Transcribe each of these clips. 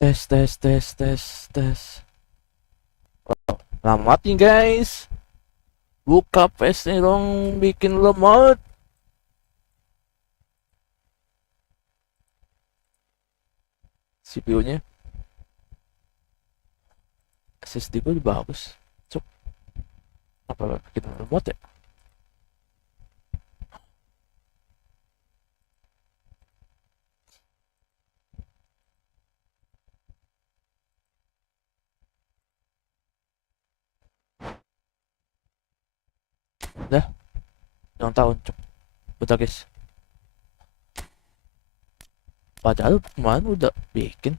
Tes tes tes tes tes. Selamat nih guys. Buka PES nih dong, bikin lemot. CPU-nya SSD gue udah bagus. Cuk. Apa bikin lemot ya? Dah, ulang tahun cuk. Udah guys. Padahal kemarin udah bikin.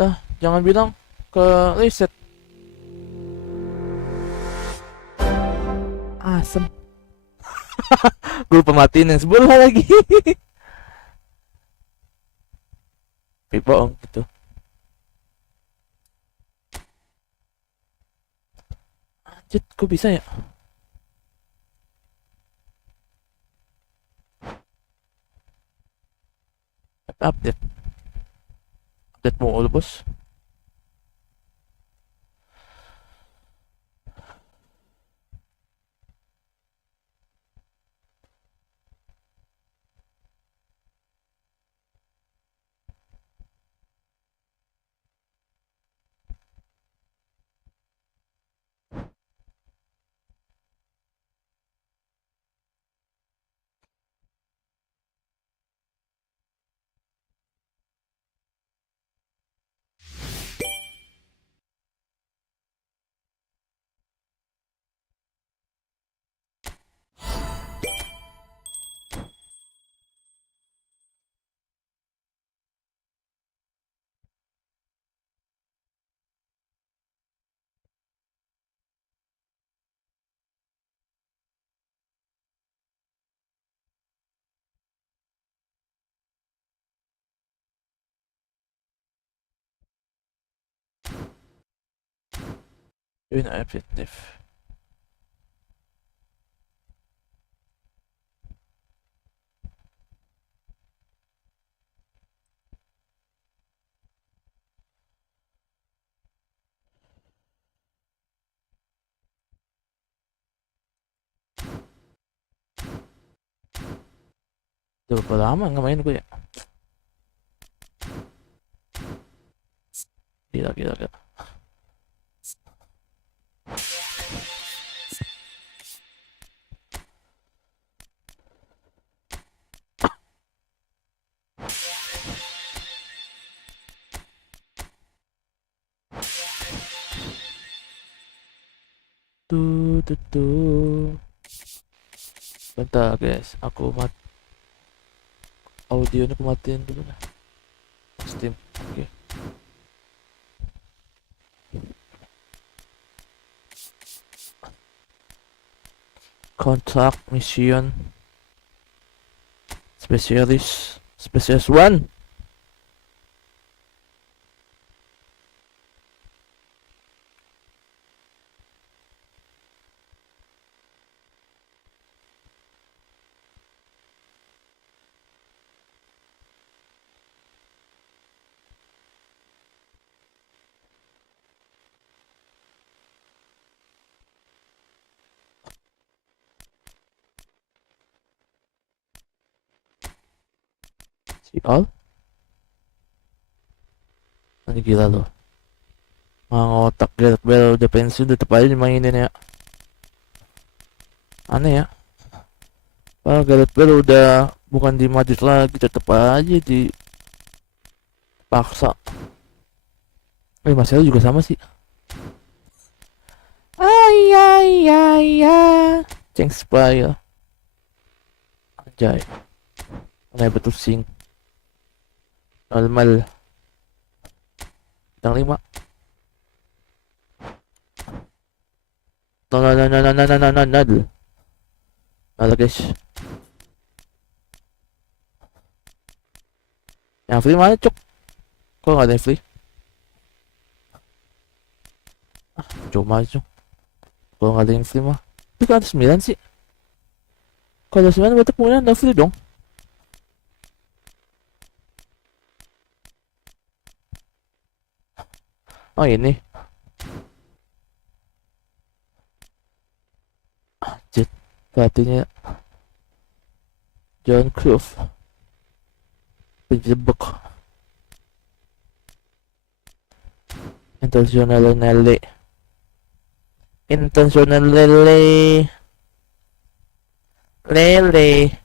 Lah, jangan bilang ke reset. Asem. Gue lupa matiin yang sebelah lagi. Tapi bohong gitu. Anjir, kok bisa ya? Update. Update mulu bos. Ineffektif. Udah berapa lama nggak main gue ya? Gila, gila, gila. Bentar guys, aku audionya aku matiin dulu lah. Steam. Oke. Contract mission specialist 1. Si All. Ini gila loh. Mga otak Gareth Bale udah pensiun tetep aja dimainin ya. Aneh ya. Gareth Bale udah bukan di Madrid lagi, tetep aja dipaksa. Marcelo juga sama sih. Iya. Thanks Spire. Anjay. Aneh betul sing. Normal. Bintang 5. No. Halo guys. Yang free mana cok? Kok nggak ada yang free? Cuma cok. Kalau nggak ada yang free mah. Itu kan ada 9 sih. Kalau ada 9 berarti punya ada free dong. Oh ini. Jet. Pelatihnya John Cruyff. Penjebak. Intentional lele. Lele.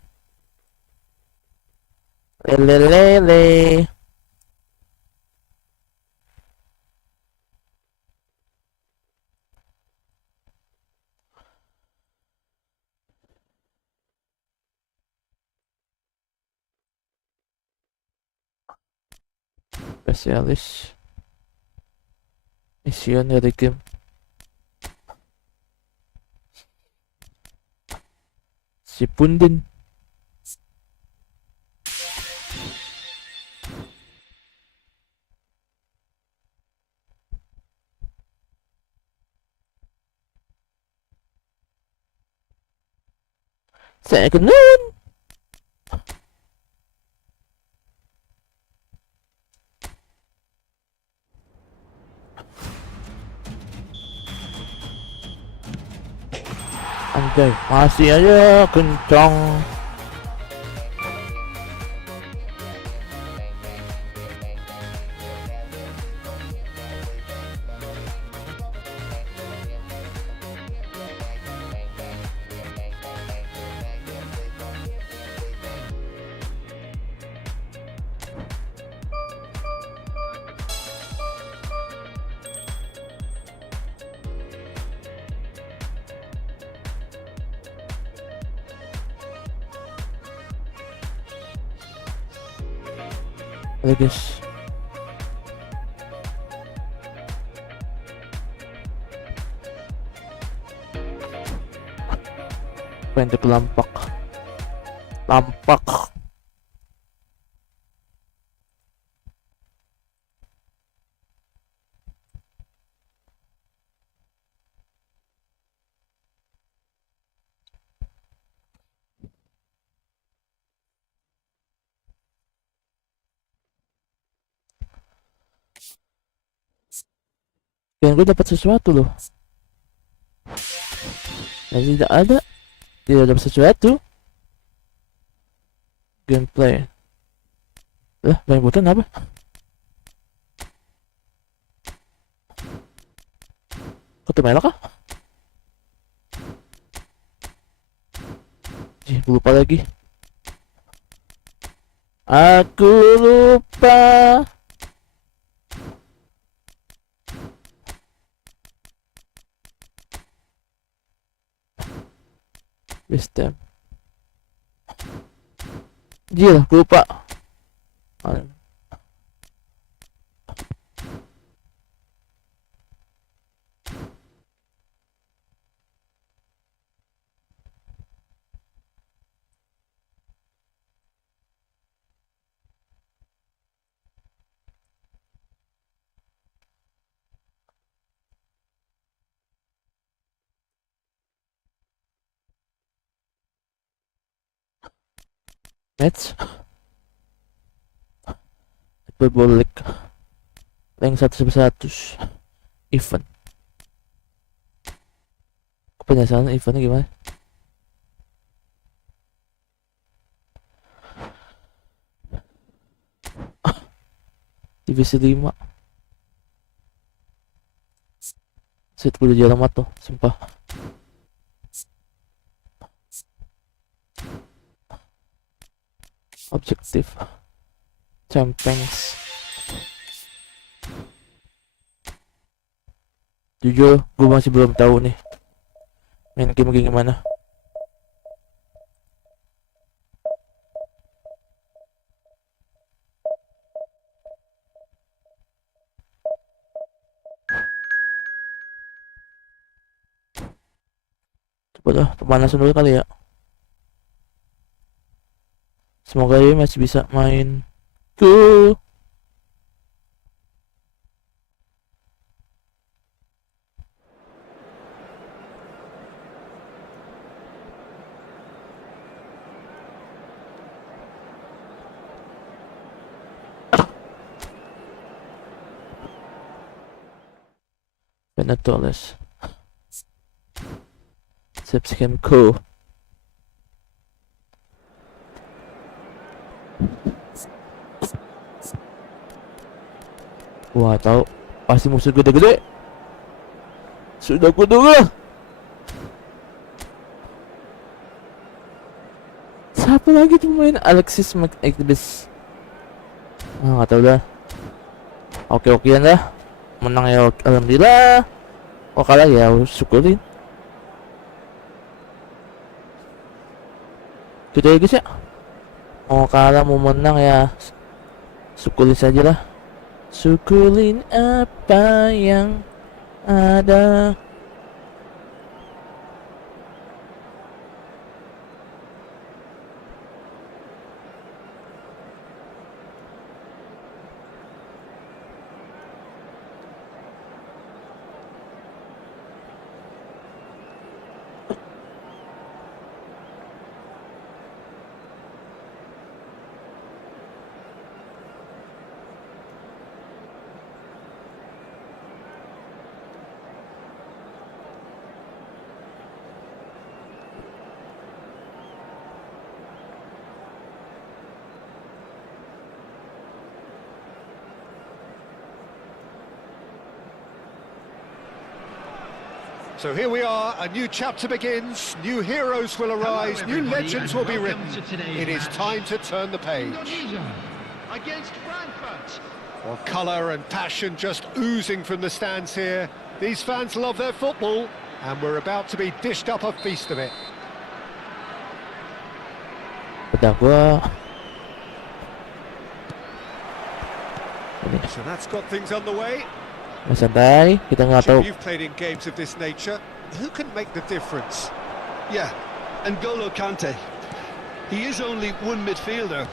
Spesialis mission dari game. Si Pundin. Saya kenal. Anjay, masih aja kencang. Halo guys. Pengen lampak. Dan gue dapat sesuatu loh. Dan tidak dapat sesuatu. Gameplay. Lah, banyak button apa? Kok merah kah? Lupa lagi. Aku lupa. Best time. Gila, gue lupa. Match eFootball League rank 1/100 event. Penyelesaian eventnya gimana? Divisi 5 set udah jalan tuh, sumpah. Objektif Champions. Jujur gue masih belum tahu nih main game gimana. Coba lah pemanasan dulu kali ya. Semoga dia masih bisa main. Benetoles. Sepskenko. Wah, tahu pasti musuh gede-gede. Sudah kuduga. Siapa lagi tuh main? Alexis McAllister. Nggak tahu dah. Oke-okean dah. Menang ya alhamdulillah. Oh kalah ya syukurin. Gitu ya guys ya. Mau kalah mau menang ya syukurin saja lah. Syukurin apa yang ada. So here we are, a new chapter begins, new heroes will arise, new legends will be written. It is time to turn the page. Against Frankfurt. Well, colour and passion just oozing from the stands here. These fans love their football, and we're about to be dished up a feast of it. So that's got things underway. Santai, kita nggak tahu. You've played in games of this nature. Who can make the difference? Yeah, N'Golo Kante. He is only one midfielder,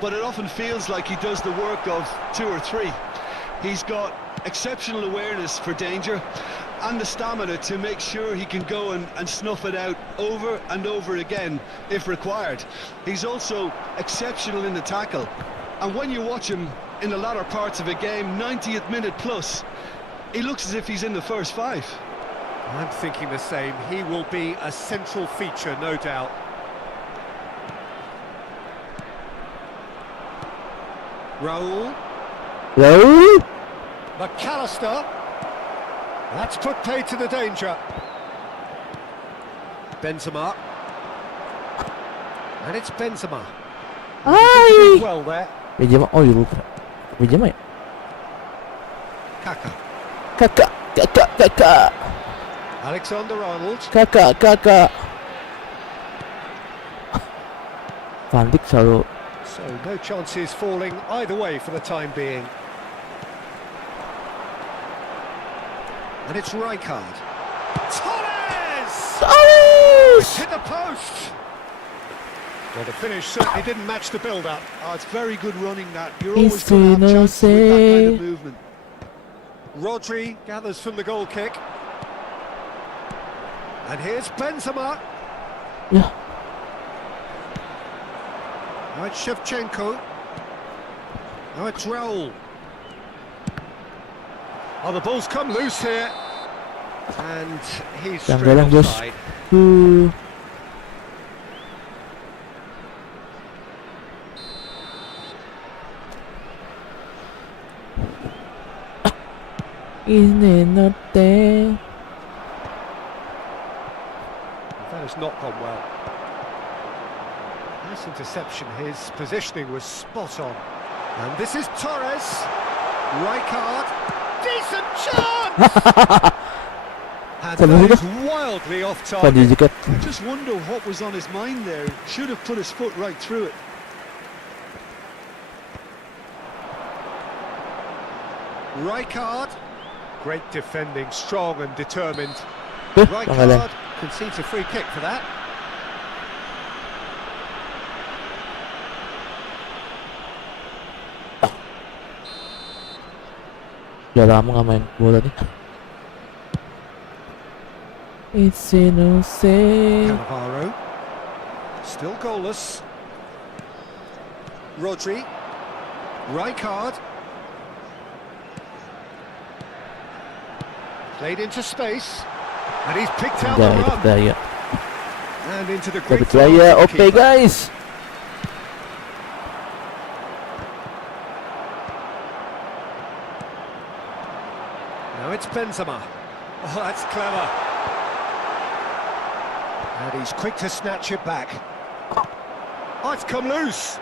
but it often feels like he does the work of two or three. He's got exceptional awareness for danger and the stamina to make sure he can go and snuff it out over and over again if required. He's also exceptional in the tackle, and when you watch him in the latter parts of a game, 90th minute plus, he looks as if he's in the first five. I'm thinking the same. He will be a central feature, no doubt. Raul. McAllister. That's put paid to the danger. Benzema. And it's Benzema. Hai. Well there. Benzema, oh iya lupa. Benzema ya? Kaka. Kakak. Alexander-Arnold. Kakak. Van Dijk selalu So no chances falling either way for the time being. And it's Rijkaard. Torres! Hit the post! Well, the finish certainly didn't match the build-up. Oh, it's very good running that. You're always going to have chances with that kind of movement. Rodri gathers from the goal kick. And here's Benzema. ya. Now it's Shevchenko. Now it's Raul. Oh, the ball's come loose here. And he's straight Galang Gus. offside. Ini note. That has not gone well. Nice interception. His positioning was spot on. And this is Torres. Rijkaard. Decent chance! And that is wildly off Van target. Dijk. I just wonder what was on his mind there. Should have put his foot right through it. Rijkaard. Great defending, strong and determined. Pangalan. Rijkaard concedes a free kick for that. Udah lama nggak main bola nih. Isinose. Cannavaro. Still goalless. Rodri. Rijkaard. Played into space. And he's picked out the Udah itu run. daya. And into the great Dapat daya. flow of the Oke keeper. guys. Now it's Benzema. Oh, that's clever. And he's quick to snatch it back. Oh, it's come loose.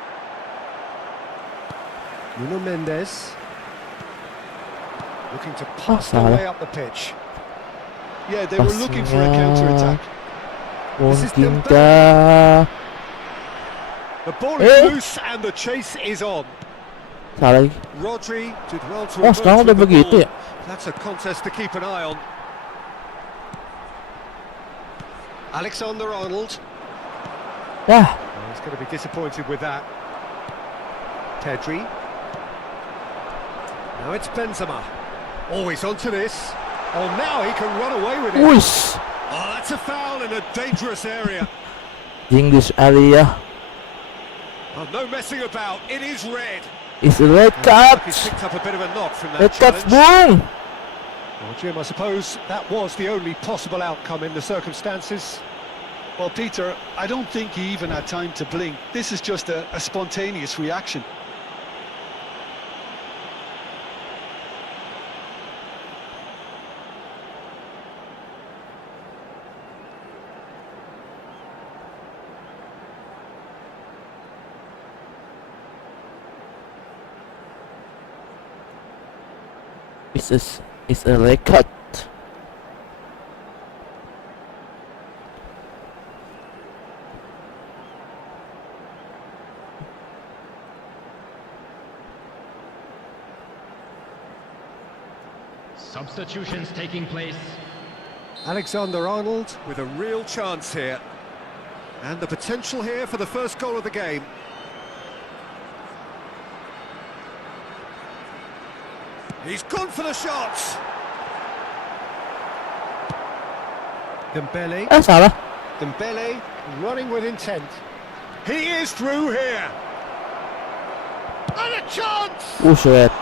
Nuno Mendes. Looking to pass their salah. way up the pitch. Yeah, they were looking for a counter-attack. This is Mungkin Dembele. kah? The ball is loose and the chase is on. Salah lagi. Rodri did well to Oh, sekarang udah emerge with the begitu ball. ya? That's a contest to keep an eye on. Alexander-Arnold. Yah. Oh, he's going to be disappointed with that. Pedri. Now it's Benzema. Always onto this. Oh, now he can run away with it. Wush. Oh, that's a foul in a dangerous area. English area. Oh, no messing about. It is red. Is a red And card. he's picked up a bit of a knock from that Red card, challenge. boom. Well, Jim, I suppose that was the only possible outcome in the circumstances. Well, Peter, I don't think he even had time to blink. This is just a spontaneous reaction. It's a red card. Substitutions taking place. Alexander-Arnold with a real chance here. And the potential here for the first goal of the game. He's gone for the shot. Dembele. Salah. Dembele running with intent. He is through here. And a chance. Shit.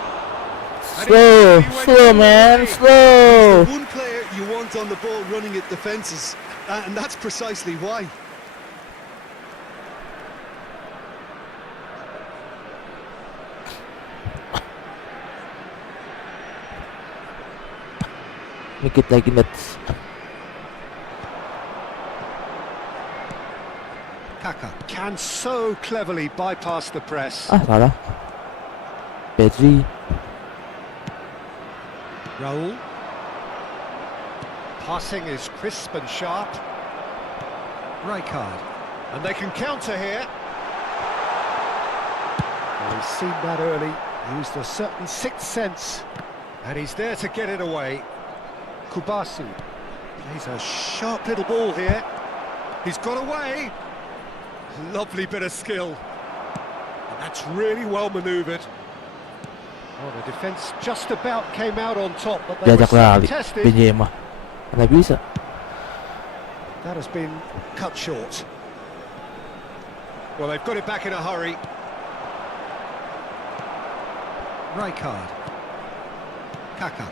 Slow, man, slow. One player you want on the ball running at defences, and that's precisely why. Dikit lagi Nets. Kaka can so cleverly bypass the press. Salah. Pedri. Raul. Passing is crisp and sharp. Rijkaard. And they can counter here. Well, he's seen that early, used a certain sixth sense, and he's there to get it away. Kubasi. He's a sharp little ball here. He's got away. Lovely bit of skill. And that's really well manoeuvred. Oh, the defence just about came out on top, but they were Diajak so lari tested. Benzema. Nggak bisa. That has been cut short. Well, they've got it back in a hurry. Rijkaard. Kaka.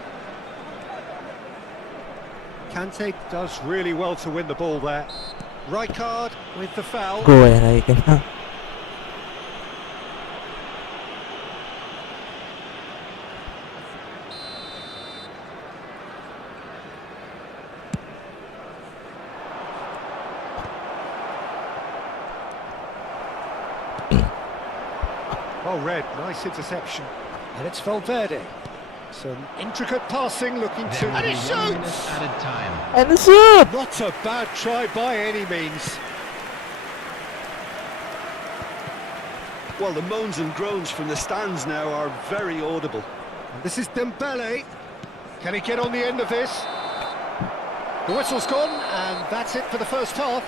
Kante does really well to win the ball there. Rijkaard with the foul. Gue yang naikin. Oh, Red, nice interception. And it's Valverde. Some intricate passing, looking to... There will And be he 1 shoots! minute added time. And it's up. Not a bad try by any means. Well, the moans and groans from the stands now are very audible. And this is Dembele. Can he get on the end of this? The whistle's gone, and that's it for the first half.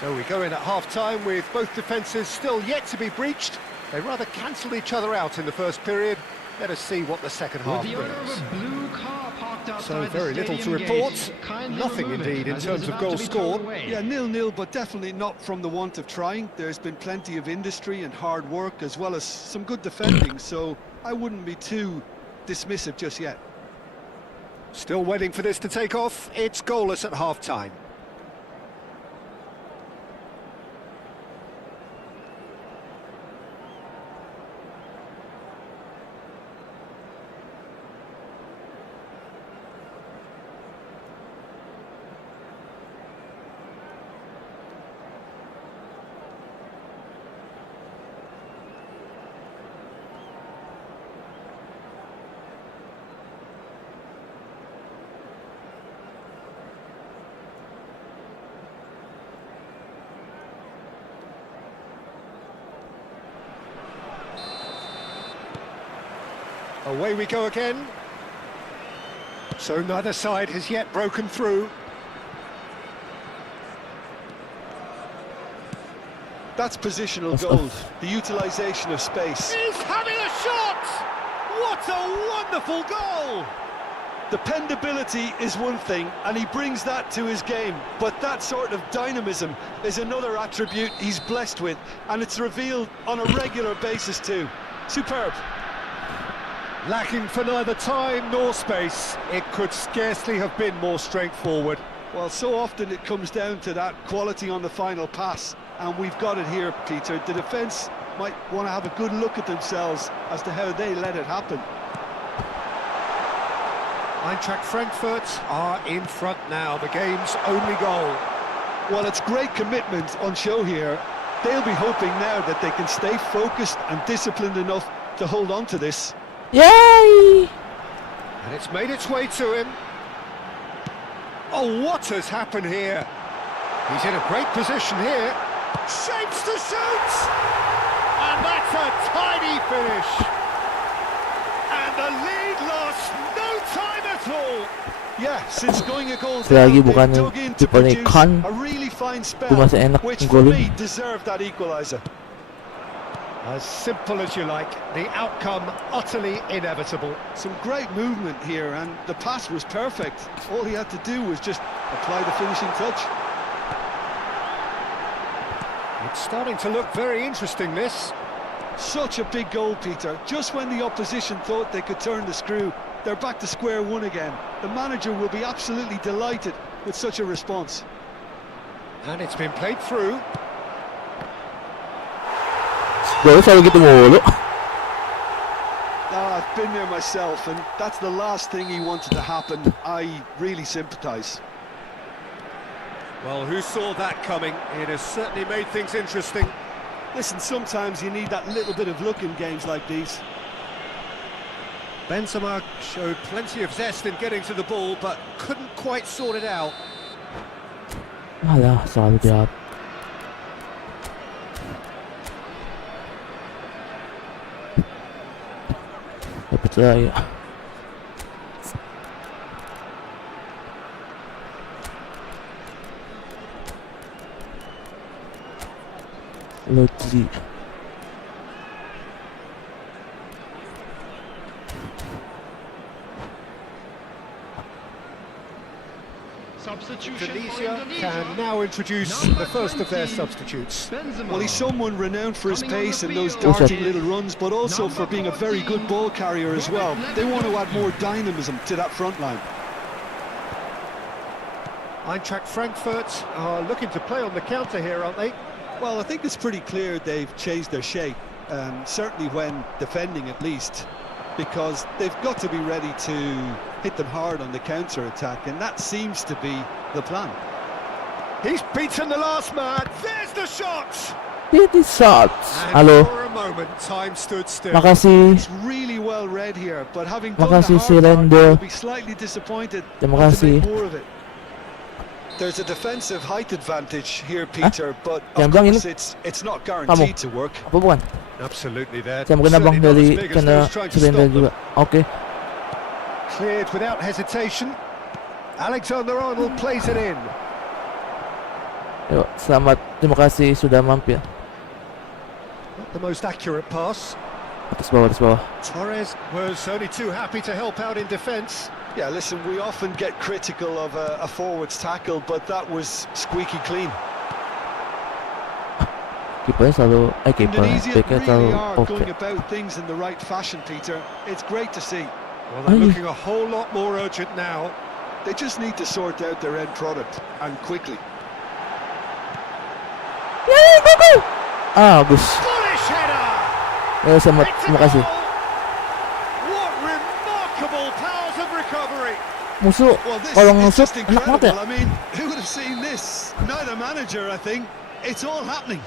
So we go in at half-time with both defences still yet to be breached. They rather cancelled each other out in the first period. Let us see what the second half With the owner of brings. a blue car parked outside So very the little to stadium report. gate, kindly Nothing remove indeed it, in as it terms is of about to goals be towed scored. away. Yeah, 0-0, but definitely not from the want of trying. There's been plenty of industry and hard work, as well as some good defending, so I wouldn't be too dismissive just yet. Still waiting for this to take off. It's goalless at half-time. Away we go again. So neither side has yet broken through. That's positional gold, the utilisation of space. He's having a shot! What a wonderful goal! Dependability is one thing, and he brings that to his game, but that sort of dynamism is another attribute he's blessed with, and it's revealed on a regular basis too. Superb. Lacking for neither time nor space. It could scarcely have been more straightforward. Well, so often it comes down to that quality on the final pass, and we've got it here, Peter. The defence might want to have a good look at themselves as to how they let it happen. Eintracht Frankfurt are in front now, the game's only goal. Well, it's great commitment on show here. They'll be hoping now that they can stay focused and disciplined enough to hold on to this. Yay! And it's made its way to him. Oh, what has happened here? He's in a great position here. Shapes to shoot! And that's a tiny finish. And the lead lost no time at all. Yeah, since going a goal Selagi down, bukan they dug in to tipe ni produce Khan, a really fine spell, itu masih enak which for golin. me deserved that equaliser. As simple as you like, the outcome utterly inevitable. Some great movement here, and the pass was perfect. All he had to do was just apply the finishing touch. It's starting to look very interesting, this. Such a big goal, Peter. Just when the opposition thought they could turn the screw, they're back to square one again. The manager will be absolutely delighted with such a response. And it's been played through. Gue selalu gitu mulu. I've been there myself, and that's the last thing he wanted to happen. I really sympathise. Well, who saw that coming? It has certainly made things interesting. Listen, sometimes you need that little bit of luck in games like these. Benzema showed plenty of zest in getting to the ball, but couldn't quite sort it out. Alah, selalu jahat. saya. Lodzi. Substitution for Tunisia Indonesia. can now introduce the first of their substitutes. Well, he's someone renowned for his Coming on pace the and those field. darting little runs, but also for being a very good ball carrier as well. They want to add more dynamism to that front line. Eintracht Frankfurt are looking to play on the counter here, aren't they? Well, I think it's pretty clear they've changed their shape, certainly when defending at least, because they've got to be ready to hit them hard on the counter-attack, and that seems to be the plan. He's beaten the last man. There's the shot. Pretty shots. And Halo. for a moment, time stood still. Makasih. It's really well read here, but having done Makasih, the hard part, Ronaldo. they'll be slightly disappointed Terima not to make kasih. more of it. There's a defensive height advantage here, Peter, but Jangan of bilang course ini. it's not guaranteed to work. Apa bukan? Absolutely there. Saya mungkin abang Certainly not dari as big as channel those trying to Sipnosis stop juga. them. Oke. Cleared without hesitation. Alexander-Arnold plays it in. Yuk, selamat. Terima kasih sudah mampir. Not the most accurate pass. Atas bawah, atas bawah. Torres was only too happy to help out in defence. Yeah, listen, we often get critical of a forward's tackle, but that was squeaky clean. Kipernya selalu, kiper. Indonesia Backnya selalu really are oke. going about things in the right fashion, Peter. It's great to see. Well, they're Aye. looking a whole lot more urgent now. They just need to sort out their end product, and quickly. Yeay, go! Ah, bagus. Bullish header! Ya, selamat. It's a Terima kasih. goal! What remarkable powers of recovery! Musuh Well, this kalau is ngesut just enak banget ya. incredible. I mean, who would have seen this? Neither manager, I think. It's all happening.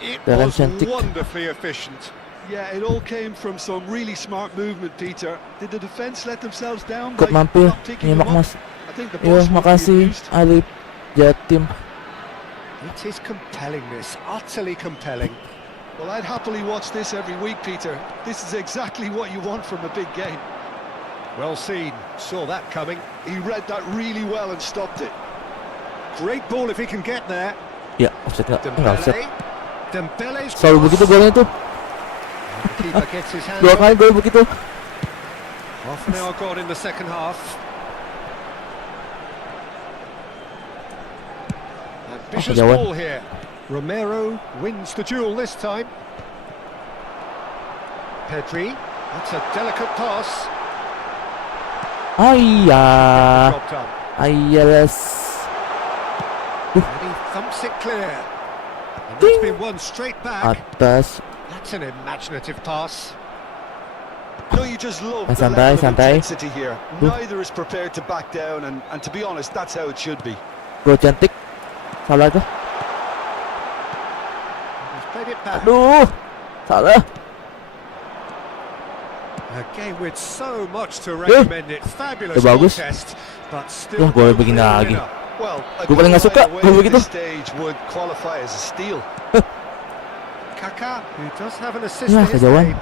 It Darren was cantik. wonderfully efficient. Yeah, it all came from some really smart movement, Peter. Did the defence let themselves down Ikut by mampir, not picking nyimak them up? mas. I think the Yo, boss would be makasih amused. Alif Jatim. It is compelling, this. Utterly compelling. Well, I'd happily watch this every week, Peter. This is exactly what you want from a big game. Well seen. Saw that coming. He read that really well and stopped it. Great ball if he can get there. Ya, offset nggak offset. Dembele's Selalu cross. begitu golnya tuh. The keeper gets his hand 2 on. kali gol begitu. Half an hour gone in the second half. Ambitious kejauhan. ball here. Romero wins the duel this time. Pedri, that's a delicate pass. Ayya. Job done. Ayyalas. And he thumps it clear. And that's been won straight back. Atas. That's an imaginative pass. No, you just love the Santai, level of santai. intensity here. Neither is prepared to back down, and to be honest, that's how it should be. Gol cantik. Salah kah? He's played it back. Aduh. Salah. A game with so much to recommend it. Fabulous Itu bagus. contest, but still Wah, gol no begini clear lagi. winner. Well, a Gue paling nggak goal suka right away gol at begitu. this stage would qualify as a steal. Kaká, who does have an assist Ya, to his kejauhan. name.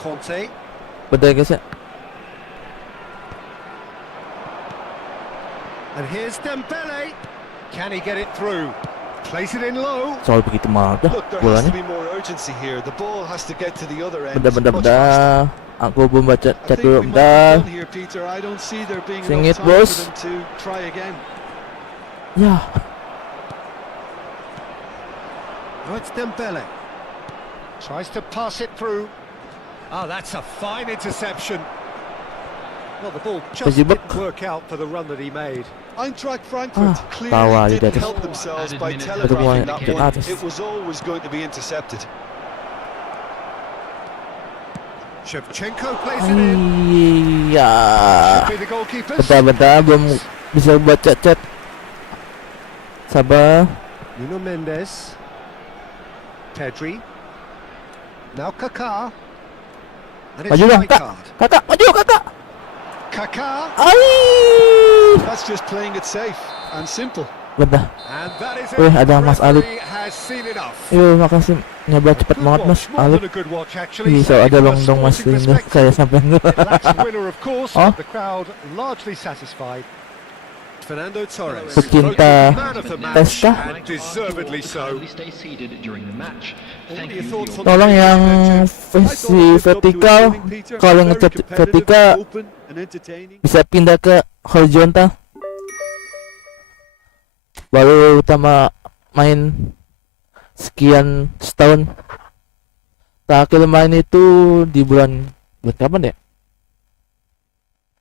Conte, Betul guys ya. and here's Dembele. Can he get it through? Plays it in low. Selalu begitu mahal dah Look, there has to bolannya. be more urgency here. The ball has to get to the other end. Bentar. much faster. Aku belum baca I chat think dulu. we might be Bentar. done here, Peter. I don't see there being Singit, enough time bos. for them to try again. Ya. Oh, it's Dembele. Tries to pass it through. Oh, that's a fine interception. Well, the ball just Terjebak. didn't work out for the run that he made. Eintracht Frankfurt tawa clearly di didn't atas. help themselves by Added minute. telegraphing that Di one. atas. It was always going to be intercepted. Shevchenko plays it in. Iya. Should be the goalkeepers. Bentar, belum bisa baca chat. Sabar. Nuno Mendes. Pedri. Now Kaká. And it's Maju dong, Kak. Rijkaard. Kakak, maju kakak. Kaká. Ai. That's just playing it safe and simple. Udah. And that is Wih, it. ada The Mas Alip. referee has seen enough. Yuk, makasih. Nyoba cepet Good banget Mas watch, more Alip. than a good watch actually. Bisa Certainly ada from a dong Mas sporting ini perspective, saya sampai it lacks a winner of course, Oh. but the crowd largely satisfied. Fernando Torres, Pecinta voted man of the match, PES kah? and deservedly so. Stay seated during the match. What Thank are your you thoughts on Tolong the yang game, versi vertikal, kalau ngecat vertikal bisa pindah ke horizontal. Baru utama main sekian setahun. Terakhir main itu di bulan kapan ya?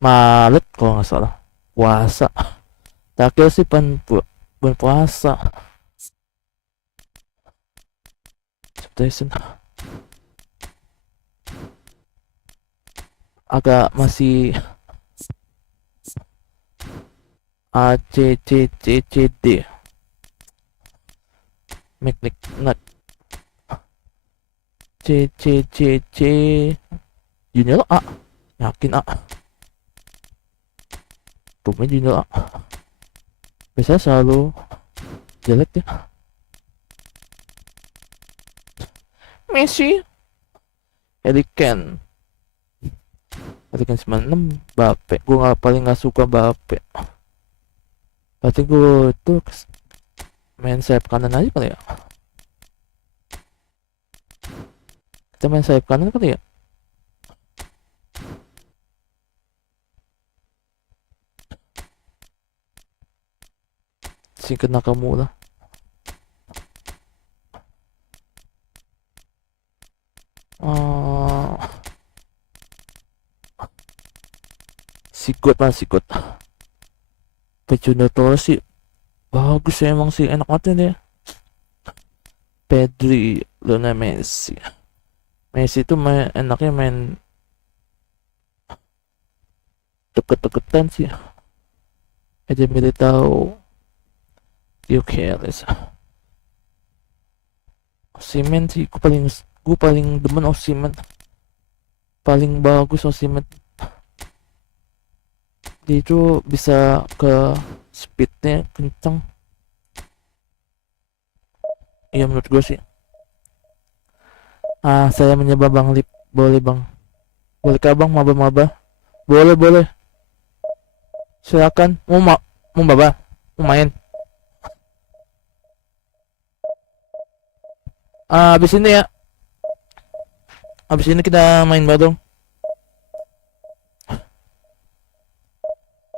Maret kalau nggak salah. Puasa. Terakhir sih bulan puasa. Substation. Agak masih A C C C C D. Make not C C C C junior A. Yakin A. Tumben junior A. Biasanya selalu jelek ya. Messi, Eliken 96, Bape. Gue paling nggak suka Bape. Berarti gue tuh main sayap kanan aja kali ya. Kita main sayap kanan kali ya. Singkat Nakamura. Sikut. Pecundotoro sih bagus ya, emang sih enak banget ya. Pedri, Lionel Messi. Messi itu enaknya main deket-deketan sih. Aja Militao, Dio Carles. Osimhen sih gue paling demen Osimhen. Paling bagus Osimhen. Dia itu bisa ke speednya kenceng. Iya menurut gue sih. Saya menyembah Bang Lip. Boleh Bang. Boleh kah Bang maba-maba? Boleh. Silakan. Mau maba? Mau main? Abis ini ya. Abis ini kita main bareng.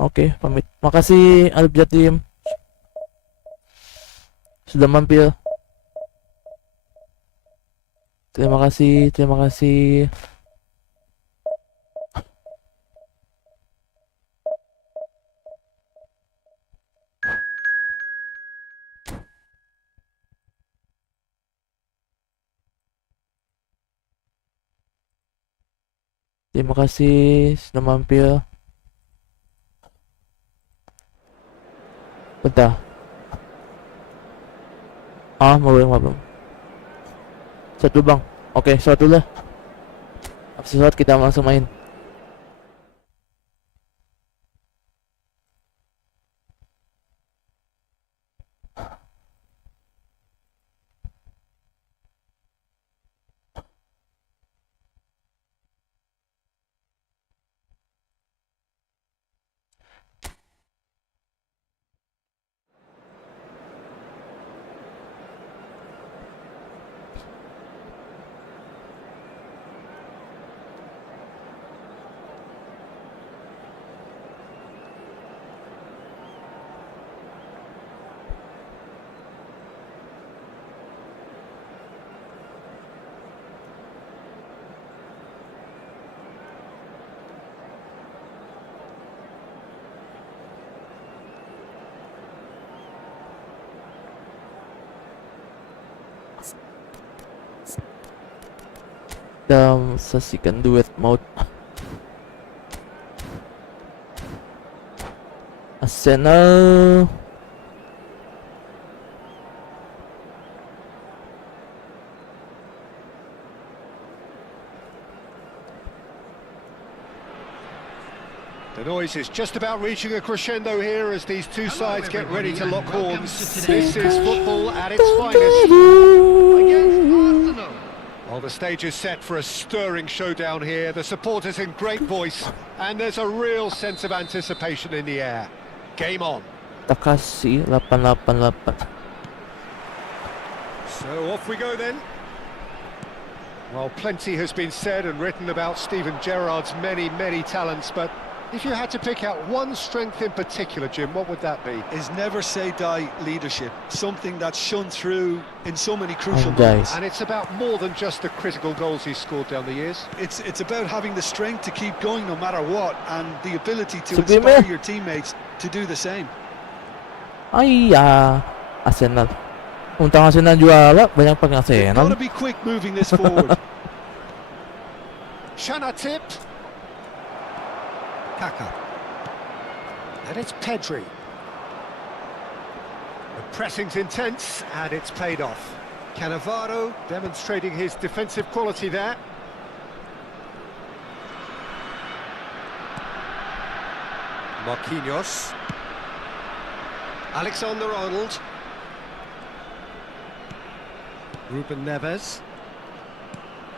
Oke, pamit. Makasih Alip Jatim sudah mampir. Terima kasih. Terima kasih sudah mampir. Bentar. Mau belum. Satu Bang. Oke, satu lah. Habis sholat kita langsung main. Kita saksikan duet maut Arsenal The noise is just about reaching a crescendo here as these two sides get ready to lock horns. This is football at its finest. Against Arsenal. Well, the stage is set for a stirring showdown here. The supporters in great voice, and there's a real sense of anticipation in the air. Game on. Takasi 888. So off we go then. Well, plenty has been said and written about Steven Gerrard's many talents, but if you had to pick out one strength in particular, Jim, what would that be? His never say die leadership, something that's shone through in so many crucial And guys. moments. And it's about more than just the critical goals he's scored down the years. It's about having the strength to keep going no matter what, and the ability to Sabi mo. inspire your teammates to do the same. Ay, Arsenal. Untang Arsenal juara, banyak pag They've got Arsenal. to be quick moving this forward. Tip. Kaka. And it's Pedri. The pressing's intense, and it's paid off. Cannavaro demonstrating his defensive quality there. Marquinhos. Alexander-Arnold. Ruben Neves.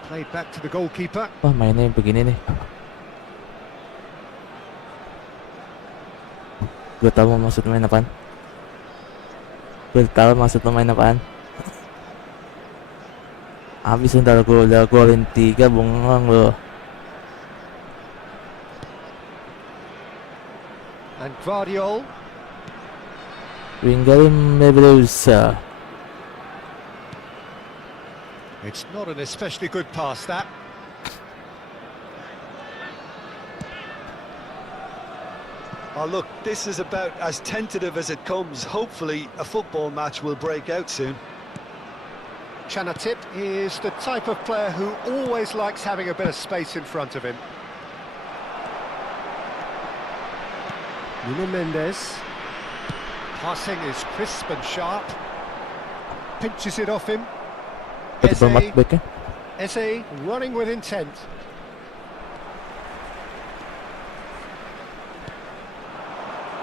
Played back to the goalkeeper. Wah, mainnya yang begini nih. Gue tahu maksud main apaan. Gue tahu maksud main apaan. Habis ntar gue udah golin 3, bengong lo. And Guardiol. Wingalim Mebelusa. It's not an especially good pass, that. Oh look, this is about as tentative as it comes. Hopefully a football match will break out soon. Tip is the type of player who always likes having a bit of space in front of him. Nuno Mendes. Passing is crisp and sharp. Pinches it off him. Ito pa matback eh. Eze running with intent.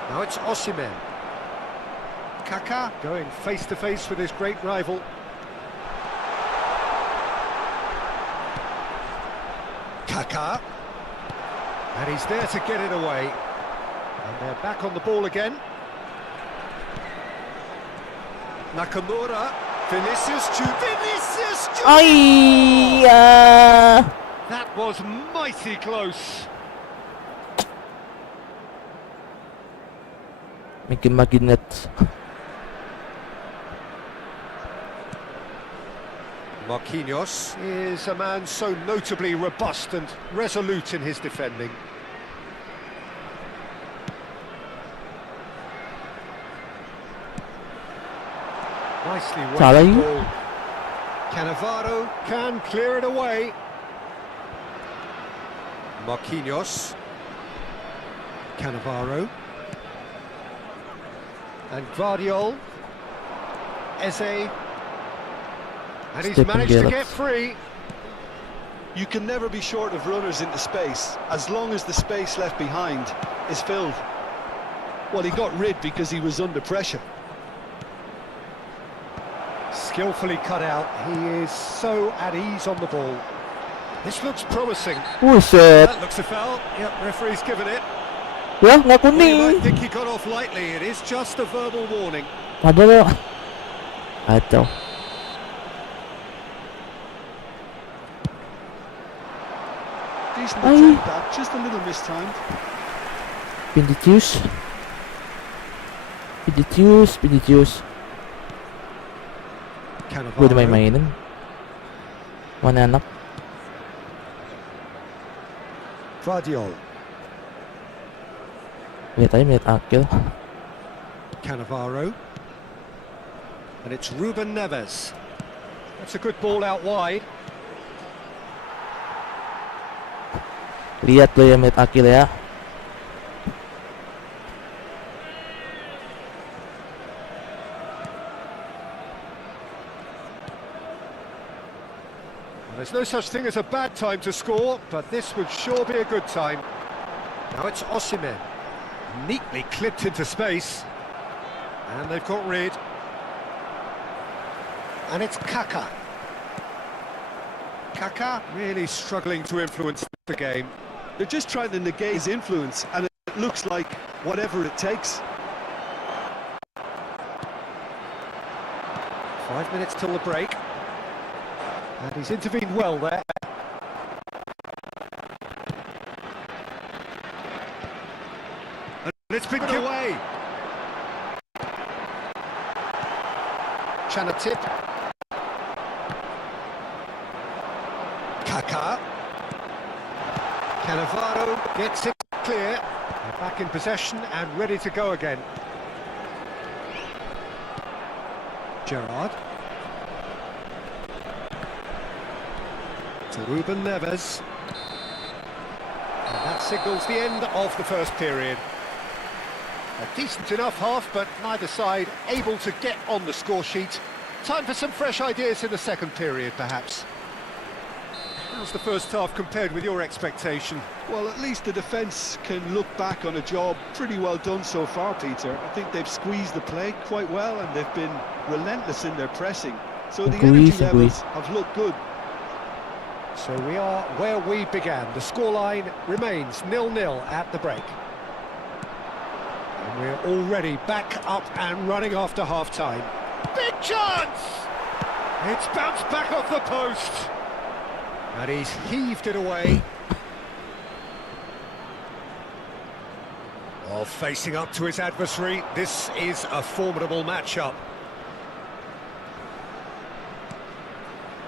Now it's Osimhen. Kaka going face to face with his great rival. Kaka. And he's there to get it away. And they're back on the ball again. Nakamura. Vinicius Junior. Ay, That was mighty close. Bikin magnet. Marquinhos is a man so notably robust and resolute in his defending. Nicely Salah weighted you? ball. Cannavaro can clear it away. Marquinhos. Cannavaro. And Guardiol. Eze. And he's Stepping managed to Gerrard. get free. You can never be short of runners into space, as long as the space left behind is filled. Well, he got rid because he was under pressure. Skillfully cut out. He is so at ease on the ball. This looks promising. Buset. That looks a foul. Yep, referee's given it. Ya, nggak Well, you might kuning. think he got off lightly. It is just a verbal warning. Padahal kacau. Decent Aye. attempt, that, just a little mistimed. Pinditus. Pinditus, Pinditus. Gue udah main-mainin. Mana anak? Guardiol. Lihat aja menit akhir. Cannavaro. And it's Ruben Neves. That's a good ball out wide. Lihat lo ya menit akhir ya. There's no such thing as a bad time to score, but this would sure be a good time. Now it's Osimhen. Neatly clipped into space. And they've got rid. And it's Kaka. Kaka really struggling to influence the game. They're just trying to negate his influence, and it looks like whatever it takes. 5 minutes till the break. And he's intervened well there. And it's been given away. Chanatip. Kaka. Cannavaro gets it clear. They're back in possession and ready to go again. Gerrard. To Ruben Neves. And that signals the end of the first period. A decent enough half, but neither side able to get on the score sheet. Time for some fresh ideas in the second period, perhaps. How's the first half compared with your expectation? Well, at least the defence can look back on a job pretty well done so far, Peter. I think they've squeezed the play quite well, and they've been relentless in their pressing. So the energy levels have looked good. So we are where we began. The scoreline remains 0-0 at the break. And we're already back up and running after half-time. Big chance! It's bounced back off the post. And he's heaved it away. Oh, facing up to his adversary, this is a formidable matchup.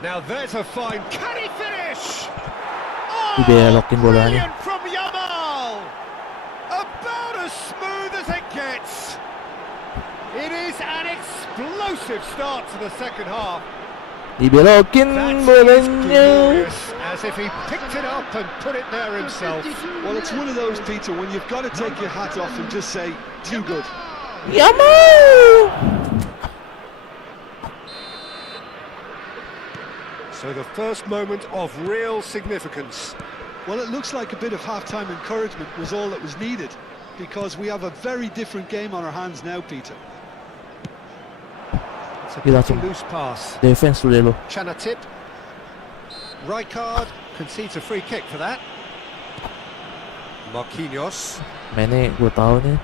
Now there's a fine... Can he finish? Oh, brilliant from Yamal! About as smooth as it gets. It is an explosive start to the second half. Dibelokin bolanya. Glorious, as if he picked it up and put it there himself. Well, it's one of those, Peter, when you've got to take your hat off and just say, too good. Yamal! So the first moment of real significance. Well, it looks like a bit of half-time encouragement was all that was needed, because we have a very different game on our hands now, Peter. It's a pretty loose pass. Defense dulu. Chanatip. Rijkaard concedes a free kick for that. Marquinhos. Mainnya gue tahu nih.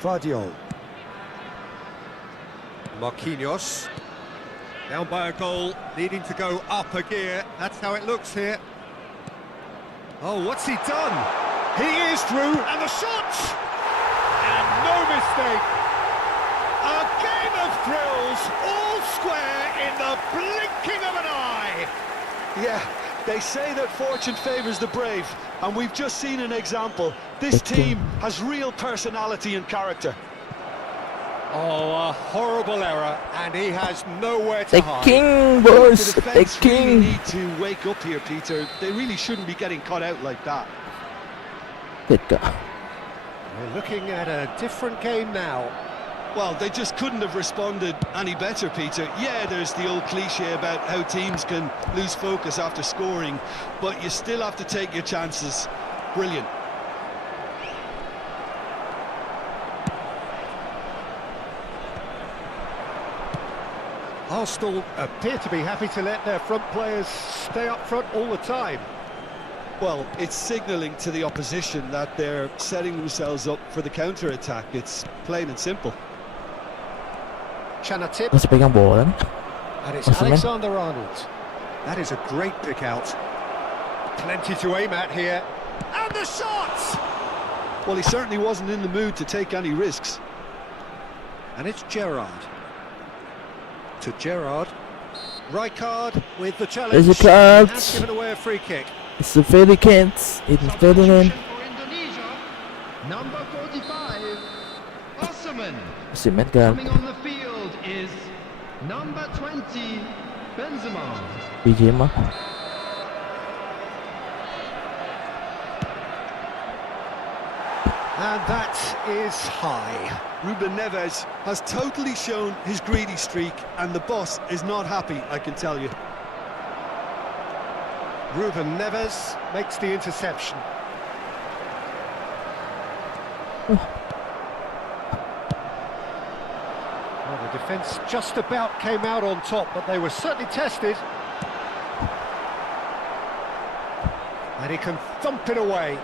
Vardiol. Marquinhos. Down by a goal, needing to go up a gear. That's how it looks here. Oh, what's he done? He is through, and the shot! And no mistake. A game of thrills, all square in the blinking of an eye. Yeah, they say that fortune favours the brave, and we've just seen an example. This team has real personality and character. Oh, a horrible error, and he has nowhere to The hide. king, boys! The The defence really king! need to wake up here, Peter. They really shouldn't be getting caught out like that. Jika. We're looking at a different game now. Well, they just couldn't have responded any better, Peter. Yeah, there's the old cliche about how teams can lose focus after scoring, but you still have to take your chances. Brilliant. Arsenal appear to be happy to let their front players stay up front all the time. Well, it's signalling to the opposition that they're setting themselves up for the counter-attack. It's plain and simple. Chanatip, Masih pegang bola nih. and it's Osimhen. Alexander-Arnold. That is a great pick out. Plenty to aim at here. And the shot! Well, he certainly wasn't in the mood to take any risks. And it's Gerrard. To Gerrard. Rijkaard with the challenge. Rijkaard. He has given away a free kick. It's a very can't. It's very Substitution for Indonesia, number 45, Osimhen. Osimhen kan. Coming on the field is number 20, Benzema. BJ mah. And that is high. Ruben Neves has totally shown his greedy streak, and the boss is not happy, I can tell you. Ruben Neves makes the interception. Well, the defence just about came out on top, but they were certainly tested. And he can thump it away.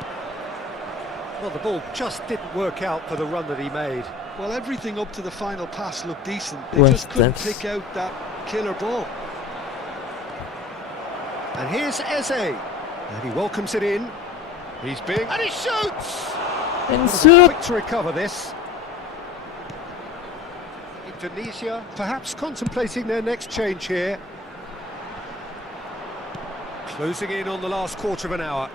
Well, the ball just didn't work out for the run that he made. Well, everything up to the final pass looked decent. They just couldn't pick out that killer ball. And here's Eze. And he welcomes it in. He's big. And he shoots! Quick to recover this. Indonesia perhaps contemplating their next change here. Closing in on the last quarter of an hour.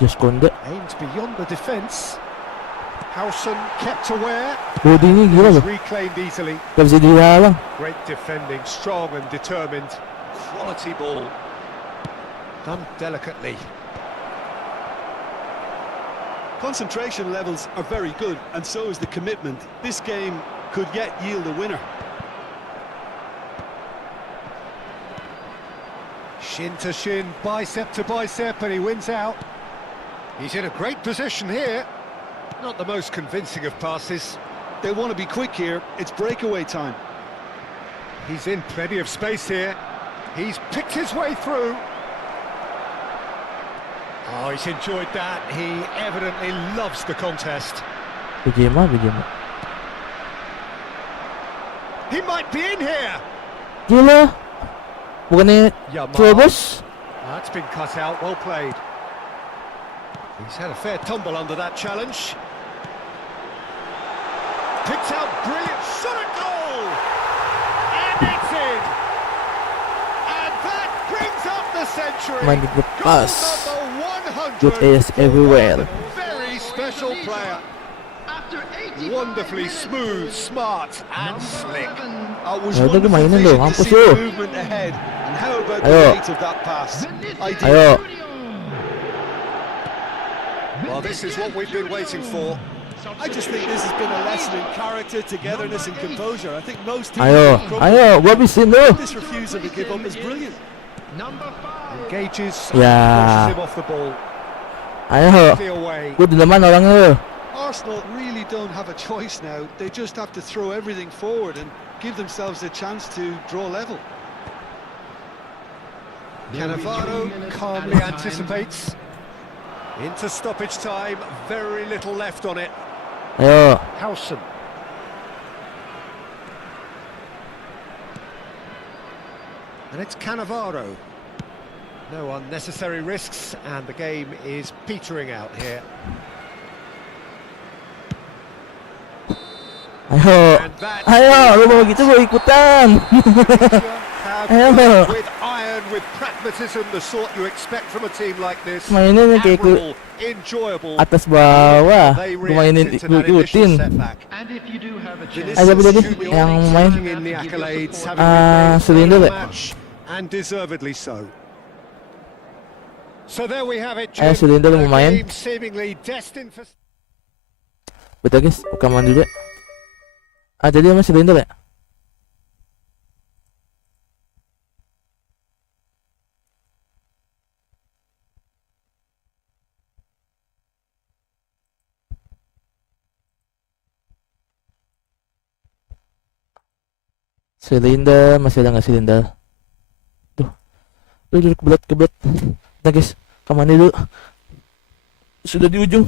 Just konde. Aimed beyond the defence. Howson kept aware. Bodinya gila loh. Reclaimed easily. Gak bisa dihalang. Great defending, strong and determined. Quality ball. Done delicately. Concentration levels are very good, and so is the commitment. This game could yet yield a winner. Shin to shin, bicep to bicep, and he wins out. He's in a great position here. Not the most convincing of passes. They want to be quick here. It's breakaway time. He's in plenty of space here. He's picked his way through. Oh, he's enjoyed that. He evidently loves the contest. Bejema. He might be in here. Gila. Bukannya Yamal. terobos? That's been cut out, well played. He's had a fair tumble under that challenge. Picked out, brilliant shot at goal! And it's in! And that brings up the century! Main good Goal pass. number 100! Good AS everywhere. Very special player. After 85 Wonderfully minutes, smooth, smart and number slick. 11, It was Ronaldo wonderful mainin vision loh, to mampus see loh. the movement ahead. And how about the Ayo. weight of that pass? Ideal. Ayo. Well, this is what we've been waiting for. I just think this has been a lesson in character, togetherness and composure. I think most teams Ayo, have crumbled. ayo, gua habisin lu. This refusal to give up is brilliant. Number 5. Engages, Yeah. pushes him off the ball. Ayo. The away. Gua di depan orangnya lu. Arsenal really don't have a choice now. They just have to throw everything forward and give themselves a chance to draw level. Cannavaro calmly anticipates. Into stoppage time, very little left on it. Ayo. Howson. And it's Cannavaro. No unnecessary risks, and the game is petering out here. Ayo. And that Ayo, lu mau gitu mau ikutan. have Ayo. with iron, with pragmatism, the sort you expect from a team like this. Mainnya kayak Admirable, enjoyable. atas bawah. They Gua mainin reacted to gua that initial ikutin. setback. And if you do have a chance, Ayo, jadi yang main In the accolades, having silinder replayed the ya? match, and deservedly so. So there we have it, Ayo, Jim. silinder A mau main. game seemingly destined for... Betul guys, rekaman dulu. Ah, jadi masih silinder ya? Silinder, masih ada nggak silinder? Tuh, kebelet. Nah guys, rekaman dulu. Sudah di ujung.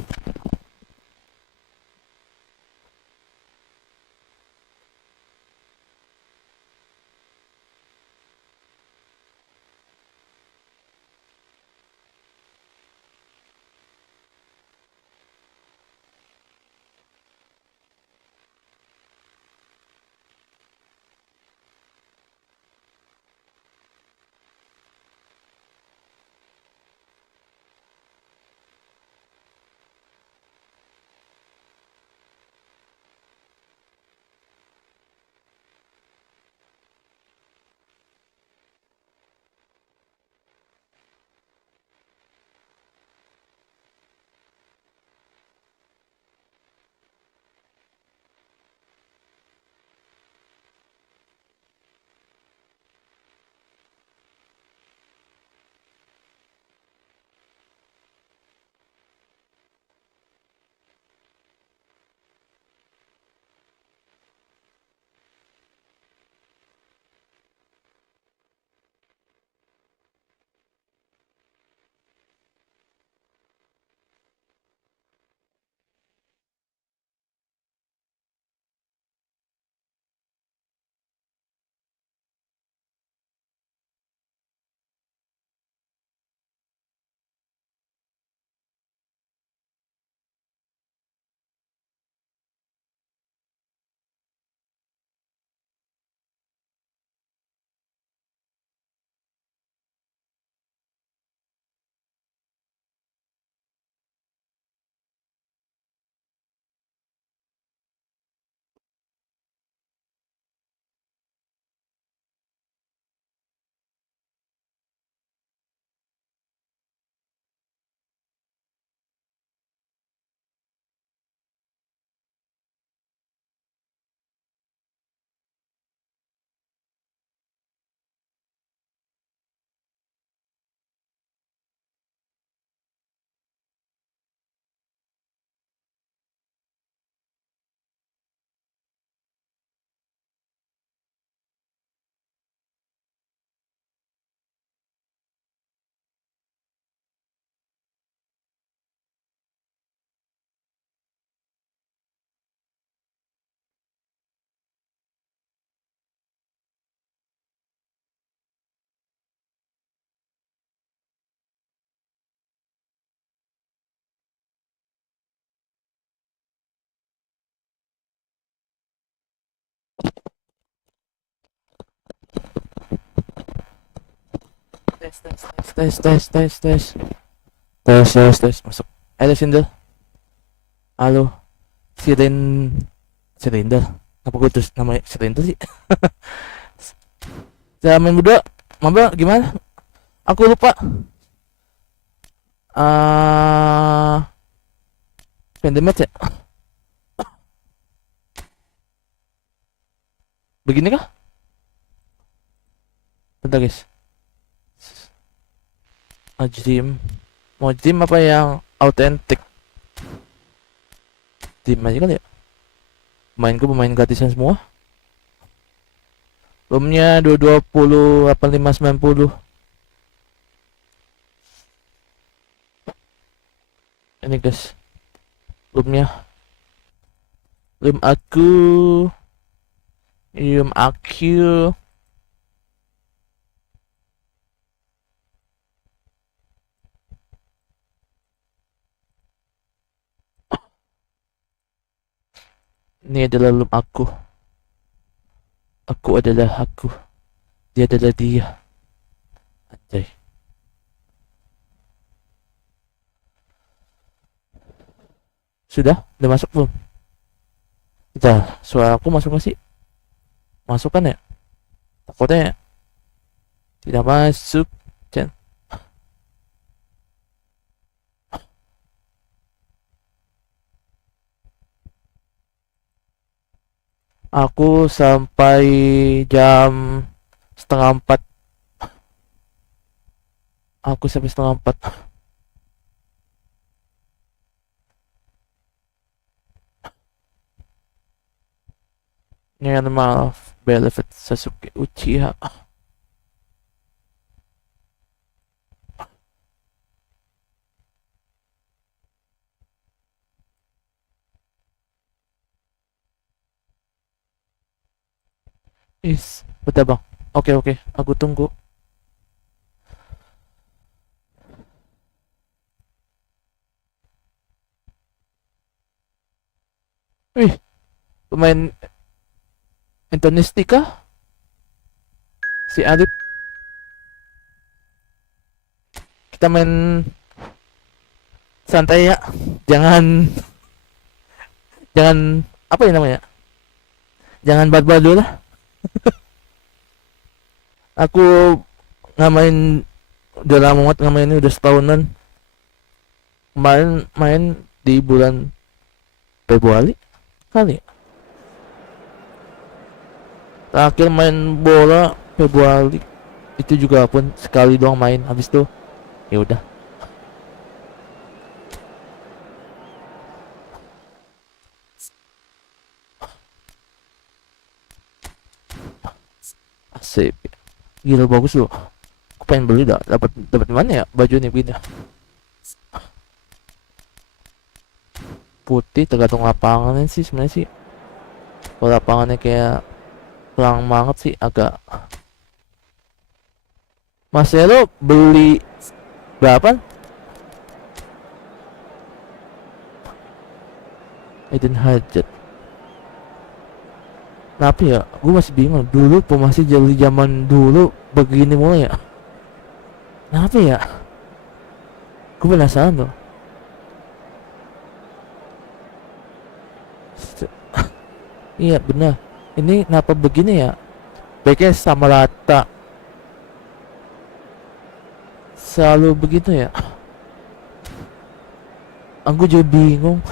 Tes masuk. Sindel. Halo. Silinder. Apa gue terus namanya Silinder sih? Saya main berdua. Maba gimana? Aku lupa. Pendemet ya? Begini kah? Bentar guys. Mau dream apa yang autentik? Dream aja kali ya. Pemain gratisan semua. Roomnya 220 8590. Ini guys. Room aku. Ini adalah room aku. Aku adalah aku. Dia adalah dia. Anjay. Sudah masuk belum? Kita, suara aku masuk gak sih? Masuk kan ya? Takutnya tidak masuk. Chan. Aku sampai jam setengah 4. Aku sampai setengah 4. Ini normal benefit Sasuke Uchiha. Betul bang. Oke, aku tunggu. Wih, pemain Indonesia kah? Si Adip. Kita main santai ya. Jangan apa ya namanya? Jangan bad dulu lah. Aku udah lama banget ngamain ini, udah setahunan. Kemarin main di bulan Februari kali ya. Terakhir main bola Februari. Itu juga pun sekali doang main, habis itu ya udah. Asik. Gila bagus loh. Aku pengen beli dah. Dapat mana ya baju nih begini. Putih tergantung lapangannya sih sebenarnya sih. Kalau lapangannya kayak kurang banget sih agak. Marcelo beli berapa? Eden Hazard. Tapi ya, gue masih bingung. Dulu masih jadi zaman dulu begini mulai ya. Kenapa ya? Gue penasaran tuh. Iya benar. Ini kenapa begini ya? Baiknya sama rata. Selalu begitu ya. Aku juga bingung.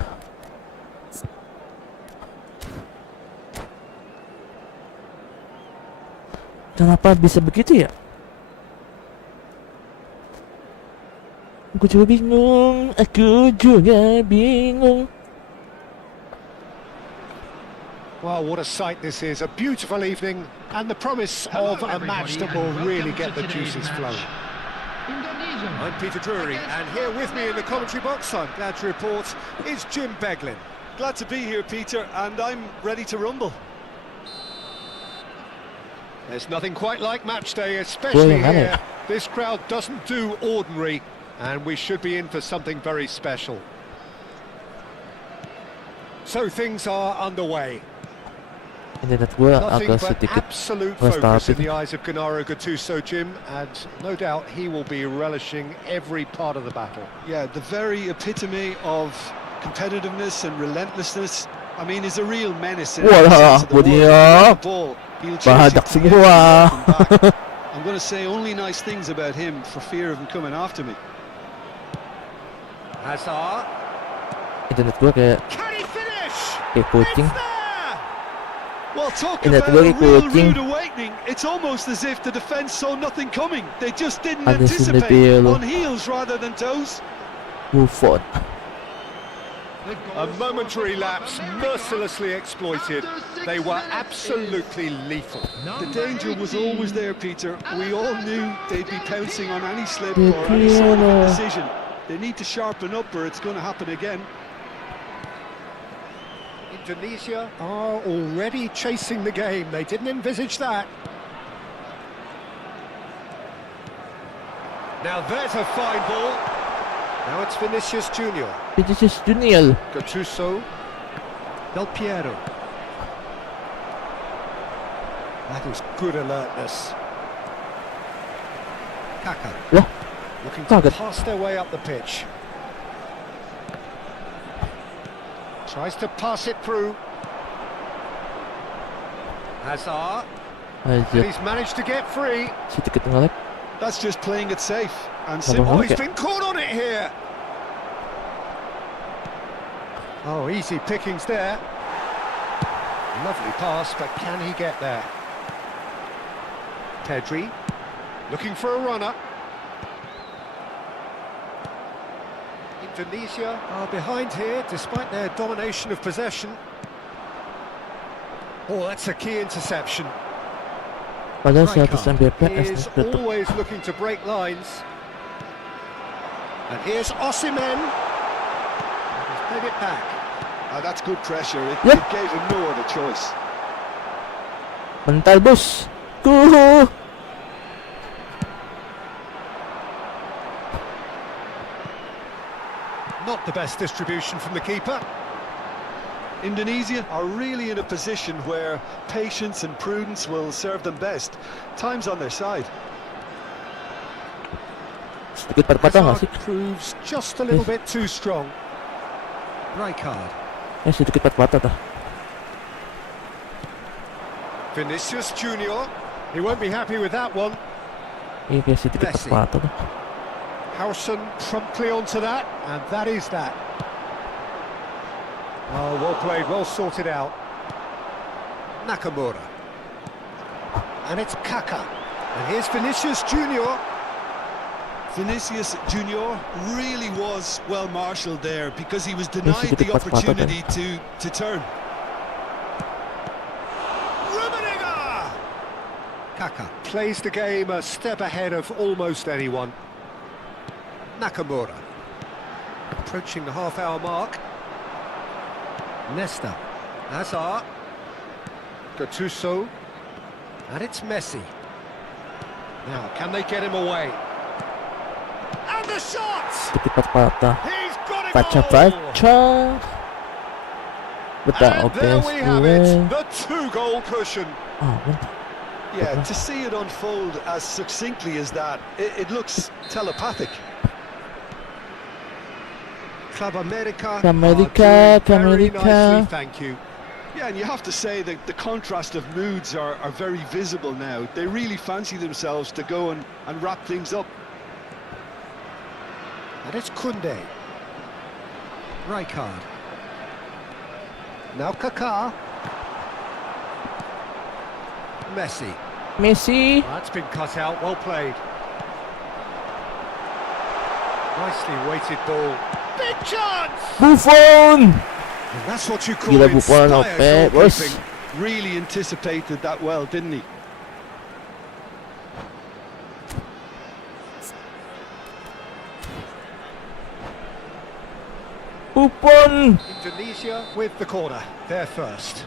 Kenapa bisa begitu ya? Aku juga bingung. Well, what a sight this is. A beautiful evening and the promise of a match that will really get the juices flowing. I'm Peter Drury, and here with me in the commentary box, I'm glad to report, is Jim Beglin. Glad to be here, Peter, and I'm ready to rumble. There's nothing quite like match day, especially here. This crowd doesn't do ordinary, and we should be in for something very special. So things are underway. Internet gue Nothing agak but sedikit absolute focus in frustasi. the eyes of Gennaro Gattuso, Jim, and no doubt he will be relishing every part of the battle. Yeah, the very epitome of competitiveness and relentlessness. I mean, he's a real menace in every Wala, sense of the word. budi If he ya. wants the ball, he'll chase it Bahadak to the end semua. and back. I'm going to say only nice things about him for fear of him coming after me. Hazard. Internet gue kayak Can he finish? kucing. It's there! Well, talk In that about a very real coaching. rude awakening. It's almost as if the defence saw nothing coming. They just didn't Ada sini anticipate, pelo. on heels rather than toes. Buffon. A momentary lapse mercilessly exploited. They were absolutely lethal. The danger was always there, Peter. We all knew they'd be pouncing on any slip or any sort of Piero. indecision. They need to sharpen up or it's going to happen again. Indonesia are already chasing the game. They didn't envisage that. Now there's a fine ball. Now it's Vinicius Junior. Vinicius Junior. Gattuso. Del Piero. That is good alertness. Kaka. Wah, Looking to kaget. pass their way up the pitch. Tries to pass it through. Hazard. And Aja, he's managed to get free. sedikit ngelek. That's just playing it safe and Abang simple. Oh, Oke. he's been caught on it here. Oh, easy pickings there. Lovely pass, but can he get there? Pedri, looking for a runner. Indonesia are behind here, despite their domination of possession. Oh, that's a key interception. Padahal Rijkaard 100 Mbps is nih betul. always looking to break lines. And here's Osimhen. He's played it back. That's good pressure. It Yeah. gave him no other choice. Mental bos. Kuhu. Not the best distribution from the keeper. Indonesia are really in a position where patience and prudence will serve them best. Time's on their side. Sedikit patah-patah nggak sih? Hazard proves just a little bit too strong. Rijkaard. Sedikit patah-patah dah. Vinicius Junior. He won't be happy with that one. Iya kayak sedikit Messi. patah-patah dah. Howson promptly onto that, and that is that. Oh, well played, well sorted out. Nakamura. And it's Kaka. And here's Vinicius Junior. Vinicius Junior really was well marshalled there because he was denied sedikit the patah-patah opportunity to turn. Rummenigge! Kaka plays the game a step ahead of almost anyone. Nakamura. Approaching the half-hour mark. Nesta. Hazard. Gattuso. And it's Messi. Now, can they get him away? And the shot! Sedikit patah-patah. He's got it all! Baca-baca. Betul, And oke. there we have it, Gue. the two-goal cushion. Ah, mantap. Yeah, to see it unfold as succinctly as that, it looks telepathic. Club America. America, are doing very America. nicely, thank you. Yeah, and you have to say that the contrast of moods are very visible now. They really fancy themselves to go and wrap things up. And it's Kunde. Rijkaard. Now Kaká. Messi. Messi. That's been cut out, well played. Nicely weighted ball. Big chance! Buffon. And that's what you call Gila Buffon, inspired OP, bos. goalkeeping. Really anticipated that well, didn't he? Buffon. Indonesia with the corner, they're first.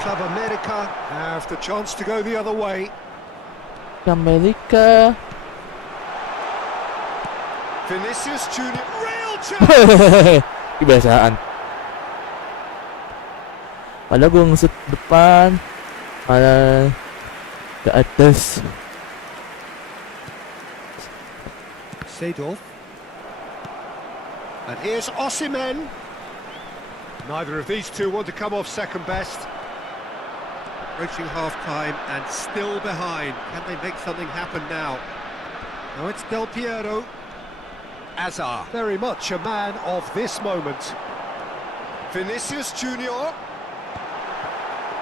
Club America have the chance to go the other way. Amerika. Vinicius Junior, real chance. Kebiasaan. Padahal gue ngesut depan, malah ke atas. Seedorf. And here's Osimhen. Neither of these two want to come off second best. Approaching half-time and still behind. Can they make something happen now? Now it's Del Piero. Azar, very much a man of this moment. Vinicius Junior.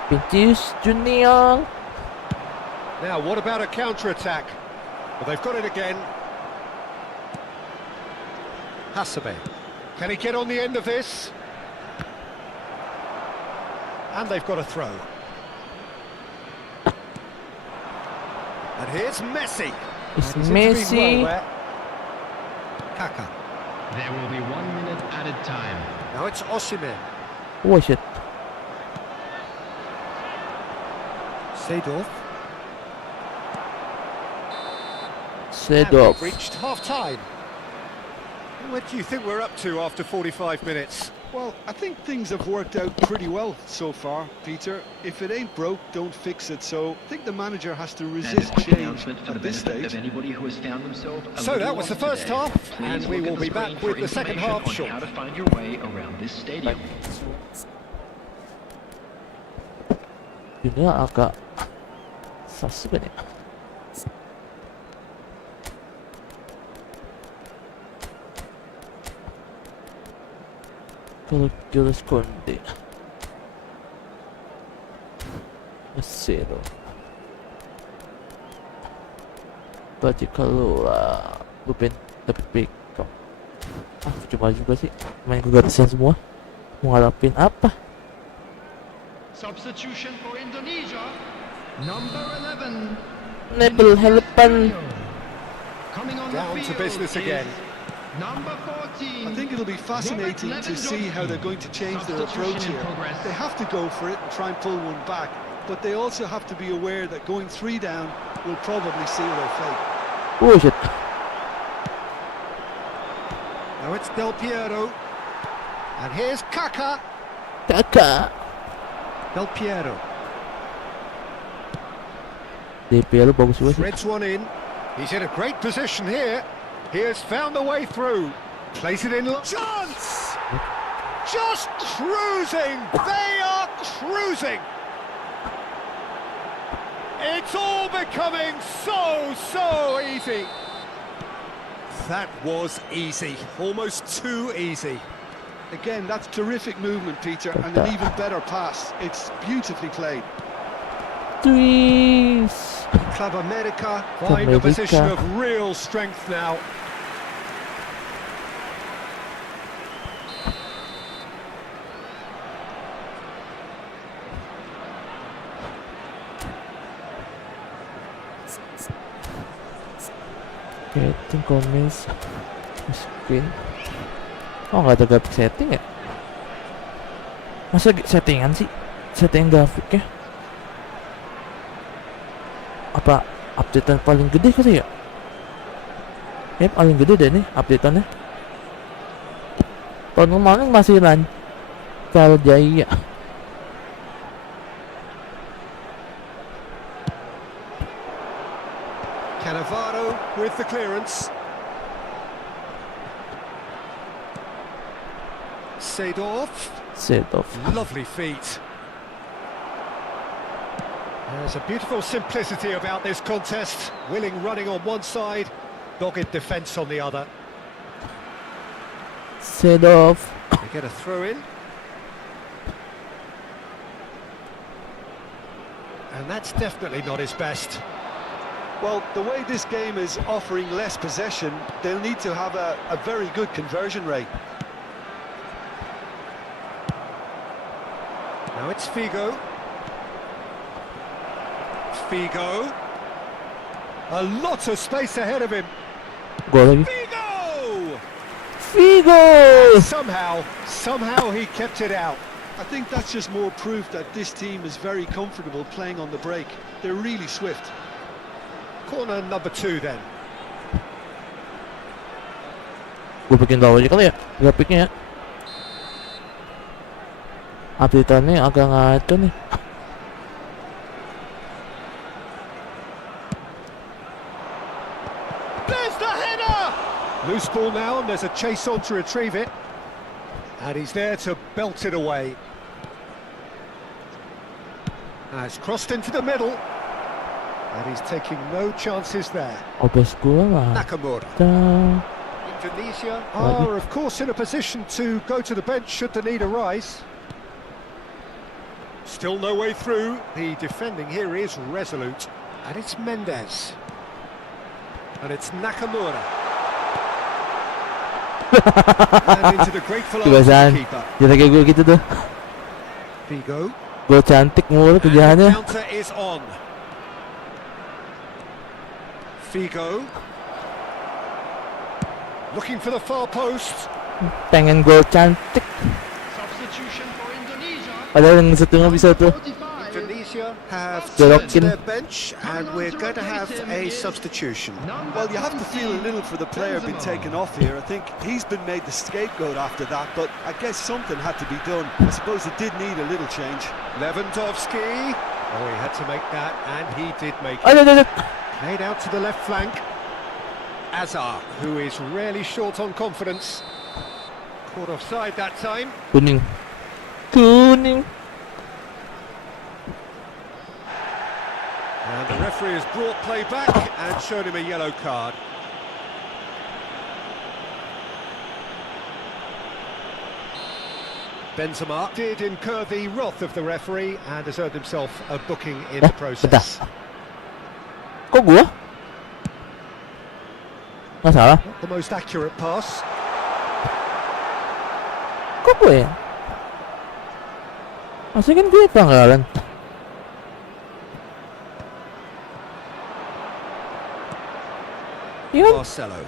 Vinicius Junior. Now, what about a counter-attack? Well, they've got it again. Hasebe. Can he get on the end of this? And they've got a throw. And here's Messi. It's And he seems to be Messi. well there. Kaka. There will be 1 minute added time. Now it's Osimhen. Oh shit. Seedorf. Seedorf. We've reached half-time. What do you think we're up to after 45 minutes? Well, I think things have worked out pretty well so far, Peter. If it ain't broke, don't fix it. So I think the manager has to And a resist quick change announcement for the at this benefit of stage. anybody who has found themselves a So little that was the lost first today. half, Please and we look at will the be back screen for with the second information half on shortly. how to find your way around this stadium. Ini agak susah nih. Kalau jurus konde. Zero. Berarti kalau gue dapat backup. Cuma juga sih main gue gratisan semua. Mau ngarapin apa? Substitution for Indonesia. Number 11. Nebel helepan. Coming on Down the to field business is again. Number 14. I think it'll be fascinating to see how they're going to change their approach here. They have to go for it and try and pull one back, but they also have to be aware that going 3 down will probably seal their fate. Oh shit. Now it's Del Piero. And here's Kaka. Kakak. Del Piero. DPL bagus juga sih. Threads one in. He's in a great position here. He has found the way through. Plays it in. Chance! Just cruising. They are cruising. It's all becoming so easy. That was easy. Almost too easy. Again, that's terrific movement, Peter, and an even better pass. It's beautifully played. Twist. Club America find a position of real strength now. Setting comments. Screen. Oh nggak ada grafik setting ya? Masa settingan sih? Setting grafiknya? Apa updatean paling gede kali ya? Paling gede deh nih updateannya. Tahun kemarin masih lancar jaya. Cannavaro with the clearance. Seedorf. Lovely feet. There's a beautiful simplicity about this contest. Willing running on one side, dogged defence on the other. Seedorf. They get a throw in. And that's definitely not his best. Well, the way this game is offering less possession, they'll need to have a very good conversion rate. Now it's Figo. Figo. A lot of space ahead of him. Gol lagi. Figo! Figo! Somehow he kept it out. I think that's just more proof that this team is very comfortable playing on the break. They're really swift. Corner number 2 then. Gue bikin bawah aja kali ya grafiknya ya. Update-annya agak ngaco nih. There's the header! Loose ball now, and there's a chase on to retrieve it. And he's there to belt it away. Has crossed into the middle. And he's taking no chances there. Obes gue lah. Nakamura. Indonesia are, of course, in a position to go to the bench should the need arise. Still no way through. The defending here is resolute. And it's Mendes. And it's Nakamura. And into the grateful arms of Kebiasaan. the keeper. Jadi kayak gue gitu tuh. Figo. Gue cantik mulu And the kerjaannya. counter is on. Figo. Looking for the far post. Pengen gol cantik. Substitution for Indonesia. Padahal yang satu nggak bisa tuh. 45. Indonesia have Jorokin. turned to their bench and we're going to have a substitution. Well, you have to feel a little for the player being taken off here. I think he's been made the scapegoat after that, but I guess something had to be done. I suppose it did need a little change. Lewandowski. Oh, he had to make that, and he did make it. Aduh. Played out to the left flank. Azar, who is really short on confidence. Caught offside that time. Kuning. Kuning. And the referee has brought play back and shown him a yellow card. Benzema did incur the wrath of the referee and has earned himself a booking in the process. Kok gua? Nggak salah. Not the most accurate pass. Kok gue ya? Masih kan gue pelanggaran. Iya kan? Marcelo.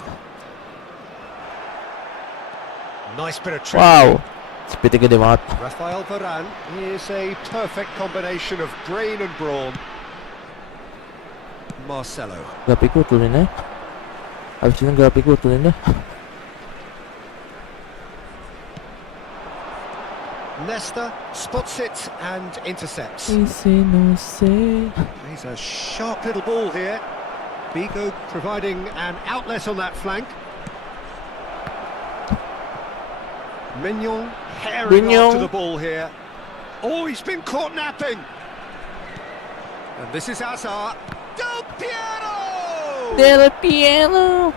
Nice bit of trick. Wow. Speednya gede banget. Rafael Varane is a perfect combination of brain and brawn. Marcelo. Grafik gue turunin ya. Habis ini grafik gue turunin ya. Nesta spots it and intercepts. Sipnosis. He's a sharp little ball here. Bigo providing an outlet on that flank. Mignon herring Mignon. after the ball here. Oh, he's been caught napping. And this is Azar. Del Piero! Del Piero.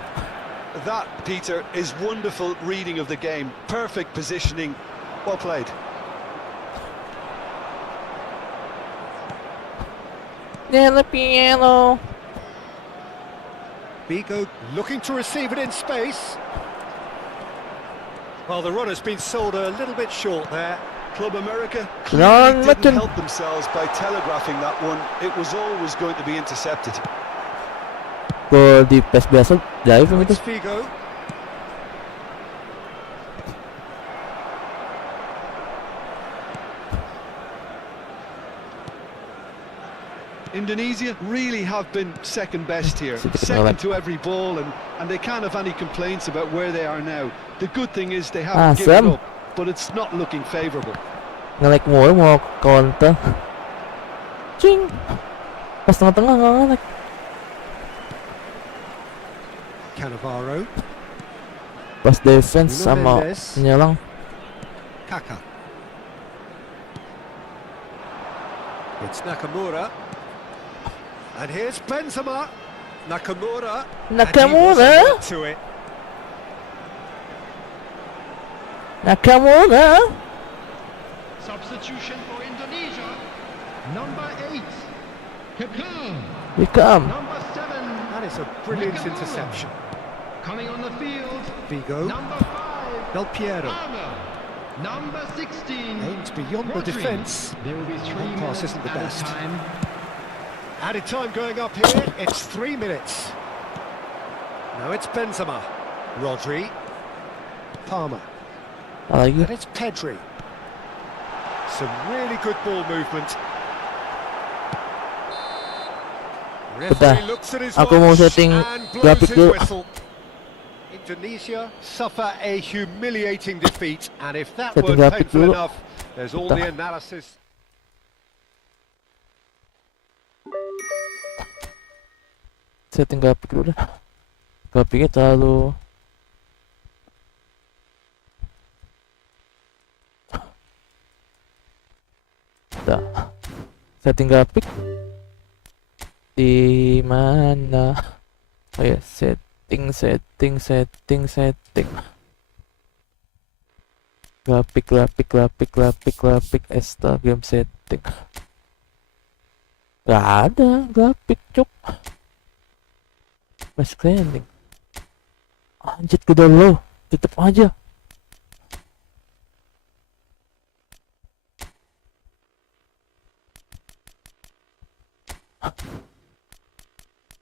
That, Peter, is wonderful reading of the game. Perfect positioning. Well played. Del Piero. Bigo looking to receive it in space. Well, the run has been sold a little bit short there. Club America Run, clearly didn't Mutton. help themselves by telegraphing that one. It was always going to be intercepted. Gol di PES biasa dive Now itu. it's Figo. Indonesia really have been second best here, Sedikit second melek. to every ball, and they can't have any complaints about where they are now. The good thing is they Sam. haven't given up, but it's not looking favourable. Nge-lag mulu mau counter. Cing. Pas tengah-tengah nggak nge-lag. Cannavaro. Pas defense Nuno sama Mendes. penyelang. Kaka. It's Nakamura. And here's Benzema. Nakamura. Nakamura. And he wasn't to it. Nakamura. Substitution for Indonesia. Number 8. Kakar. Become. Number 7. That is a brilliant Nakamura. interception. Coming on the field. Vigo. Number 5. Del Piero. Amal. Number 16. Aimed beyond the Rodri. defence. There will be 3 That pass minutes isn't the added best. time. Added time going up here. It's 3 minutes. Now it's Benzema. Rodri. Palmer. Lagi. And it's Pedri. Some really good ball movement. Referee looks at his Aku mau watch setting and blows grafik his dulu. whistle. Indonesia suffer a humiliating defeat, and if that Setting weren't grafik painful dulu. enough, there's all Bentar. the analysis. Setting grafik dulu dah. Grafiknya terlalu dah. Setting grafik di mana? Oh ya, setting. Grafik extra game setting. Gak ada grafik, cuk. Mas cleaning. Anjir, udah low. Tutup aja.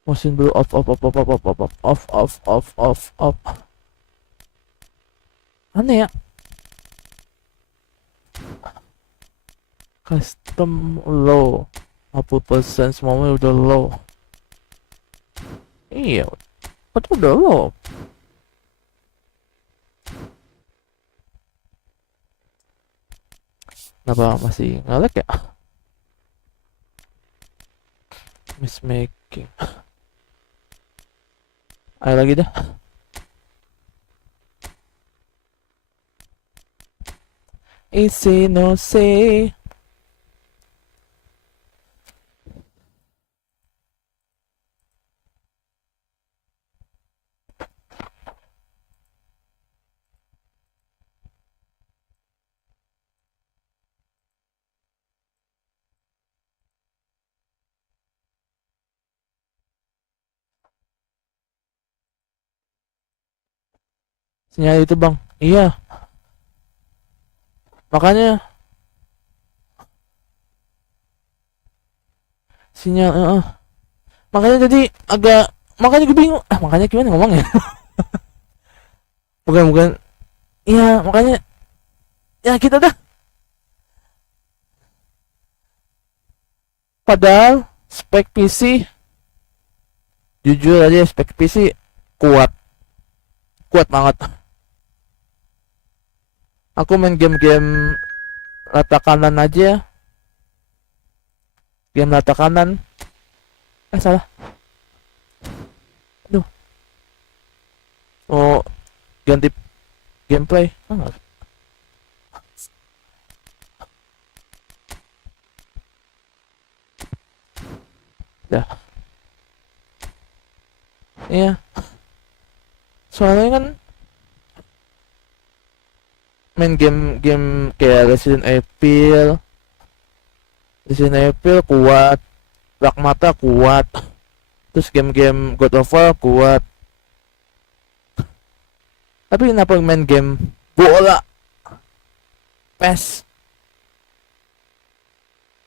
Motion blue off. Aneh ya. Custom low. 50% semuanya udah low. Iya, betul udah low. Kenapa masih nge-lag ya? Mismaking. Ayo lagi dah. Isi no say. Sinyal itu bang, iya. Makanya sinyal, makanya jadi agak, makanya gue bingung. Makanya gimana ngomongnya? bukan. Iya, makanya ya kita dah. Padahal spek PC, jujur aja spek PC kuat banget. Aku main game rata kanan aja. Game rata kanan. Salah. Aduh. Oh, ganti gameplay. Dah. Iya. Soalnya kan main game kayak Resident Evil kuat, Black Mata kuat, terus game God of War kuat. Tapi kenapa main game bola PES,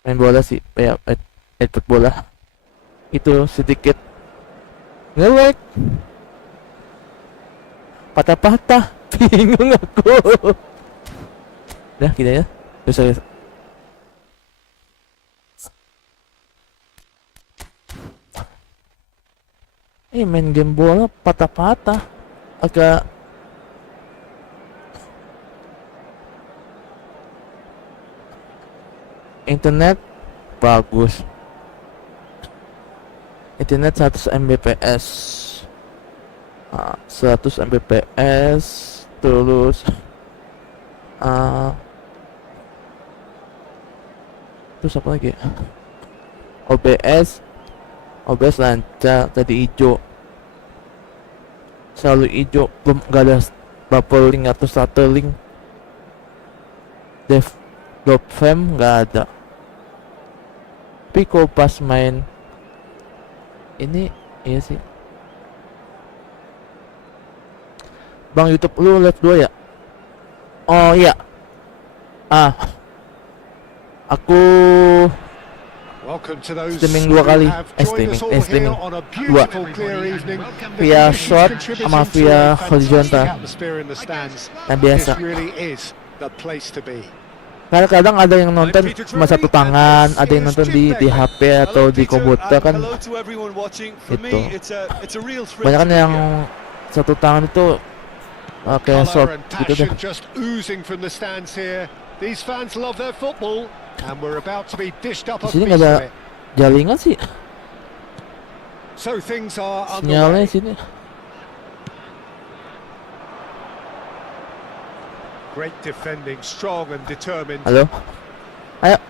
main bola sih kayak eFootball bola itu sedikit nge-lag, patah-patah. Bingung aku. Dah kita ya. Terus main game bola patah-patah. Agak internet bagus. Internet 100 Mbps. 100 Mbps terus terus apa lagi ya? OBS lancar, tadi hijau, selalu hijau, belum gak ada buffering atau stuttering. Dev frame gak ada. Tapi kalau pas main ini iya sih. Bang, YouTube lu live 2 ya? Oh iya. Aku streaming 2 kali. Streaming 2. Via short sama via horizontal. Nah, biasa. Kadang-kadang ada yang nonton cuma satu tangan, ada yang nonton di HP atau di komputer kan. Hello to everyone watching. For Itu. me, it's a real thrill. Banyak kan to be yang here. satu tangan itu kayak short Colour and gitu deh. passion just oozing from the stands here. These fans love their football, and we're about to be dished up Di a sini piece nggak ada of it. jaringan sih. So things are Sinyalnya underway. di sini. Great defending, strong and determined. Halo. Ayo.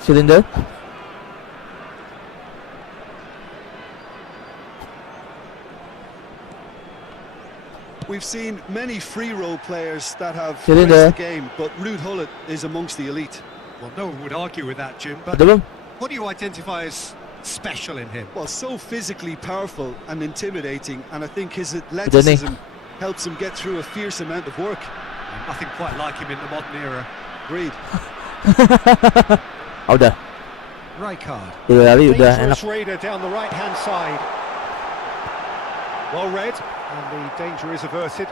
Silinder. We've seen many free role players that have Get in there. raised the game, but Ruud Gullit is amongst the elite. Well, no one would argue with that, Jim, but Udah belum? what do you identify as special in him? Well, so physically powerful and intimidating, and I think his nih. athleticism helps him get through a fierce amount of work. Nothing quite like him in the modern era. Agreed. Oh, udah. Rijkaard. Udah kali udah enak. Dangerous raider down the right-hand side. Well read, and the danger is averted.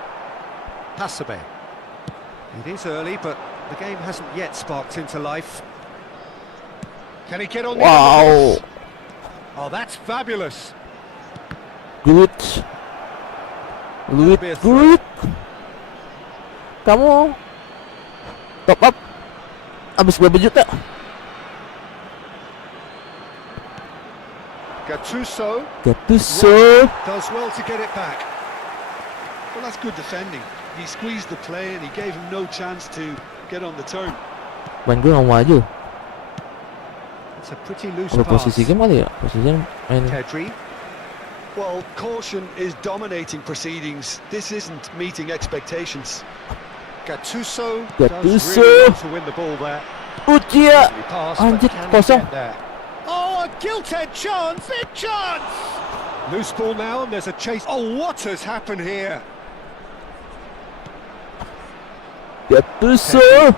Hasebe. It is early, but the game hasn't yet sparked into life. Can he get on the end of Wow. this? Oh, that's fabulous. Good. Good. Kamu top up habis berapa juta? Gattuso Gattuso. does well to get it back. Well, that's good defending. He squeezed the play and he gave him no chance to get on the turn. Ban gue nggak mau maju. It's a pretty loose Kalau pass. posisi game kali ya, posisinya main. Pedri. Well, caution is dominating proceedings. This isn't meeting expectations. Gattuso does Gattuso. really well to win the ball there. Ucia. He passed, Anjir, but can he kosong. get there? Oh, a gilt-edged chance! Big chance! Loose ball now, and there's a chase. Oh, what has happened here? Gattuso.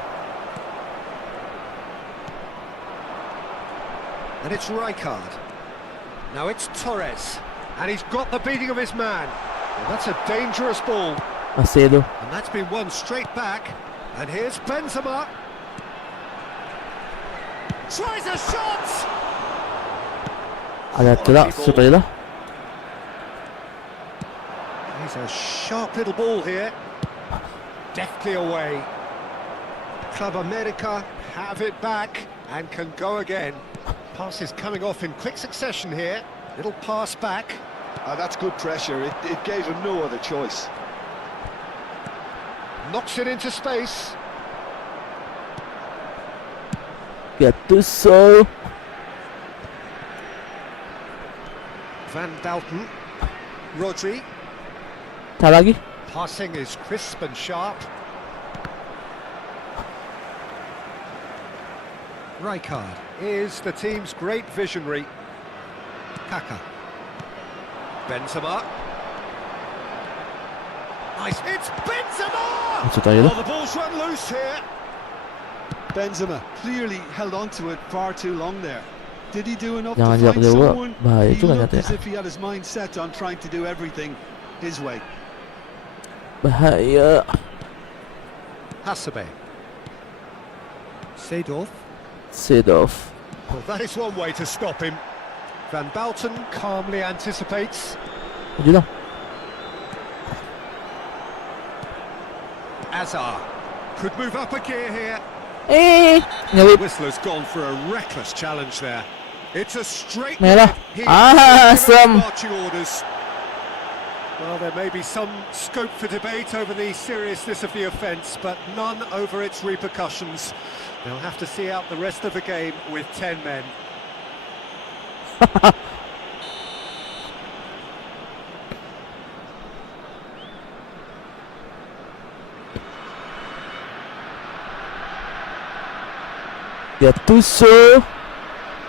And it's Rijkaard. Now it's Torres. And he's got the beating of his man. Well, that's a dangerous ball. Macedo. And that's been won straight back. And here's Benzema. Tries a shot! Ada celah, shoot aja lah. He's a sharp little ball here. Deftly away. Club America have it back and can go again. Pass is coming off in quick succession here. Little pass back. That's good pressure. It gave him no other choice. Knocks it into space. Gattuso. Van Dalton. Rodri. Tak lagi. Passing is crisp and sharp. Rijkaard is the team's great visionary. Kaka. Benzema. Nice. It's Benzema! Shoot aja Oh, lah. the ball's run loose here. Benzema clearly held on to it far too long there. Did he do enough Jangan to jawab find dia, someone? bahaya He juga looked nyata as ya. if he had his mind set on trying to do everything his way. Bahaya. Hasebe. Seedorf. Seedorf. Well, that is one way to stop him. Van Balten calmly anticipates. Maju dong. Azar could move up a gear here. Nyelip. Whistler's gone for a reckless challenge there. It's a straight Merah. He Asam. marching orders. Well, there may be some scope for debate over the seriousness of the offence, but none over its repercussions. They'll have to see out the rest of the game with 10 men. Gattuso.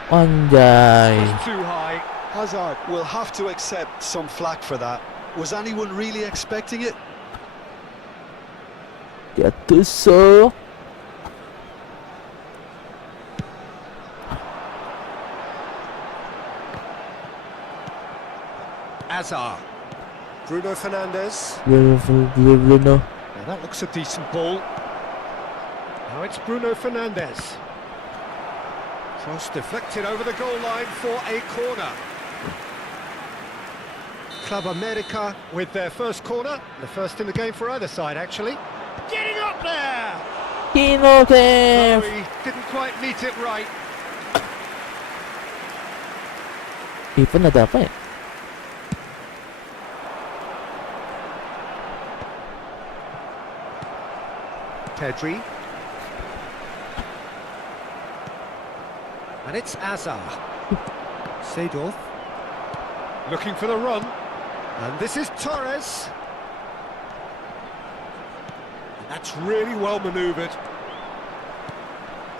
Anjay. It's too high. Hazard will have to accept some flack for that. Was anyone really expecting it? Gattuso. Azar. Bruno Fernandes. Bruno. Now that looks a decent ball. Now it's Bruno Fernandes. Cross deflected over the goal line for a corner. Club America with their first corner. The first in the game for either side, actually. Getting up there! Kinote! Oh, he didn't quite meet it right. Even ada apa ya? Pedri. And it's Azar. Seedorf. Looking for the run. And this is Torres. And that's really well manoeuvred.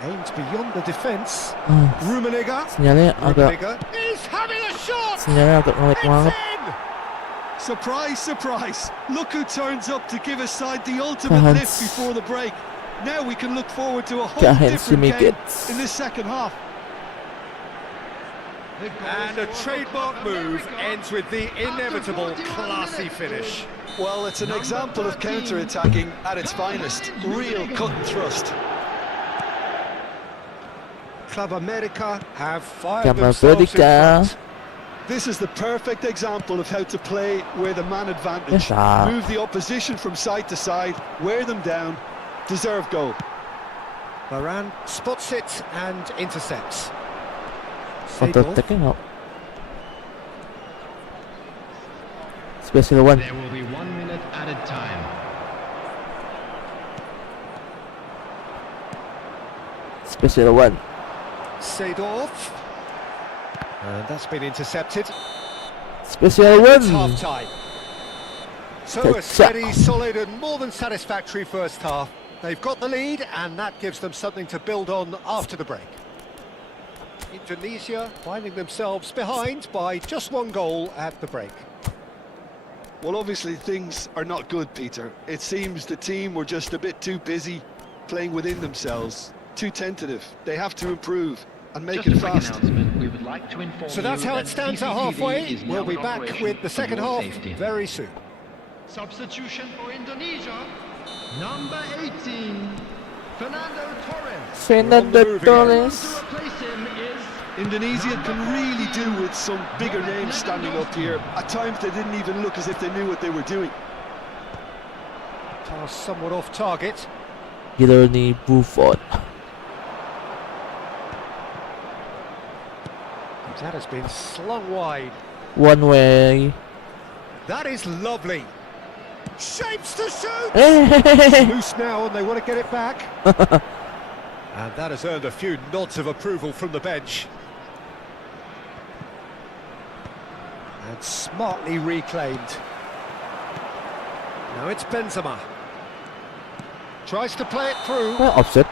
Aimed beyond the defence. Rummenigge. Rummenigge is having a shot! Sinyalnya agak ngelag It's banget. in! Surprise, surprise! Look who turns up to give his side the ultimate Can't. lift before the break. Now we can look forward to a whole Can't different make game it. in this second half. And a trademark move ends with the inevitable classy finish. Well, it's an example of counter-attacking at its finest. Real cut and thrust. Club America have fired Club themselves in America. front. This is the perfect example of how to play with a man advantage. Yes, sir. Move the opposition from side to side, wear them down, deserve goal. Varane spots it and intercepts. Untuk Seedorf. attacking up. Special one. There will be 1 minute added time. Special one. Seedorf. And that's been intercepted. Special It's one. half-time. So Good a steady, job. solid and more than satisfactory first half. They've got the lead and that gives them something to build on after the break. Indonesia finding themselves behind by just one goal at the break. Well, obviously things are not good, Peter. It seems the team were just a bit too busy playing within themselves, too tentative. They have to improve and make Just it a quick fast. announcement. We would like to inform So that's you how that it stands at CCTV halfway. is We'll now be in back operation with the for second your half safety. very soon. Substitution for Indonesia. Number 18, Fernando Torres. Fernando moving. Torres. To replace him is Indonesia can really do with some bigger names standing up here. At times they didn't even look as if they knew what they were doing. Pass somewhat off target. Giloni Buffon. That has been slung wide. One way. That is lovely. Shapes to shoot! Hey! Loose now and they want to get it back. And that has earned a few nods of approval from the bench. And smartly reclaimed. Now it's Benzema. Tries to play it through. Offset.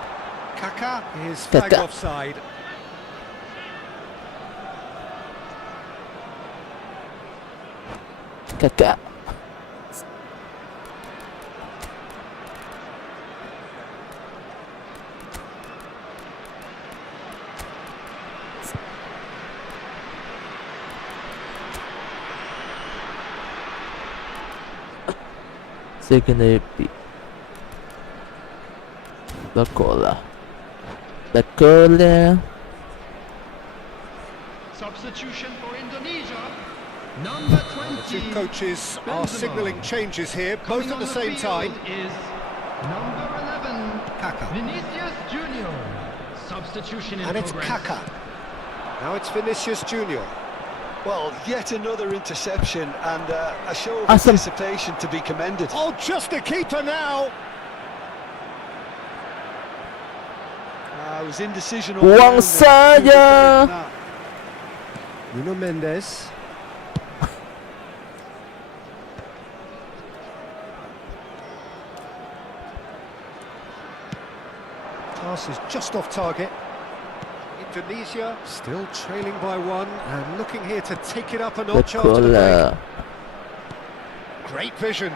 Kaka is flagged Kaka. offside. Kakak. Second AP. La cola. La cola. substitution for Indonesia. Number The two 20. coaches are Benzema. signalling changes here, both Coming at on the same field time. is number 11, Kaka. Vinicius Junior. Substitution in And it's progress. Kaka. Now it's Vinicius Junior. Well, yet another interception and a show of Awesome. anticipation to be commended. Oh, just a keeper now. It was indecision all Buang round there. saja. Couldn't do better than that. Nuno Mendes. Pass is just off target. Indonesia still trailing by one and looking here to take it up a La notch after the break. cola. Great vision.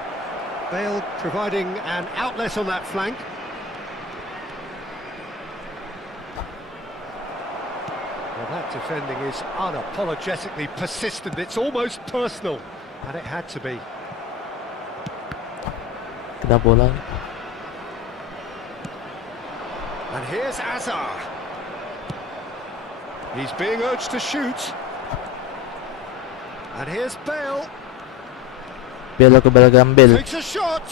Bale providing an outlet on that flank. Well, that defending is unapologetically persistent. It's almost personal. And it had to be. Kena bola. And here's Azar. He's being urged to shoot. And here's Bale. Belo kembali ambil. Takes a shot.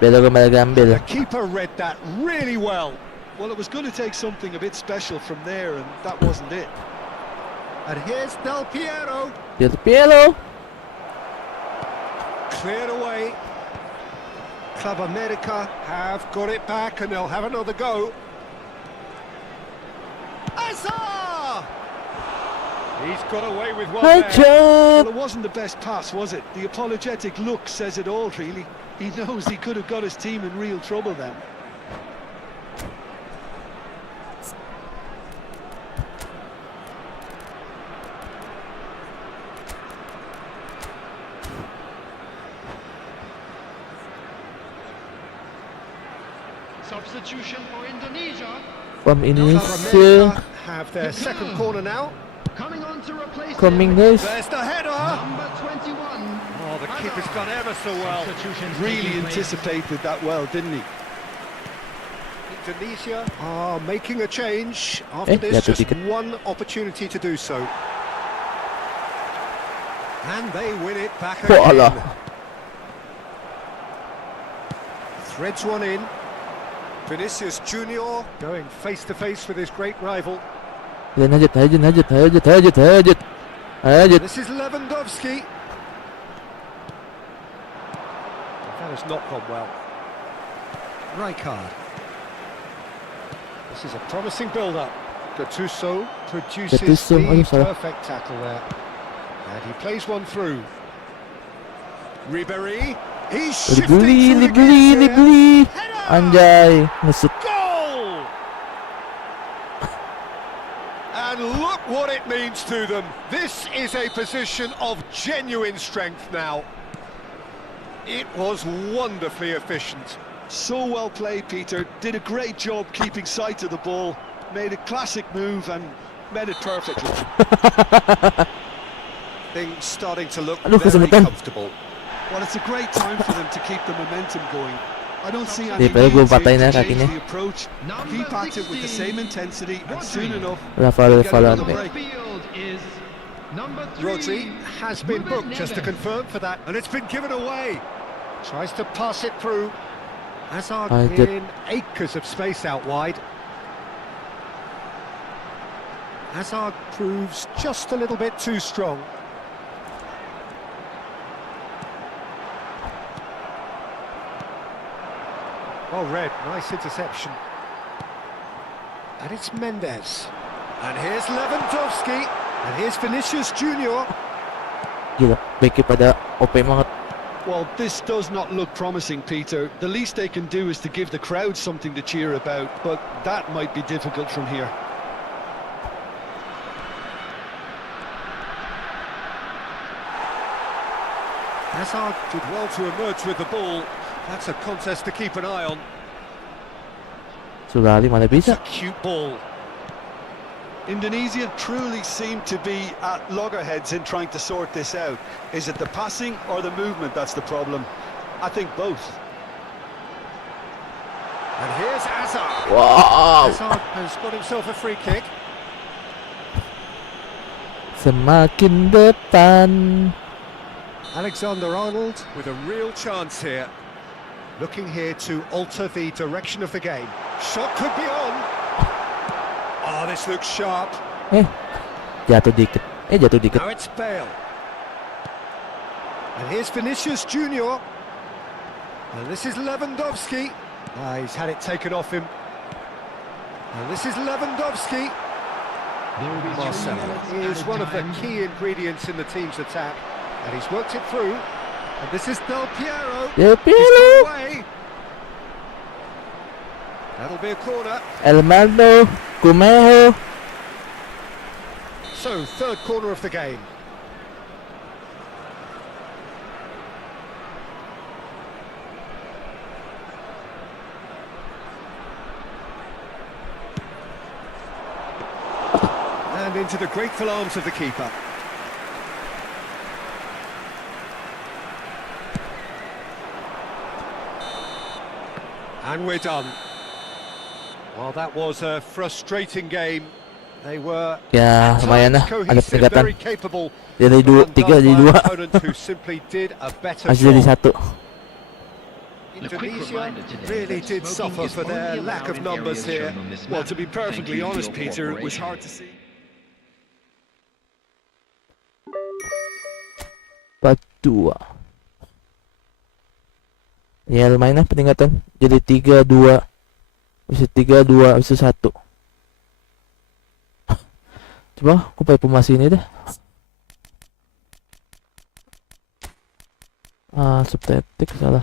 Belo kembali ambil. The keeper read that really well. Well, it was going to take something a bit special from there, and that wasn't it. And here's Del Piero. Del Piero. Cleared away. Club America have got it back and they'll have another go. Azar! He's got away with one there. Well, it wasn't the best pass, was it? The apologetic look says it all, really. He knows he could have got his team in real trouble then. Substitution for Indonesia. From Club Indonesia. America have their second corner now. Coming on to replace Coming him, guys. There's the header. number 21. Oh, the keeper's done ever so well. Substitutions Really taking place. anticipated that well, didn't he? Indonesia are making a change after yeah, this, just dikit. one opportunity to do so. And they win it back Oh, again. Allah. Threads one in. Vinicius Junior going face to face with his great rival. Hajat. Hajat. This is Lewandowski. That has not gone well. Rijkaard. This is a promising build-up. Gattuso produces Gattuso, the sorry. perfect tackle there. And he plays one through. Ribéry. He's shifting through the gears here. Libli. Header! Anjay. Nusuk. Goal! And look what it means to them. This is a position of genuine strength now. It was wonderfully efficient. So well played, Peter. Did a great job keeping sight of the ball. Made a classic move and made it perfectly. Things starting to look Aduh, very kesemutan. comfortable. Well, it's a great time for them to keep the momentum going. I don't see Di, any padahal need belum to patahin ya change kakinya. the approach. Keep at it with the same intensity, and soon enough, Rafael get another Valente. break. Field is number 3. Rodri has been Ruben booked, just to Neves. confirm for that, and it's been given away. Tries to pass it through. Hazard Hajat. in acres of space out wide. Hazard proves just a little bit too strong. Oh, Red, nice interception. And it's Mendes. And here's Lewandowski. And here's Vinicius Junior. Gila, baiknya pada OP banget. Well, this does not look promising, Peter. The least they can do is to give the crowd something to cheer about, but that might be difficult from here. Hazard did well to emerge with the ball. That's a contest to keep an eye on. Sulali mana It's a bisa? cute ball. Indonesia truly seem to be at loggerheads in trying to sort this out. Is it the passing or the movement that's the problem? I think both. And here's Hazard. Wow. Hazard has got himself a free kick. Semakin depan. Alexander-Arnold with a real chance here. Looking here to alter the direction of the game. Shot could be on. Oh, this looks sharp. Jatuh dikit. Jatuh dikit. Now it's Bale. And here's Vinicius Junior. And this is Lewandowski. Ah, he's had it taken off him. And this is Lewandowski. There will be 3 Marcelo minutes is added one of the time. key ingredients in the team's attack. And he's worked it through. And this is Del Piero. Del He's Piero. got away. That'll be a corner. Elmaldo. Kumeho. So, third corner of the game. And into the grateful arms of the keeper. And we're done. Well, that was a frustrating game. They were Ya at lumayan times lah, ada cohesive, peningkatan. very capable. Jadi but 3 undone jadi by 2. an opponent who simply did a better Masih jadi job. 1. Indonesia really did suffer for their lack of numbers here. Well, to be perfectly honest, Peter, it was hard to see. 4-2. Ya lumayan lah peningkatan. Jadi 3-2. Bisa 3-2, bisa 1. Coba aku pakai pemasi ini dah. Subtetik salah.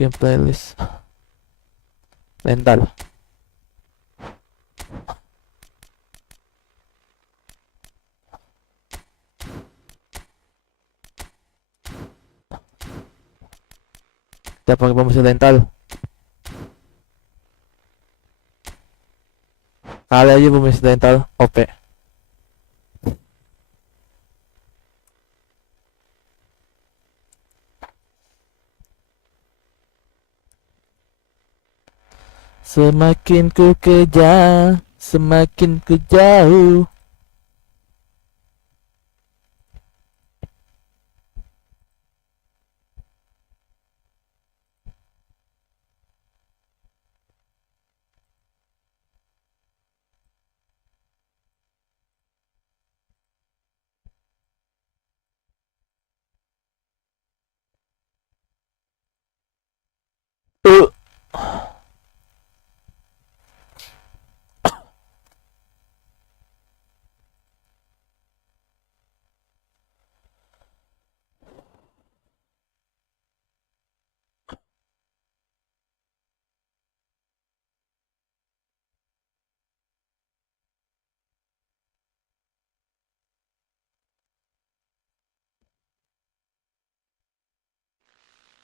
Game playlist. Mental. Kita pakai pemasi rental. Kali aja pemasi rental OP. Semakin ku kejar, semakin ku jauh.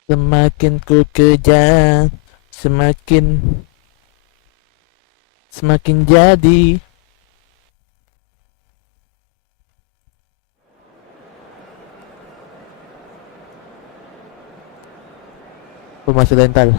Semakin ku kejar, semakin jadi. Pemasi rental.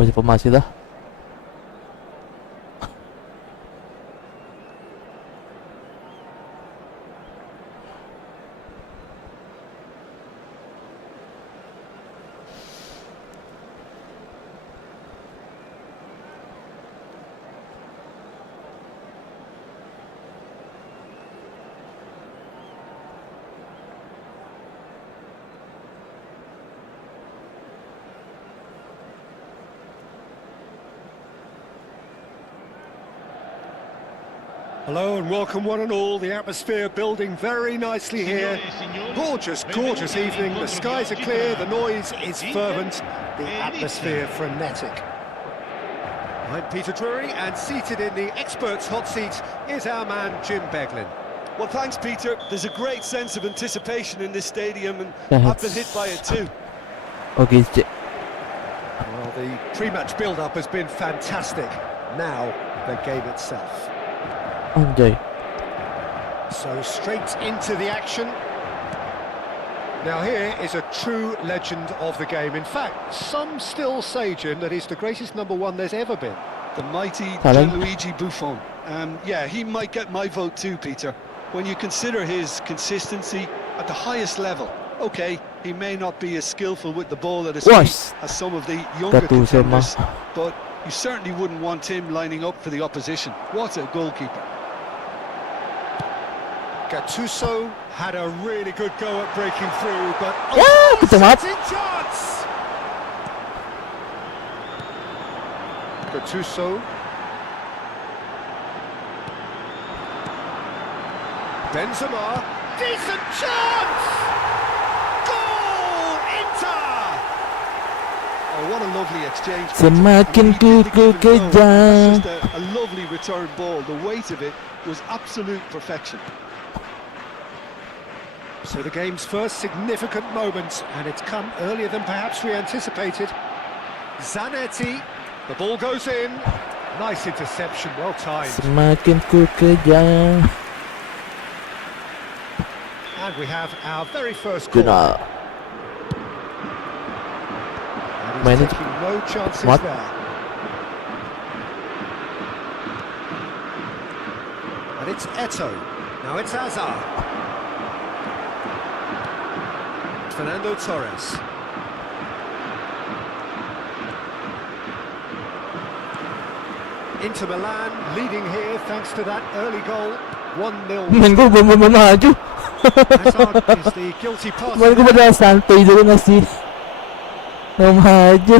Masih pemasi lah. Hello and welcome one and all. The atmosphere building very nicely here. Gorgeous, gorgeous evening. The skies are clear, the noise is fervent, the atmosphere frenetic. I'm Peter Drury, and seated in the experts' hot seat is our man Jim Beglin. Well, thanks, Peter. There's a great sense of anticipation in this stadium, and I've been hit by it too. Okay, Well, the pre-match build-up has been fantastic. Now, the game itself. Anjay. So straight into the action. Now here is a true legend of the game. In fact, some still say, Jim, that he's the greatest number one there's ever been. The mighty Hello. Gianluigi Buffon. Yeah, he might get my vote too, Peter. When you consider his consistency at the highest level, okay, he may not be as skillful with the ball at his feet as some of the younger contenders, but you certainly wouldn't want him lining up for the opposition. What a goalkeeper. Gattuso had a really good go at breaking through, but ketemu. chance! Gattuso. Benzema. Decent chance! Goal! Inter! Oh, what a lovely exchange. Semakin ku kejar. Just a lovely return ball. The weight of it was absolute perfection. So the game's first significant moment, and it's come earlier than perhaps we anticipated. Zanetti, the ball goes in. Nice interception, well timed. Semakin ku kejar. And we have our very first goal. Guna. And Main he's it. taking no chances What? there. And it's Eto'o. Now it's Hazard. Fernando Torres. Inter Milan leading here thanks to that early goal. 1-0. Main ko bumamaju. Hazard is the guilty party. Main ko pada santai dulu nasi. Maju.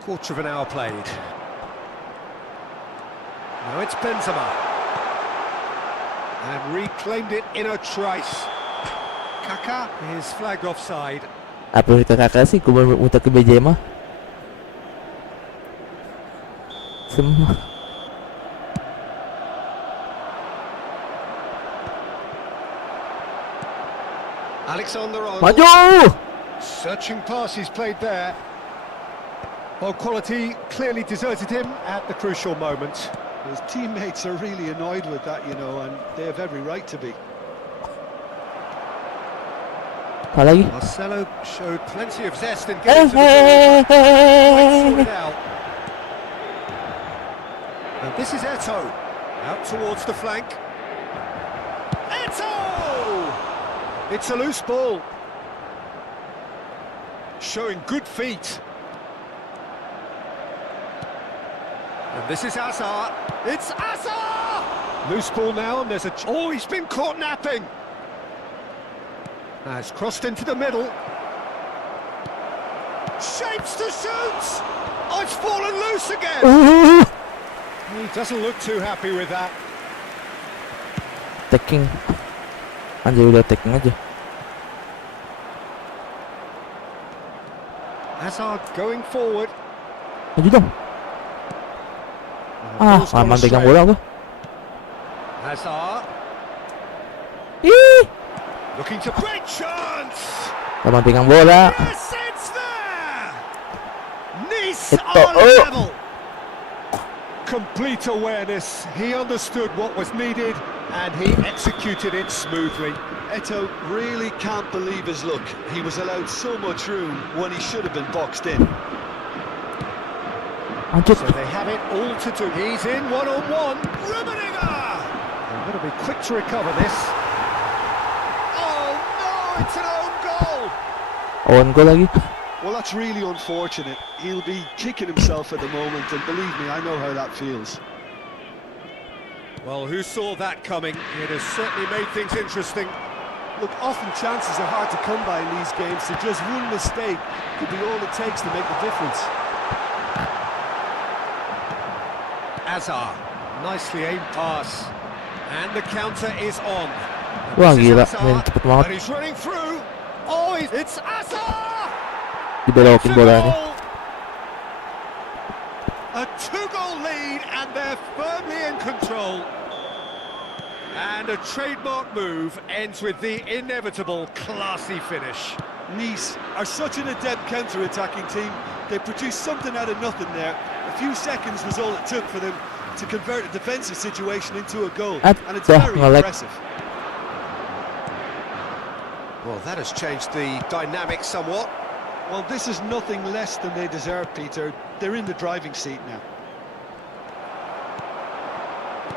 Quarter of an hour played. Now it's Benzema. And reclaimed it in a trice. Kaka is flagged offside. Apa kita kakak sih? Ku muter ke BJ mah. Semua. Alexander-Arnold. Maju! Searching pass he's played there. Well, quality clearly deserted him at the crucial moment. His teammates are really annoyed with that, you know, and they have every right to be. Apa lagi? Marcelo showed plenty of zest in getting to the ball. Quite sorted out. And this is Eto'o. Out towards the flank. Eto'o! It's a loose ball. Showing good feet. And this is Hazard. It's Hazard! Loose ball now, and there's a... Oh, he's been caught napping. Has crossed into the middle. Shapes to shoot! Oh, it's fallen loose again! He doesn't look too happy with that. Taking. Anjir udah taking aja. Hazard going forward. Maju dong. Ah, Ball's gone aman pegang astray. bola gua. Hazard Ih, looking to great chance. aman pegang bola. Yes, it's there. Nice Ito, on oh. level. Complete awareness. He understood what was needed and he executed it smoothly. Eto'o really can't believe his luck. He was allowed so much room when he should have been boxed in. Anjir. So they have it all to do. He's in one-on-one. Rummenigge! They're going to be quick to recover this. Oh no, it's an own goal. Awan ko lagi. Well, that's really unfortunate. He'll be kicking himself at the moment, and believe me, I know how that feels. Well, who saw that coming? It has certainly made things interesting. Look, often chances are hard to come by in these games, so just one mistake could be all it takes to make the difference. Hazard, nicely aimed pass. And the counter is on. Wah, This is gila. Hazard, Main cepet banget. and he's running through. Oh, it's Hazard! Dibelokin bolanya. A two-goal lead, and they're firmly in control. And a trademark move ends with the inevitable classy finish. Nice are such an adept counter-attacking team. They produced something out of nothing there. A few seconds was all it took for them to convert a defensive situation into a goal. At And it's the very ngelek. impressive. Well, that has changed the dynamic somewhat. Well, this is nothing less than they deserve, Peter. They're in the driving seat now.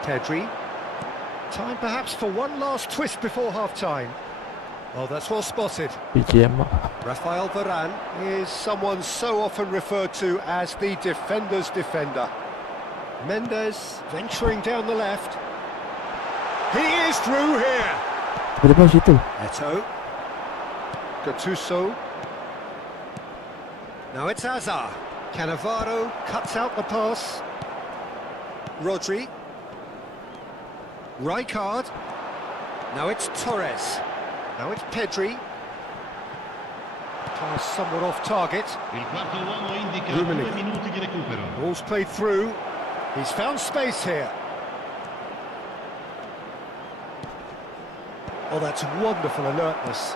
Pedri. Time perhaps for one last twist before half-time. Oh, that's well spotted. BGM. Rafael Varane is someone so often referred to as the defender's defender. Mendes venturing down the left. He is through here. Tiba-tiba situ. Eto'o. Gattuso. Now it's Hazard. Cannavaro cuts out the pass. Rodri. Rijkaard. Now it's Torres. Now it's Pedri. Pass somewhat off target. Il quarto uomo indica Rummenigge. 2 minuti di recupero. Ball's played through. He's found space here. Oh, that's wonderful alertness.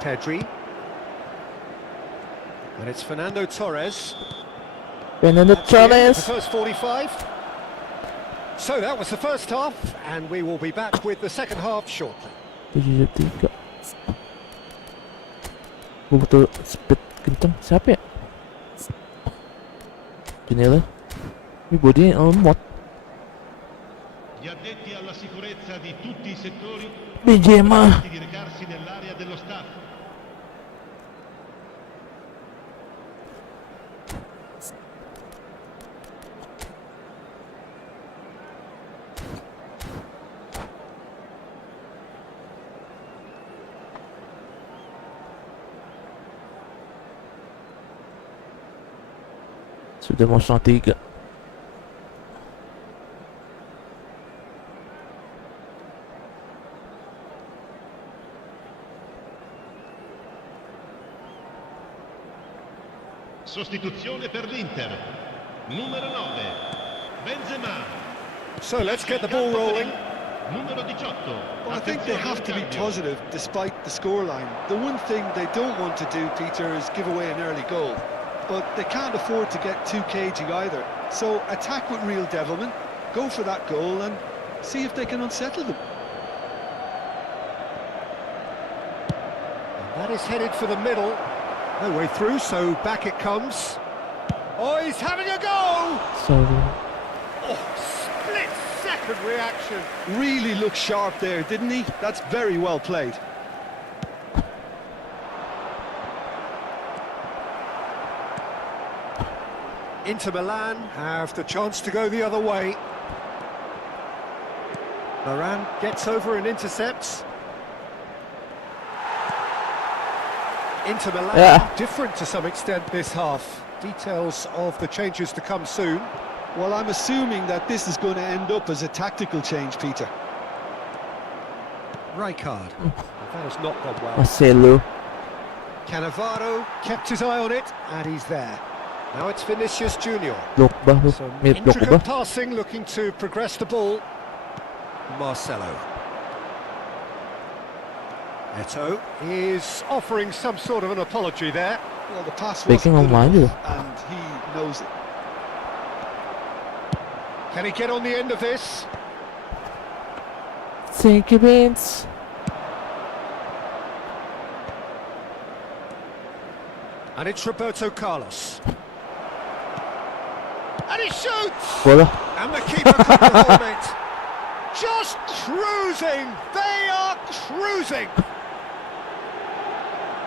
Pedri. And it's Fernando Torres. Fernando That's the end of the Torres. first 45. So that was the first half, and we will be back with the second half shortly. 73. Gue betul speed kenceng. Siapa ya? Jendela. Ini bodinya lemot. Gli addetti alla sicurezza di tutti i settori Benzema. di recarsi nell'area dello staff. Sudah mau setengah 3. Sostituzione per l'Inter. Numero 9. Benzema. So let's get the ball rolling. Numero 18. Well, I think they have to be positive despite the scoreline. The one thing they don't want to do, Peter, is give away an early goal. But they can't afford to get too cagey either. So attack with real devilment, go for that goal and see if they can unsettle them. That is headed for the middle. No way through, so back it comes. Oh, he's having a go! Sorry. Oh, split-second reaction. Really looked sharp there, didn't he? That's very well played. Inter Milan have the chance to go the other way. Moran gets over and intercepts. Inter Milan different to some extent this half. Details of the changes to come soon. Well, I'm assuming that this is going to end up as a tactical change, Peter. Rijkaard. That has not gone well. Marcelo. Cannavaro kept his eye on it, and he's there. Now it's Vinicius Junior. Drogba. Some Mirip Drogba. intricate passing, looking to progress the ball. Marcelo. Eto'o is offering some sort of an apology there. Well, the pass Speaking wasn't good of enough, Mario. and he knows it. Can he get on the end of this? Thank you, Vince. And it's Roberto Carlos. And he shoots! Bola. And the keeper couldn't hold it. Just cruising! They are cruising!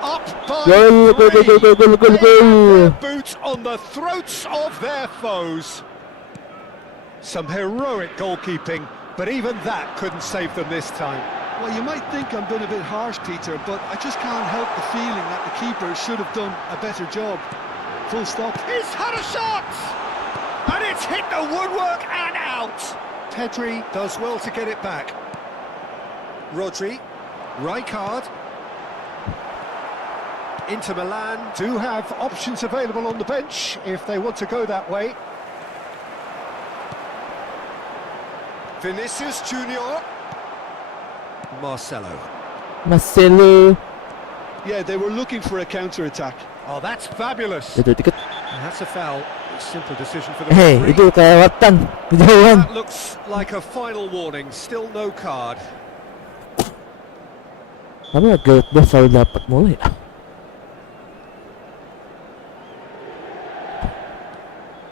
Up by Goal, goal, three. goal, goal, goal, goal, They have goal. their boots on the throats of their foes. Some heroic goalkeeping, but even that couldn't save them this time. Well, you might think I'm being a bit harsh, Peter, but I just can't help the feeling that the keeper should have done a better job. Full stop. He's had a shot! And it's hit the woodwork and out! Pedri does well to get it back. Rodri, Rijkaard. Inter Milan do have options available on the bench if they want to go that way. Vinicius Junior. Marcelo. Marcelo. Yeah, they were looking for a counter-attack. Oh, that's fabulous. Itu dikit. And that's a foul. Simple decision for the Hei, referee. itu kelewatan. Kejauhan. That looks like a final warning. Still no card. Tapi ya Gareth Bale selalu dapat mulu ya.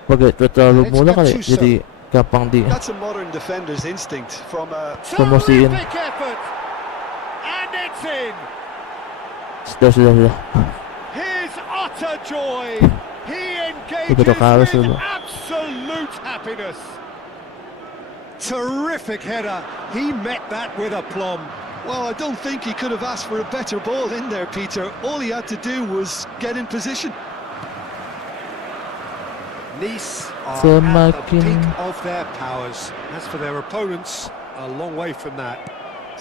Gareth Bale terlalu mulu kali ya, jadi gampang di That's a modern defender's instinct from a... promosiin. Terrific effort. And it's in. Sudah. His utter joy. He Betul, Carlos engages dulu. with absolute happiness. Terrific header. He met that with aplomb. Well, I don't think he could have asked for a better ball in there, Peter. All he had to do was get in position. Nice are at Semakin- the peak of their powers. As for their opponents, a long way from that.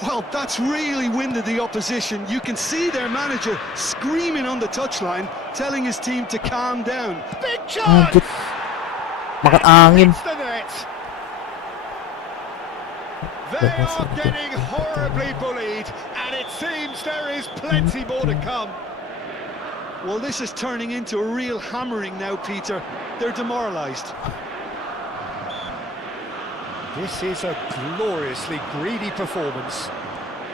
Well, that's really winded the opposition. You can see their manager screaming on the touchline, telling his team to calm down. Big chance! Anjir. Makan angin. Hits the net. They are getting horribly bullied, and it seems there is plenty more to come. Well, this is turning into a real hammering now, Peter. They're demoralised. This is a gloriously greedy performance.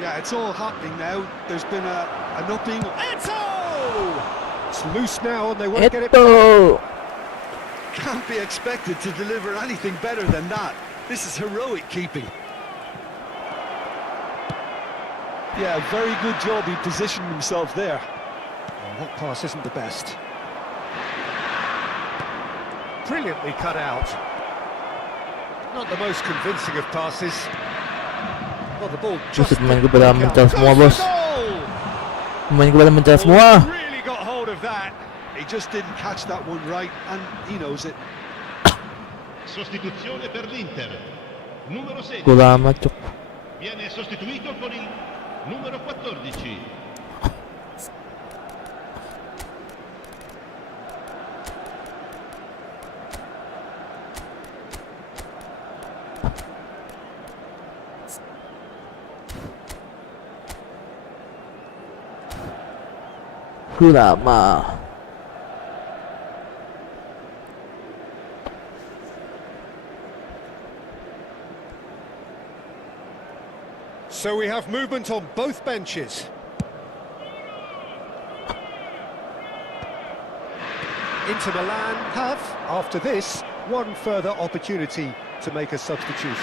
Yeah, it's all happening now. There's been an upping. Eto! It's loose now and they won't get it back. Eto. Can't be expected to deliver anything better than that. This is heroic keeping. Yeah, very good job. He positioned himself there. Oh, that pass isn't the best. Brilliantly cut out. Not the most convincing of passes. Well, the ball just Buset, main kepada mental semua, goes bos. for goal! Main kepada mental Oh, semua. really got hold of that. He just didn't catch that one right, and he knows it. Sostituzione per l'Inter. Numero 16 Gol amat, cuk. viene sostituito con il numero 14. Gol amat. So we have movement on both benches. Inter Milan have, after this, one further opportunity to make a substitution.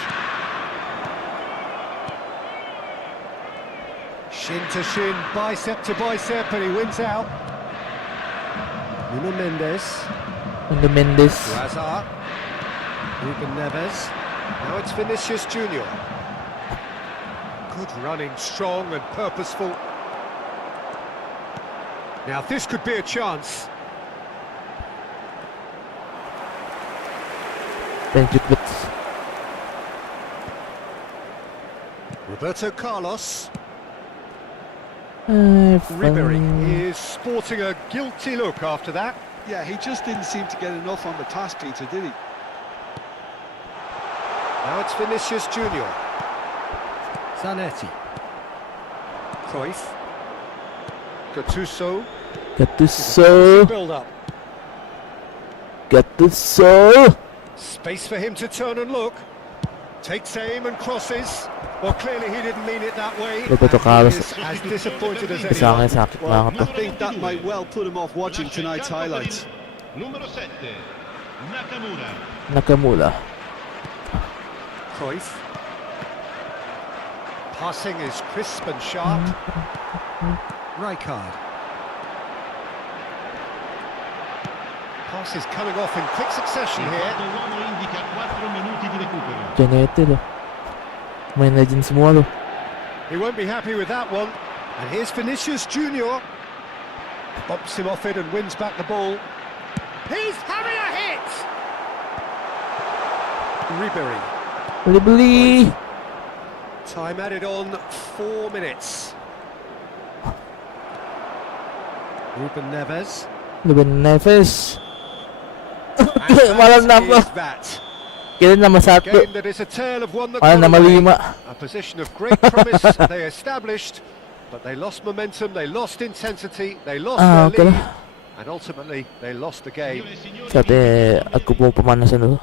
Shin to shin, bicep to bicep, and he wins out. Nuno Mendes, Nuno Mendes. Hazard, Ruben Neves. Now it's Vinicius Junior. Good running, strong and purposeful. Now this could be a chance. Lanjut bet. Roberto Carlos. Fun. Ribery is sporting a guilty look after that. Yeah, he just didn't seem to get enough on the task, Peter, did he? Now it's Vinicius Junior. Zanetti. Cruyff. Gattuso. Gattuso. Build up. Gattuso. Space for him to turn and look. Takes aim and crosses. Well, clearly he didn't mean it that way. Roberto Carlos. He is as disappointed as Kesangnya anyone. sakit Well, banget I tuh. think that might well put him off watching tonight's highlights. Numero 7 Nakamura. Nakamura. Cruyff. Passing is crisp and sharp. Rijkaard. Pass is coming off in quick succession Il here. quarto uomo indica 4 minuti di recupero. Janete loh. Main legend semua loh. He won't be happy with that one. And here's Vinicius Junior. Bumps him off it and wins back the ball. He's having a hit! Ribery. Beli. Time added on 4 minutes. Ruben Neves. Ruben Neves. And Malah that nambah. is that. Kira nama 1. Game that is a tale of one that Malah got nama away. 5. A position of great promise they established, but they lost momentum, they lost intensity, they lost Ah, oke their lah. lead, and ultimately they lost the game. Signore e signori, Saatnya aku mau pemanasan dulu.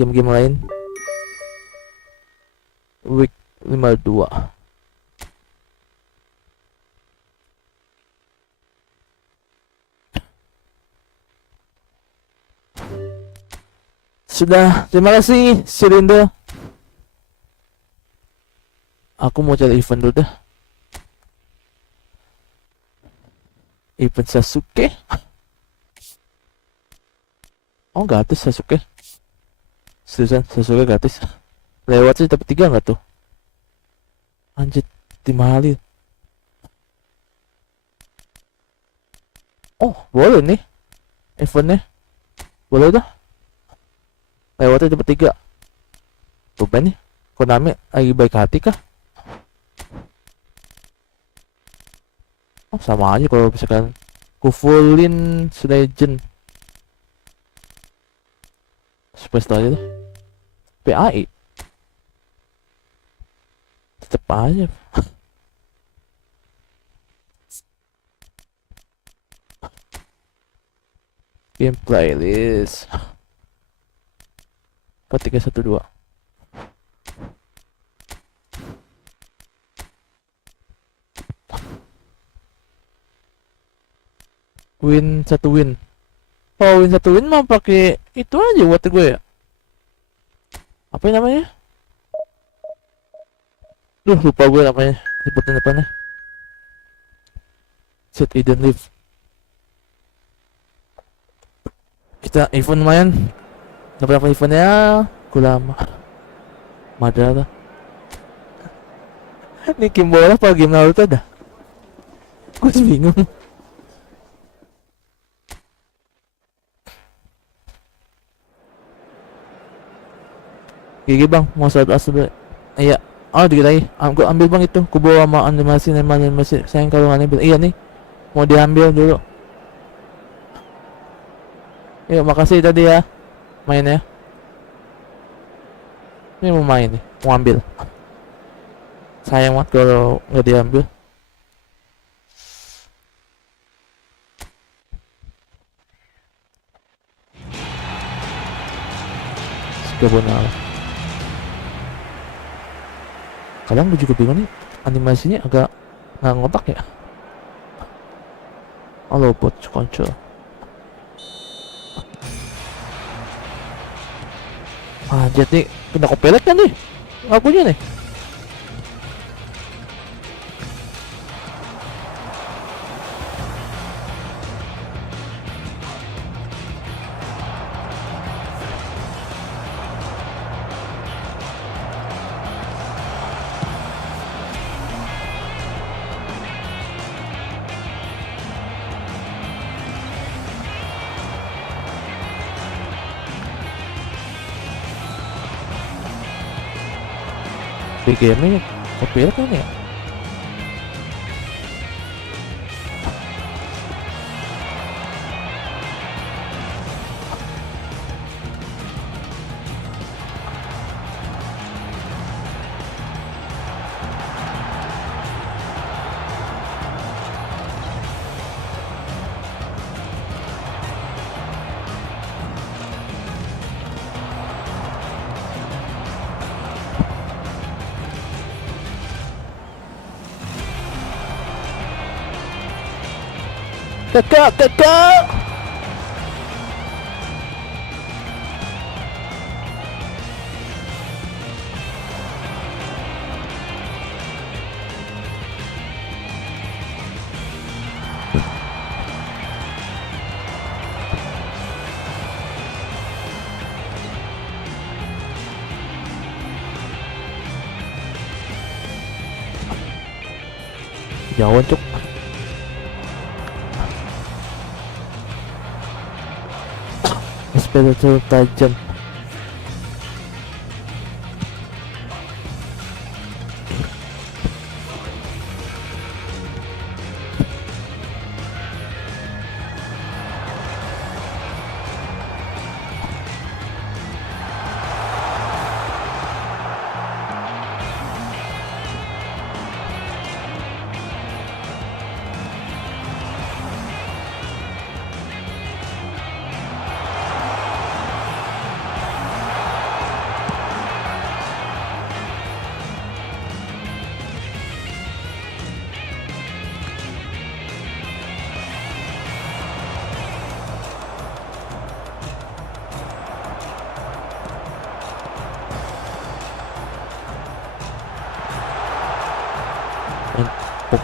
Game-game lain. Week 52. Sudah, terima kasih Silindo. Aku mau cari event dulu dah. Event Sasuke. Oh, gratis Sasuke. Seriusan, Sasuke gratis. Lewat sih, tapi 3 nggak tuh? Anjir, dimahalin. Oh, boleh nih eventnya. Boleh dah. Lewatnya dapat 3. Tuh nih. Konami lagi baik hati kah? Oh, sama aja kalau misalkan kufullin Legend. Space aja tuh. PAI. Tetep aja. Game playlist. 4312. Win 1 win. Oh, win 1 win mah pakai itu aja buat gue ya. Apa namanya? Duh, lupa gue namanya. Sebutin depannya. Set Eden Live. Kita event lumayan. Berapa eventnya? Lama. Madara. Ini game bola apa game Naruto dah? Gue bingung. Gigi bang, mau salat asal dulu. Iya. Oh, dikit lagi. Gue ambil bang itu. Gue bawa sama animasi. Sayang kalau nggak ambil. Iya nih. Mau diambil dulu. Yuk, makasih tadi ya. Mainnya. Ini mau main nih. Mau ambil. Sayang banget kalau nggak diambil. Sebenarnya. Kadang gue juga bingung nih, animasinya agak nggak ngotak ya. Halo bot konco. Ah, jadi kena copyright kan nih lagunya nih. Di game-nya copyright kan ya? Kakak. Jauh cuk. Sepeda terlalu tajam.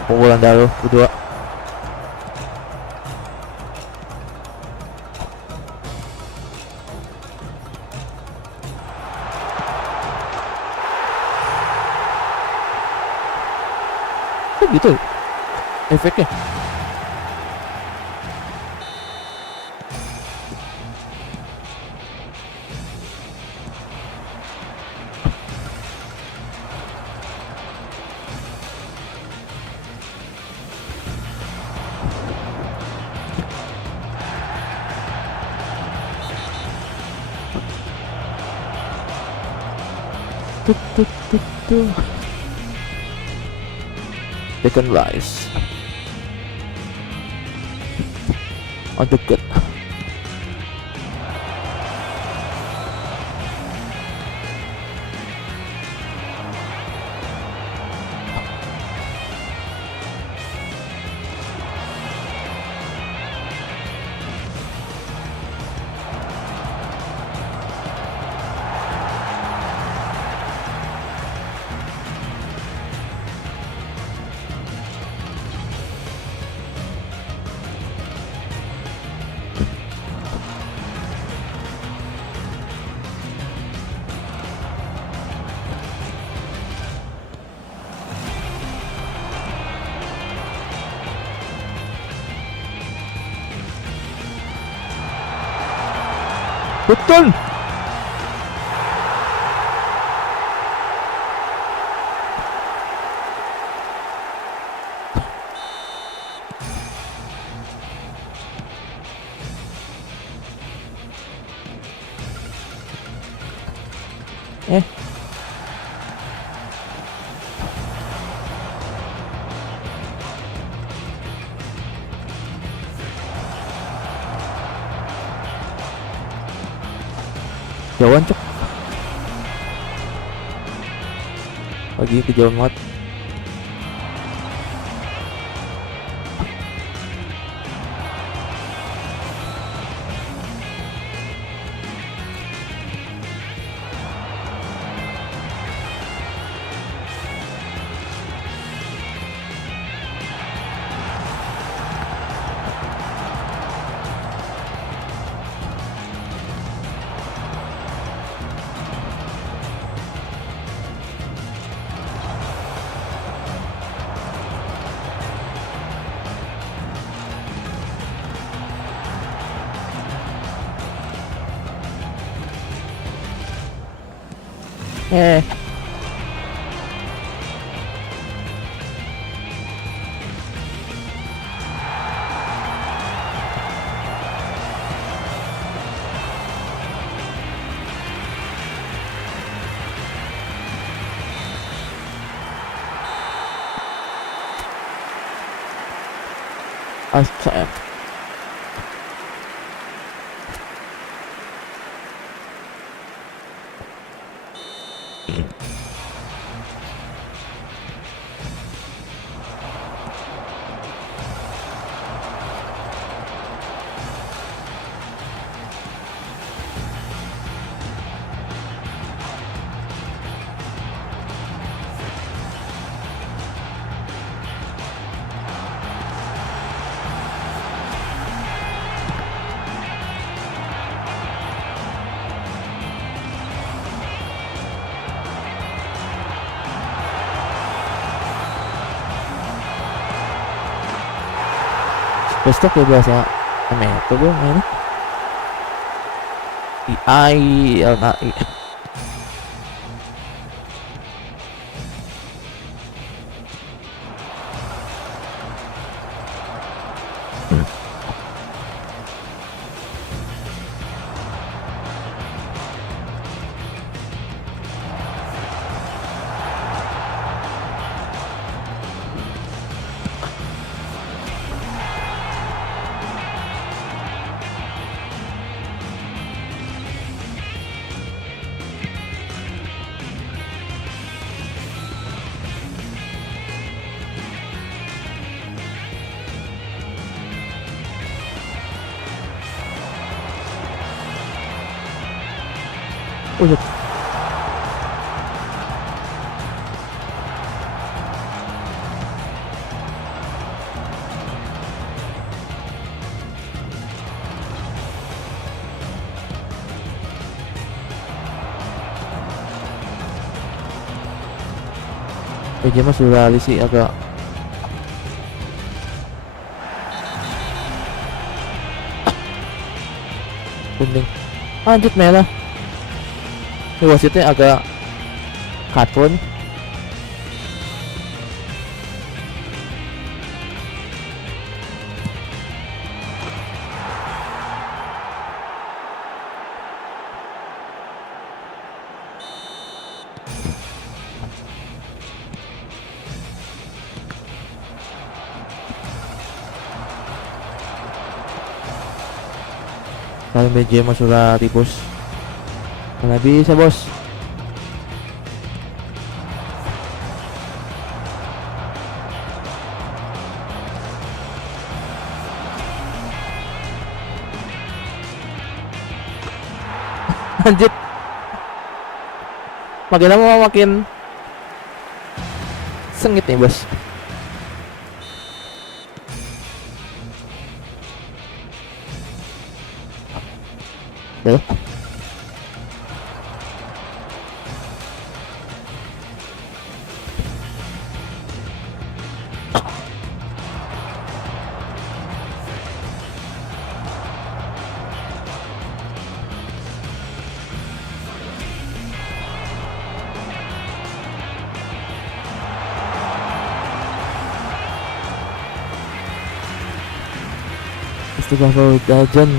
Pukulan dalu kedua. Kok gitu efeknya? Tut, tut, tut, tut. Second rise. Oh, deket. Betul. Jauhan cok. Lagi kejauhan banget. Astaga. Bestok ya bahasa Amerika gue mainnya. I. Udah. Dia mah sudah lari sih agak kuning. Lanjut merah. Ini wasitnya agak kartun. Kalian Benzema sudah bos. Mana bisa bos. Lanjut. Makin lama makin sengit nih bos. Tuh. Istighfar dajan.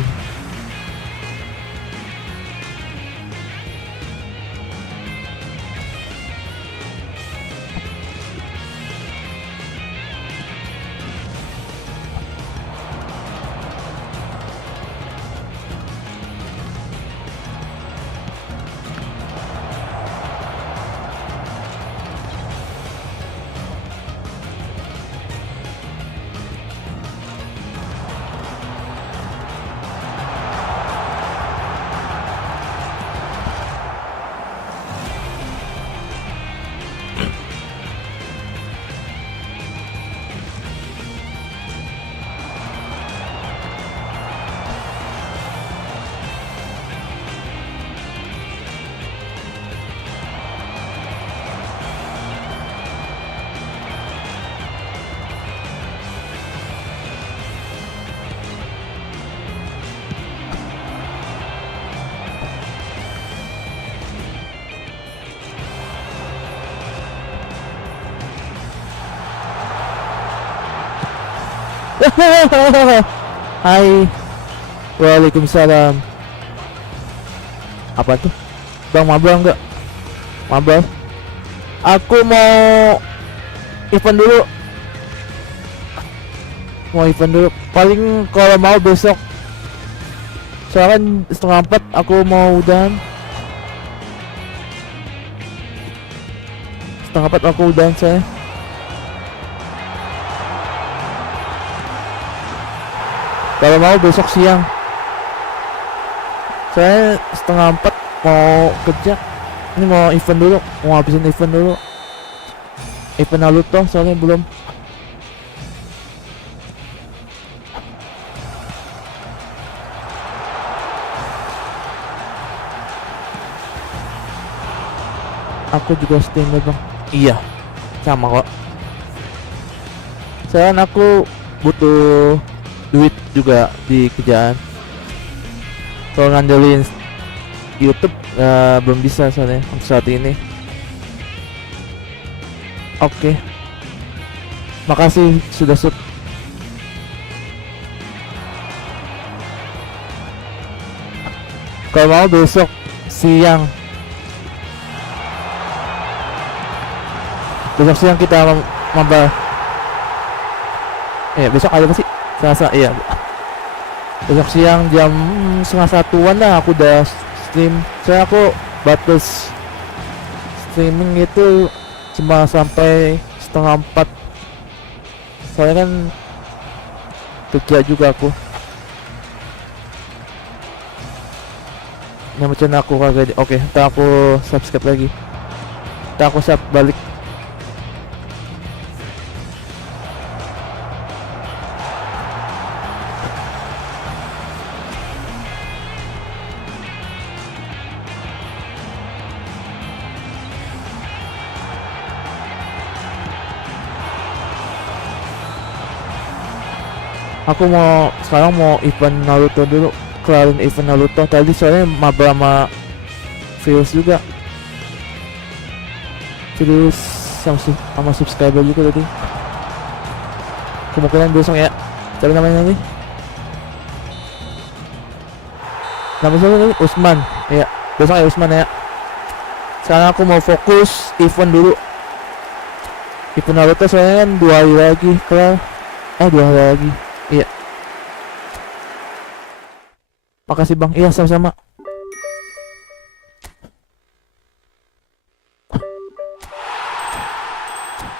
Hai. Waalaikumsalam. Apa tuh? Bang mabal enggak? Mabal. Aku mau event dulu. Mau event dulu. Paling kalau mau besok. Soalnya kan 3:30 aku mau udahan. 3:30 aku udahan saya. Kalau mau besok siang. Saya 3:30 mau kerja. Ini mau event dulu, mau habisin event dulu. Event Naruto soalnya belum. Aku juga streamer bang. Iya, sama kok. Soalnya aku butuh duit juga di kerjaan. Kalau ngandelin YouTube belum bisa soalnya untuk saat ini. Oke. Makasih sudah sub. Kalau mau besok siang. Besok siang kita mabal. Besok ada apa sih? Selasa, iya. Besok siang jam 1:30-an lah aku udah stream. Saya aku batas streaming itu cuma sampai 3:30. Soalnya kan kerja juga aku. Nama channel aku kagak. Oke, ntar aku subscribe lagi. Ntar aku sub balik. Aku mau sekarang mau event Naruto dulu, kelarin event Naruto tadi soalnya maba sama views juga, views sama subscriber juga tadi. Kemungkinan besok ya. Cari namanya nih. Nama siapa nih? Usman. Ya, besok ya Usman ya. Sekarang aku mau fokus event dulu. Event Naruto soalnya kan 2 hari lagi kelar. 2 hari lagi. Iya. Makasih bang. Iya sama-sama.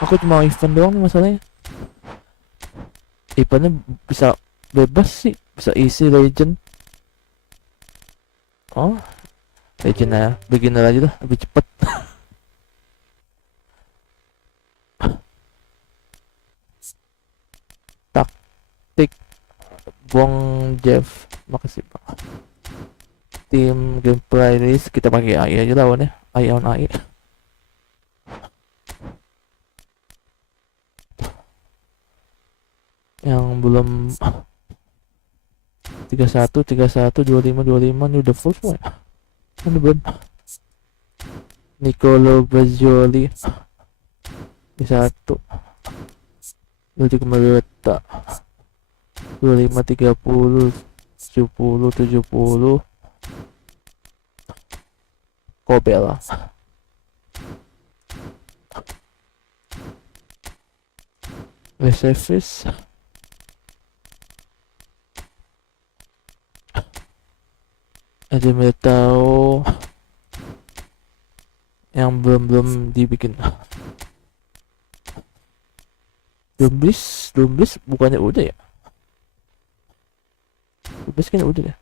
Aku cuma event doang nih masalahnya. Eventnya bisa bebas sih, bisa isi legend. Oh, legend ya, beginner aja lah, lebih cepet. Taktik Bong Jeff, makasih pak. Tim gameplay list kita pakai AI aja lawannya, AI on AI. Yang belum 31, 25, 25 ini udah full semua ya? Ini belum. Nicolo Bazzoli di 1 23 25 30 70 70 Kobel Service ada tahu yang belum dibikin. Dumblis bukannya udah ya? Dumblis kan udah ya.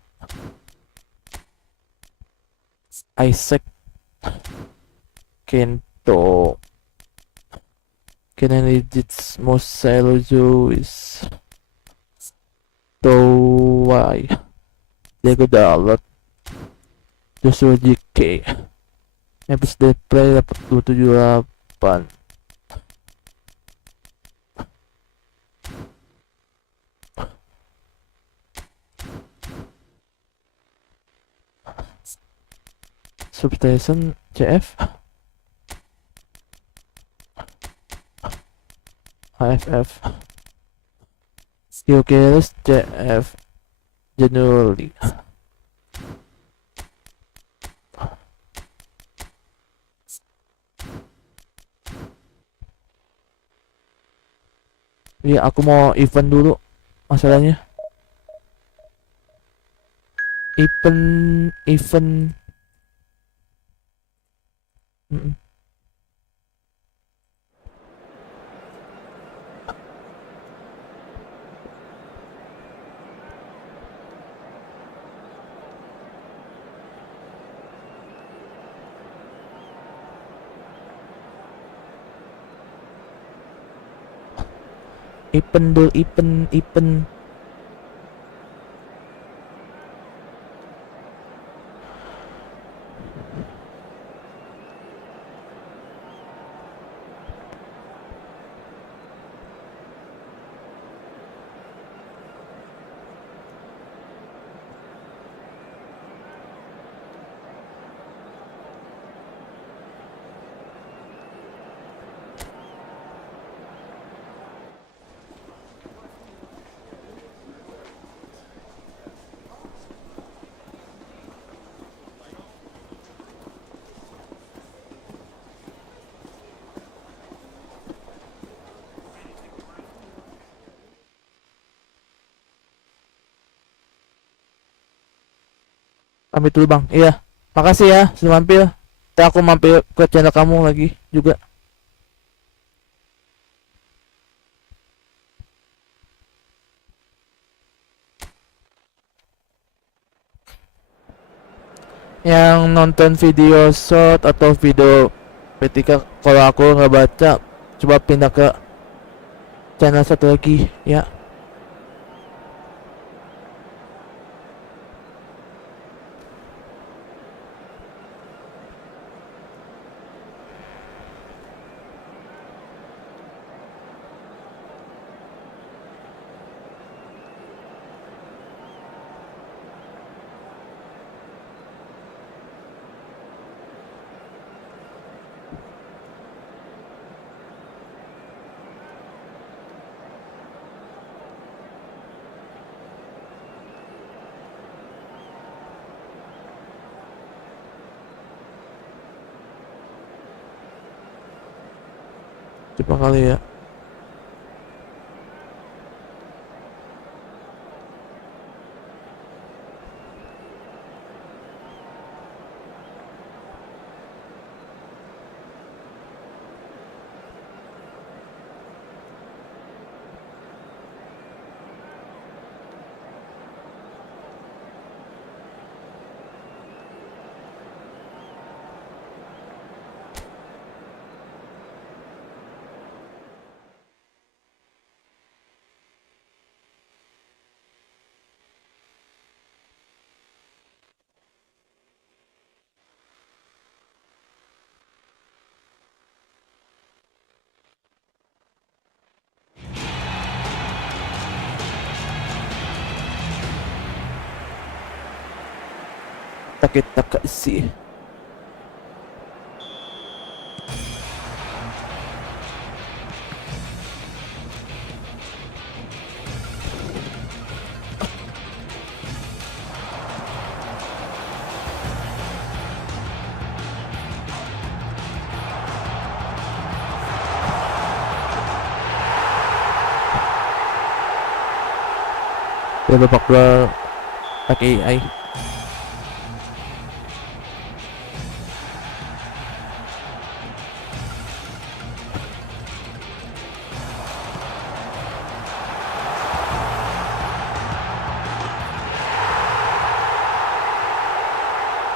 Isaac Kento Kenanidits Moselojois Towai Diego Dalot Joshua Jika episode play dapat 278. Substation CF AFF Yokeres CF Januari. Iya, aku mau event dulu masalahnya. Event event pamit dulu bang. Iya, makasih ya sudah mampir. Ntar aku mampir ke channel kamu lagi juga. Yang nonton video short atau video ketika kalau aku nggak baca, coba pindah ke channel satu lagi ya. Coba kali ya. Taka isi. Ya babak dua pakai AI.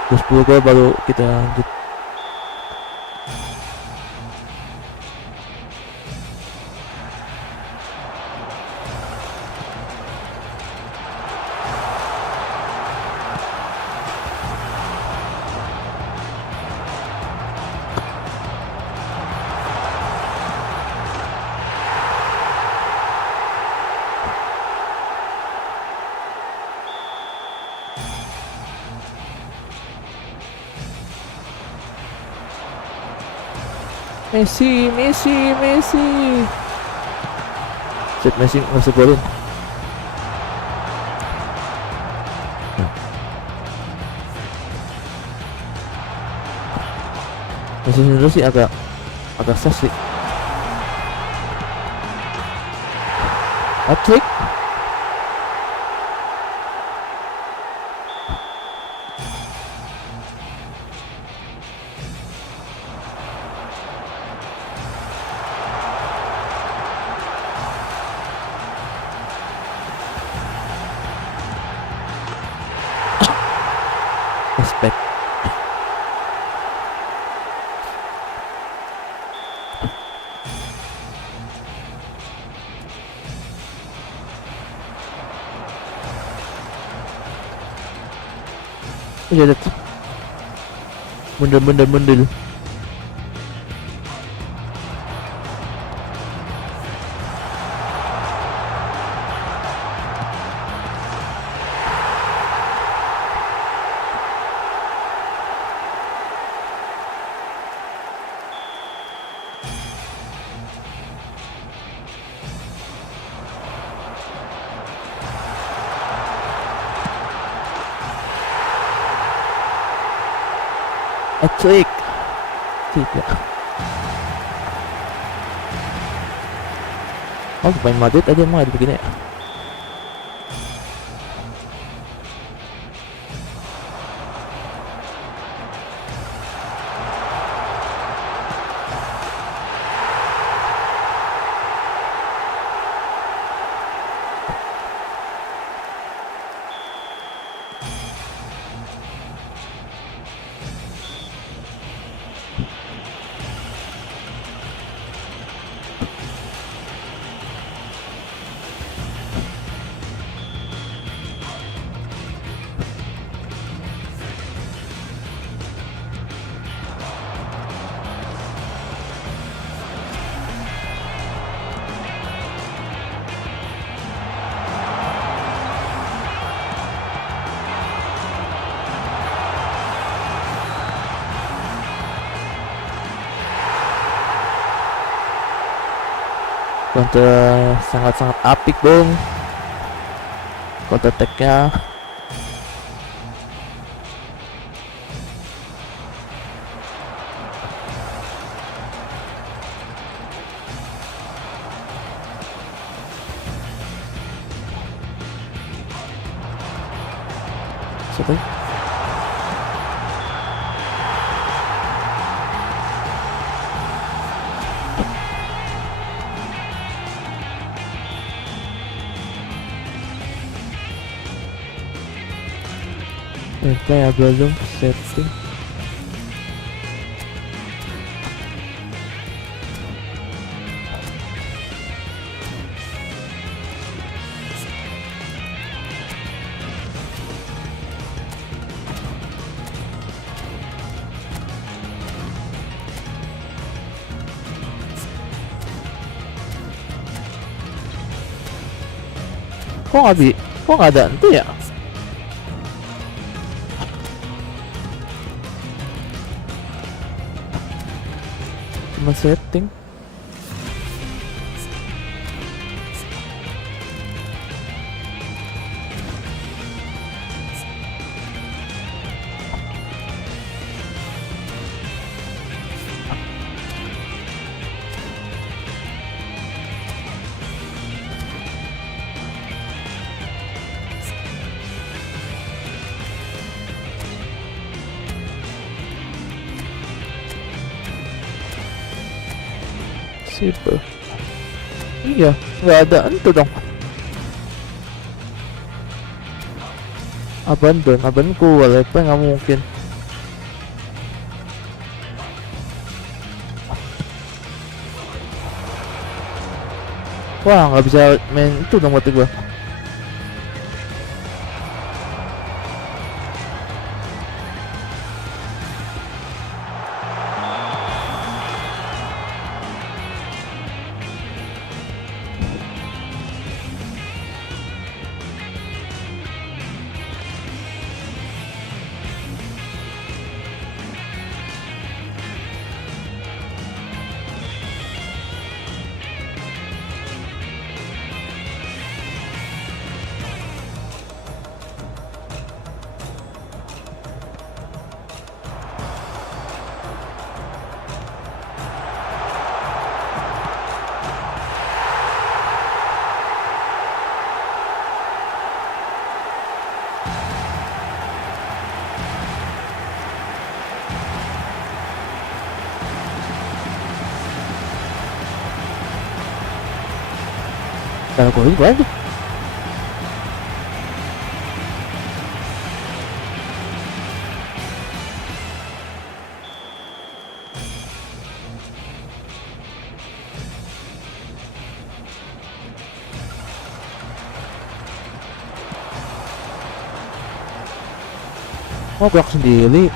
Terus 10 gol baru kita lanjut. Messi. Set Messi masuk golin. Messi sendiri sih agak sas sih. Hat-trick. Spek. Iya ada tuh. Bundel. Hat-trick. Tidak. Oh, pemain Madrid aja emang ada begini ya? Counter sangat-sangat apik dong. Counter attack-nya. Siapa ya? Saya belum setting. Kok nggak ada nanti ya? setting. Super. Iya, nggak ada itu dong. Abandonku, walaupun nggak mungkin. Wah, nggak bisa main itu dong berarti gua. Kalau gue ini aja. Oh, blok sendiri.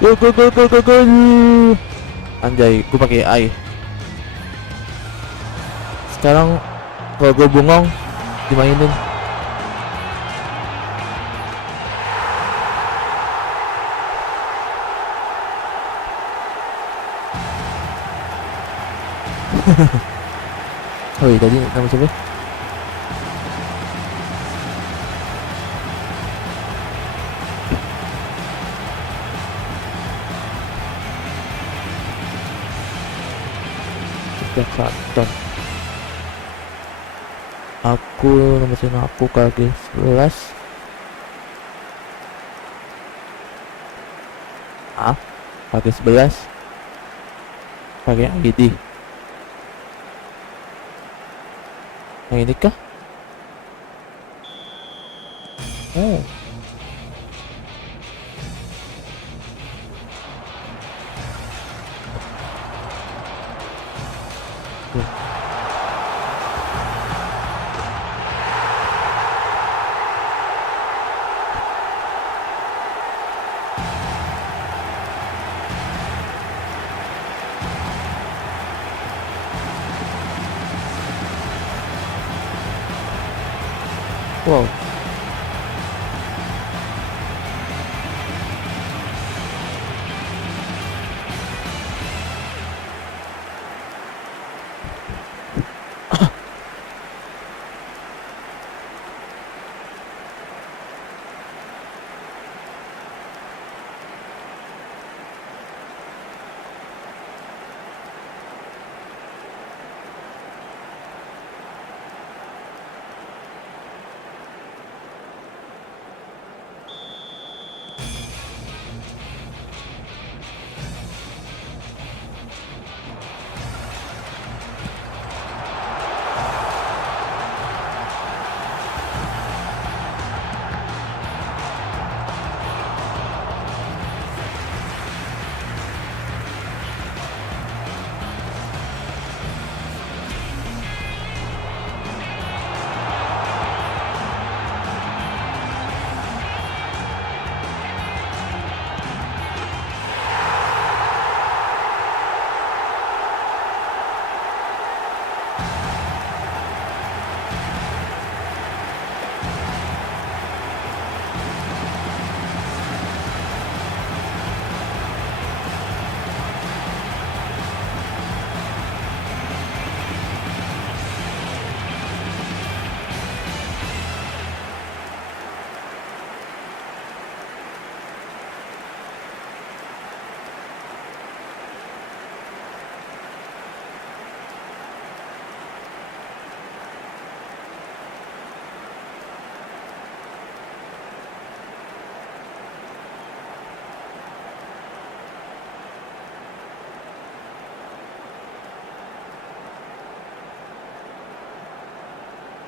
Go go go go go go. Anjay, gue pakai AI. Sekarang kalau gue bengong dimainin. Oh iya, tadi nama siapa? Jakarta. Aku nomor sini aku kaki 11. Kaki 11. Pakai yang ID. Yang ini kah? Oh. Wow.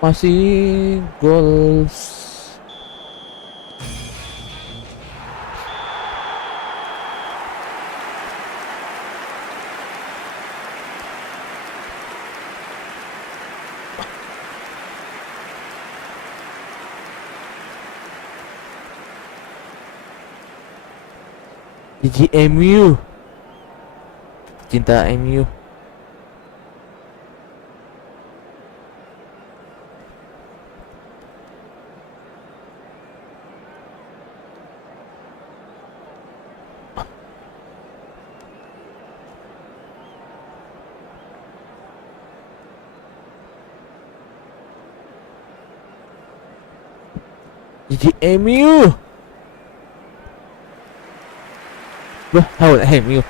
Masih goals. GG MU. Cinta MU. GG MU. Wah, how MU.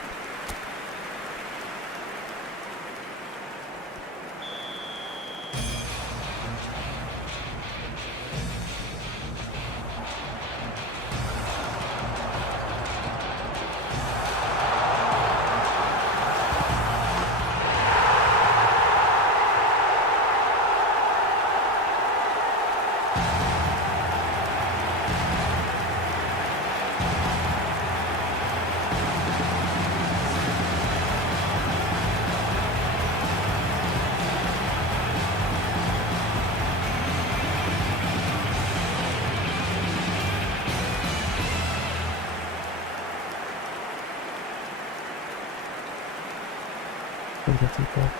Udah tidak.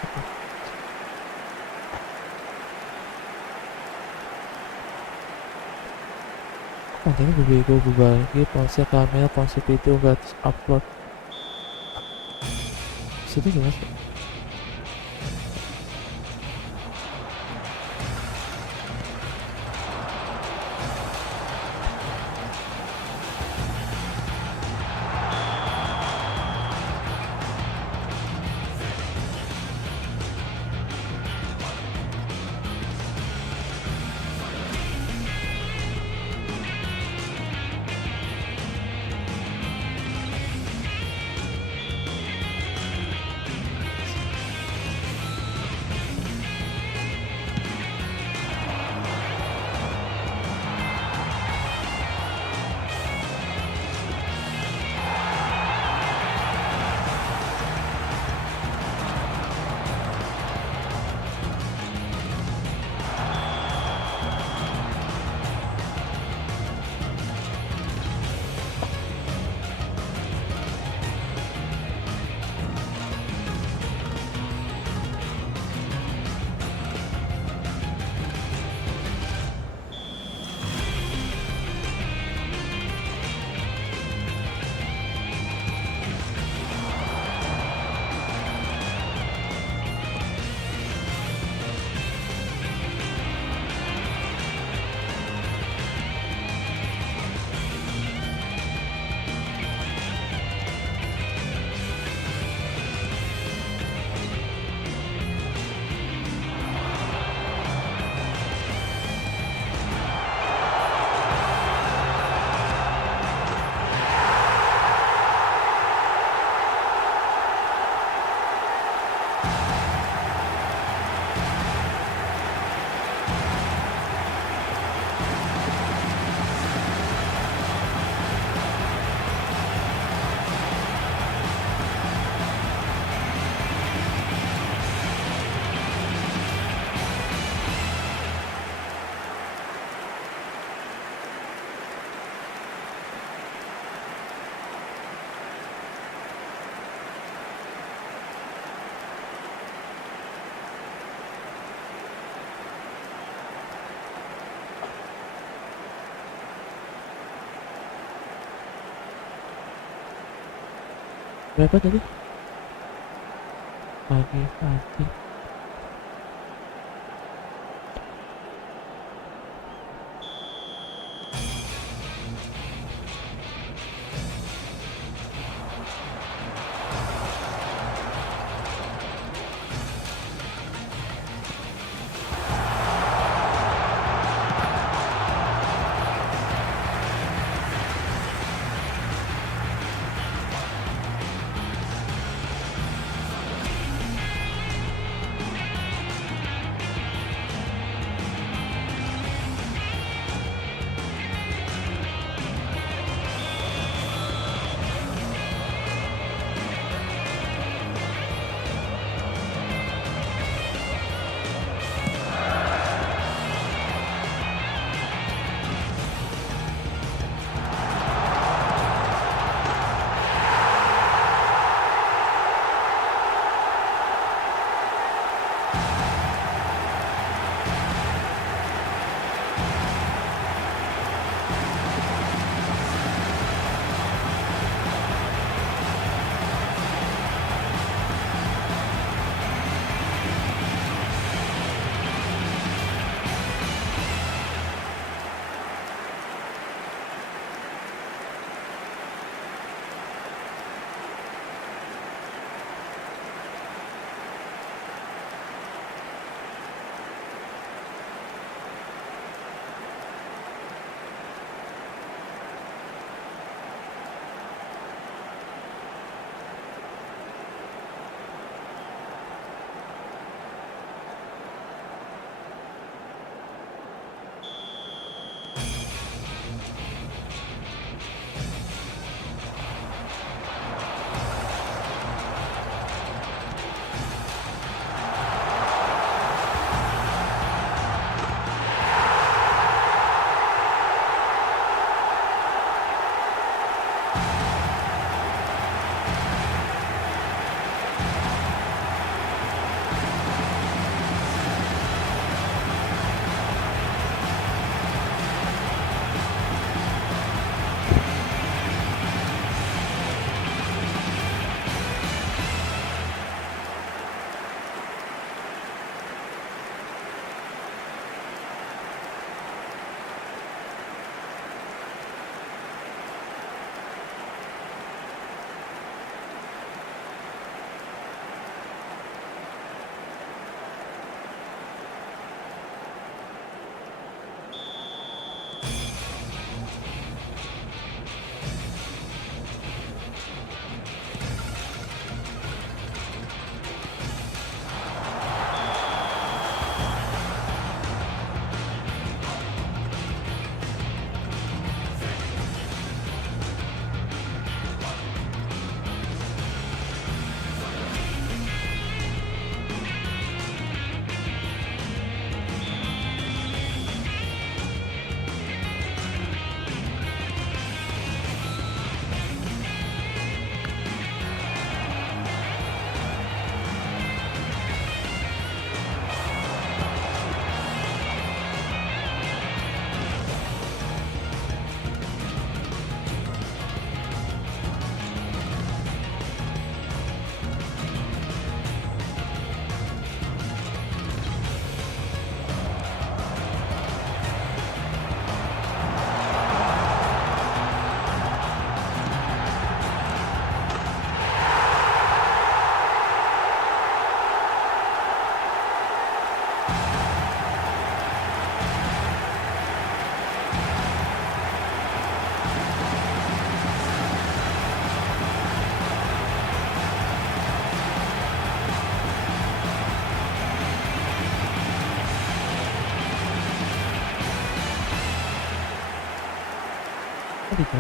Kontennya berbeda berbagi ponsel kamera ponsel video gratis upload. Situ gimana sih? Berapa tadi? Pagi. Oh, gitu.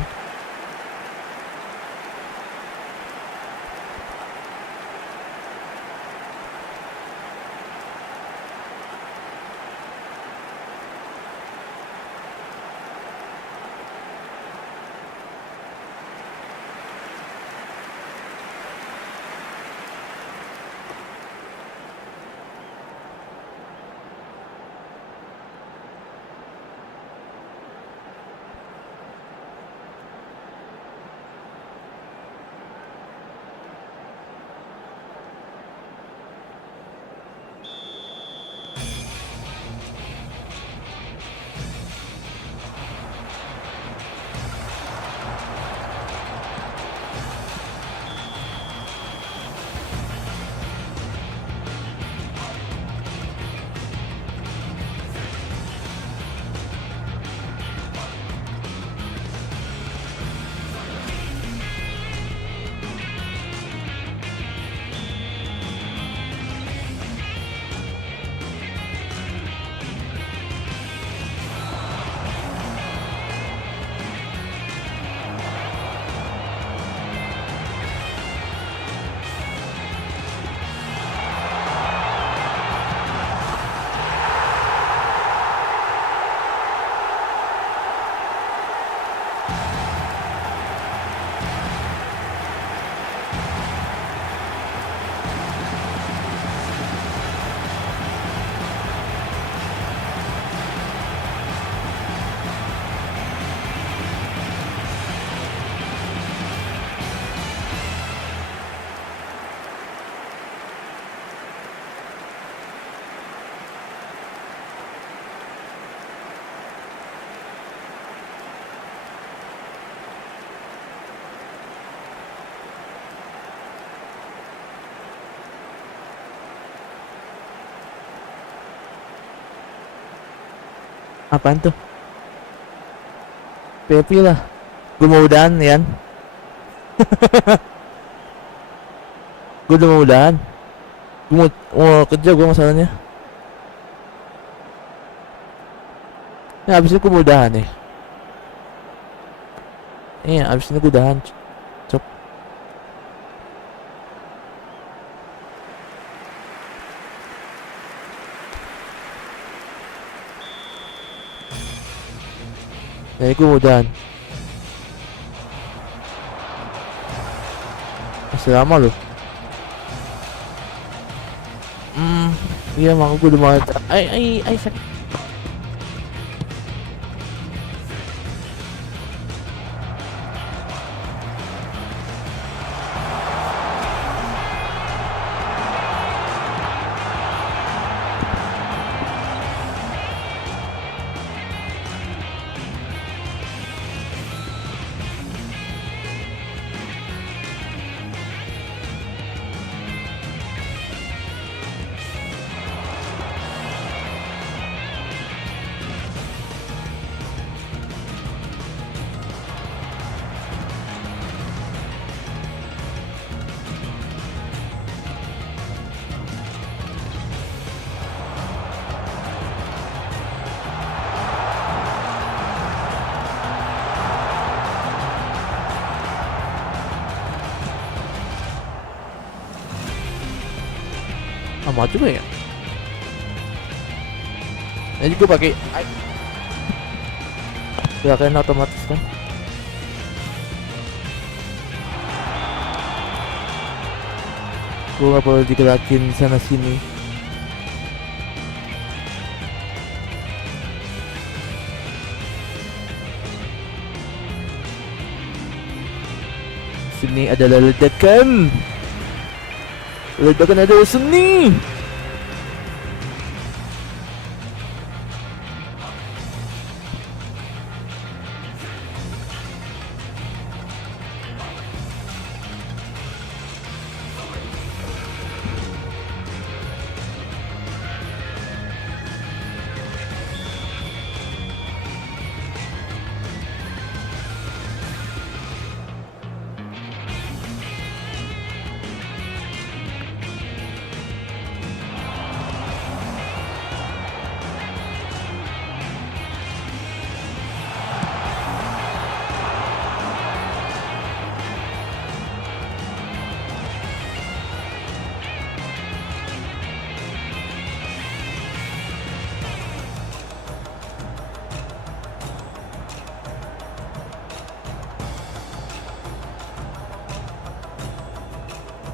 Apaan tuh? Pepi lah. Gue mau udahan, Yan. Gue udah mau udahan. Gue mau kerja gue masalahnya. Ya abis ini gue mau udahan nih. Iya abis ini gue udahan. Cok. Jadi gue mau udahan. Masih lama loh. Iya makanya gue udah mau. Ay sakit. Lama juga ya. Ini juga pakai ya kan otomatis kan. Gue gak perlu digerakin sana sini. Sini adalah ledakan. Ledakan adalah seni.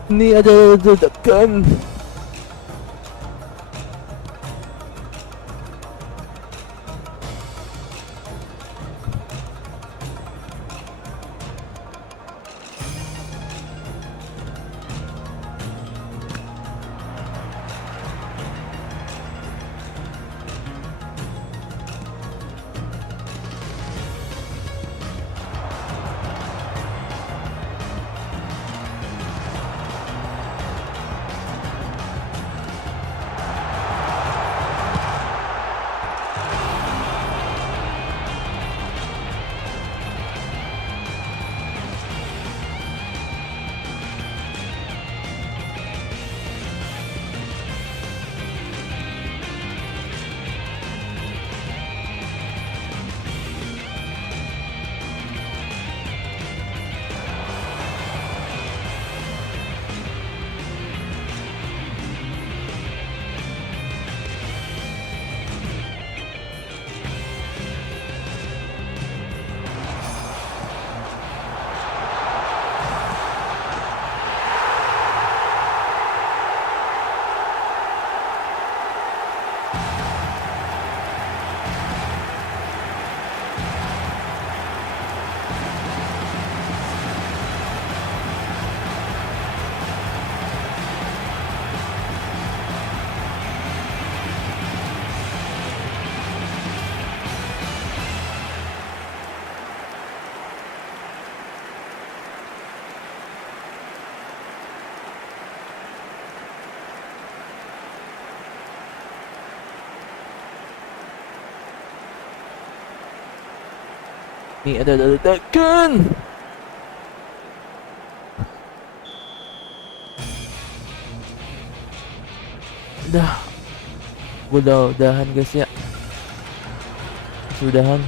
Ini adalah ledakan. Ini adalah ledakan. Dah. Udahan guys ya. Sudahan.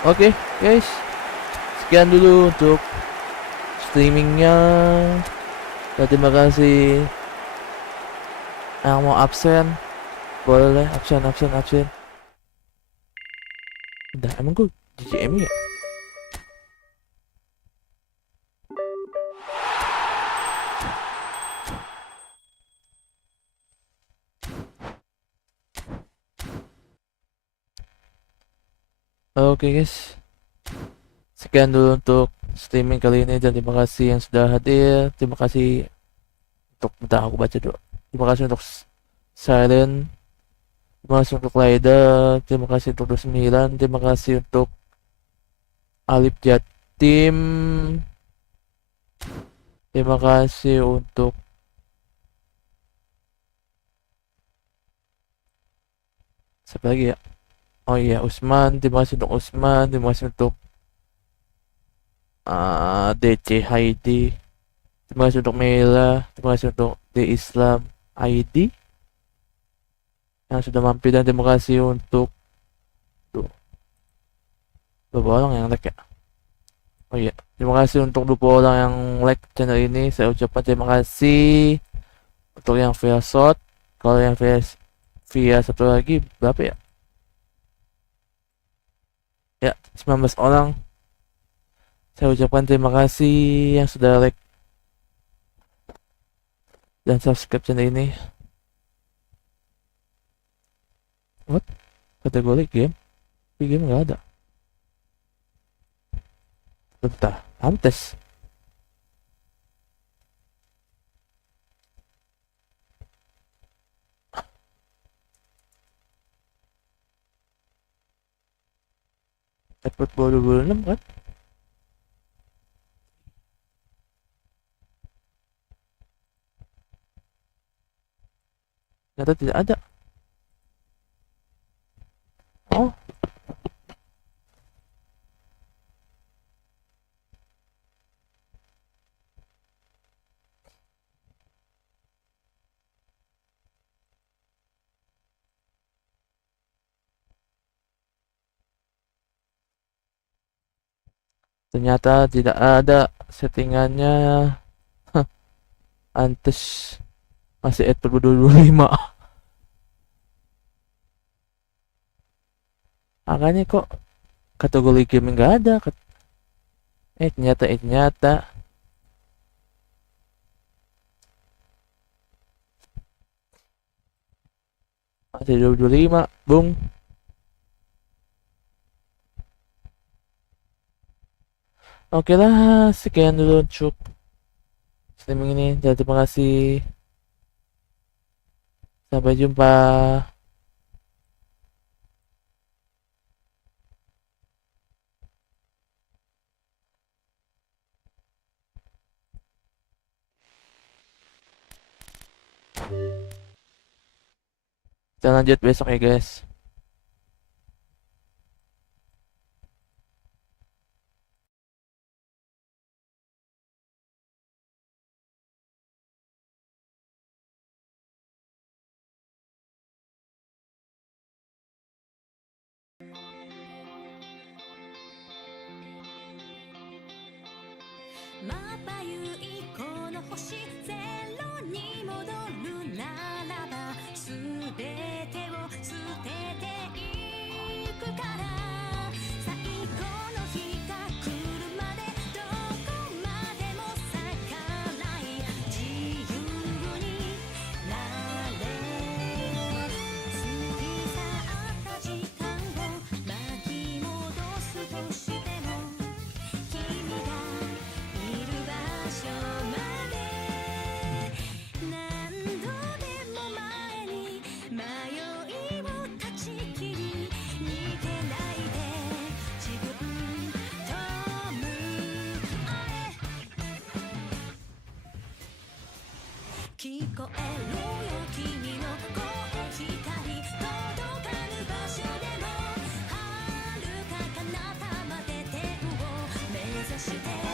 Oke guys, sekian dulu untuk streamingnya. Dan terima kasih yang mau absen, boleh absen. Udah, emang gue GGM ya? Oke guys, sekian dulu untuk streaming kali ini dan terima kasih yang sudah hadir. Terima kasih untuk, bentar aku baca dulu. Terima kasih untuk Silent, terima kasih untuk Laida, terima kasih untuk 29, terima kasih untuk Alip Jatim, terima kasih untuk siapa lagi ya? Oh iya, Usman, terima kasih untuk Usman, terima kasih untuk DC Heidi, terima kasih untuk Mela, terima kasih untuk The Islam ID yang sudah mampir, dan terima kasih untuk beberapa orang yang like ya. Oh iya, terima kasih untuk 20 orang yang like channel ini. Saya ucapkan terima kasih untuk yang via shot. Kalau yang via satu lagi berapa ya? Ya, 19 orang. Saya ucapkan terima kasih yang sudah like dan subscribe channel ini. What? Kategori game? Tapi game nggak ada. Bentar, pantes. eFootball 26 kan? Ternyata tidak ada. Oh, Ternyata tidak ada settingannya. Hah, antes masih eFootball 2025. Makanya kok kategori game nggak ada. Ternyata. Masih 2025, bung. Oke lah, sekian dulu untuk streaming ini. Dan terima kasih. Sampai jumpa. Kita lanjut besok ya guys.して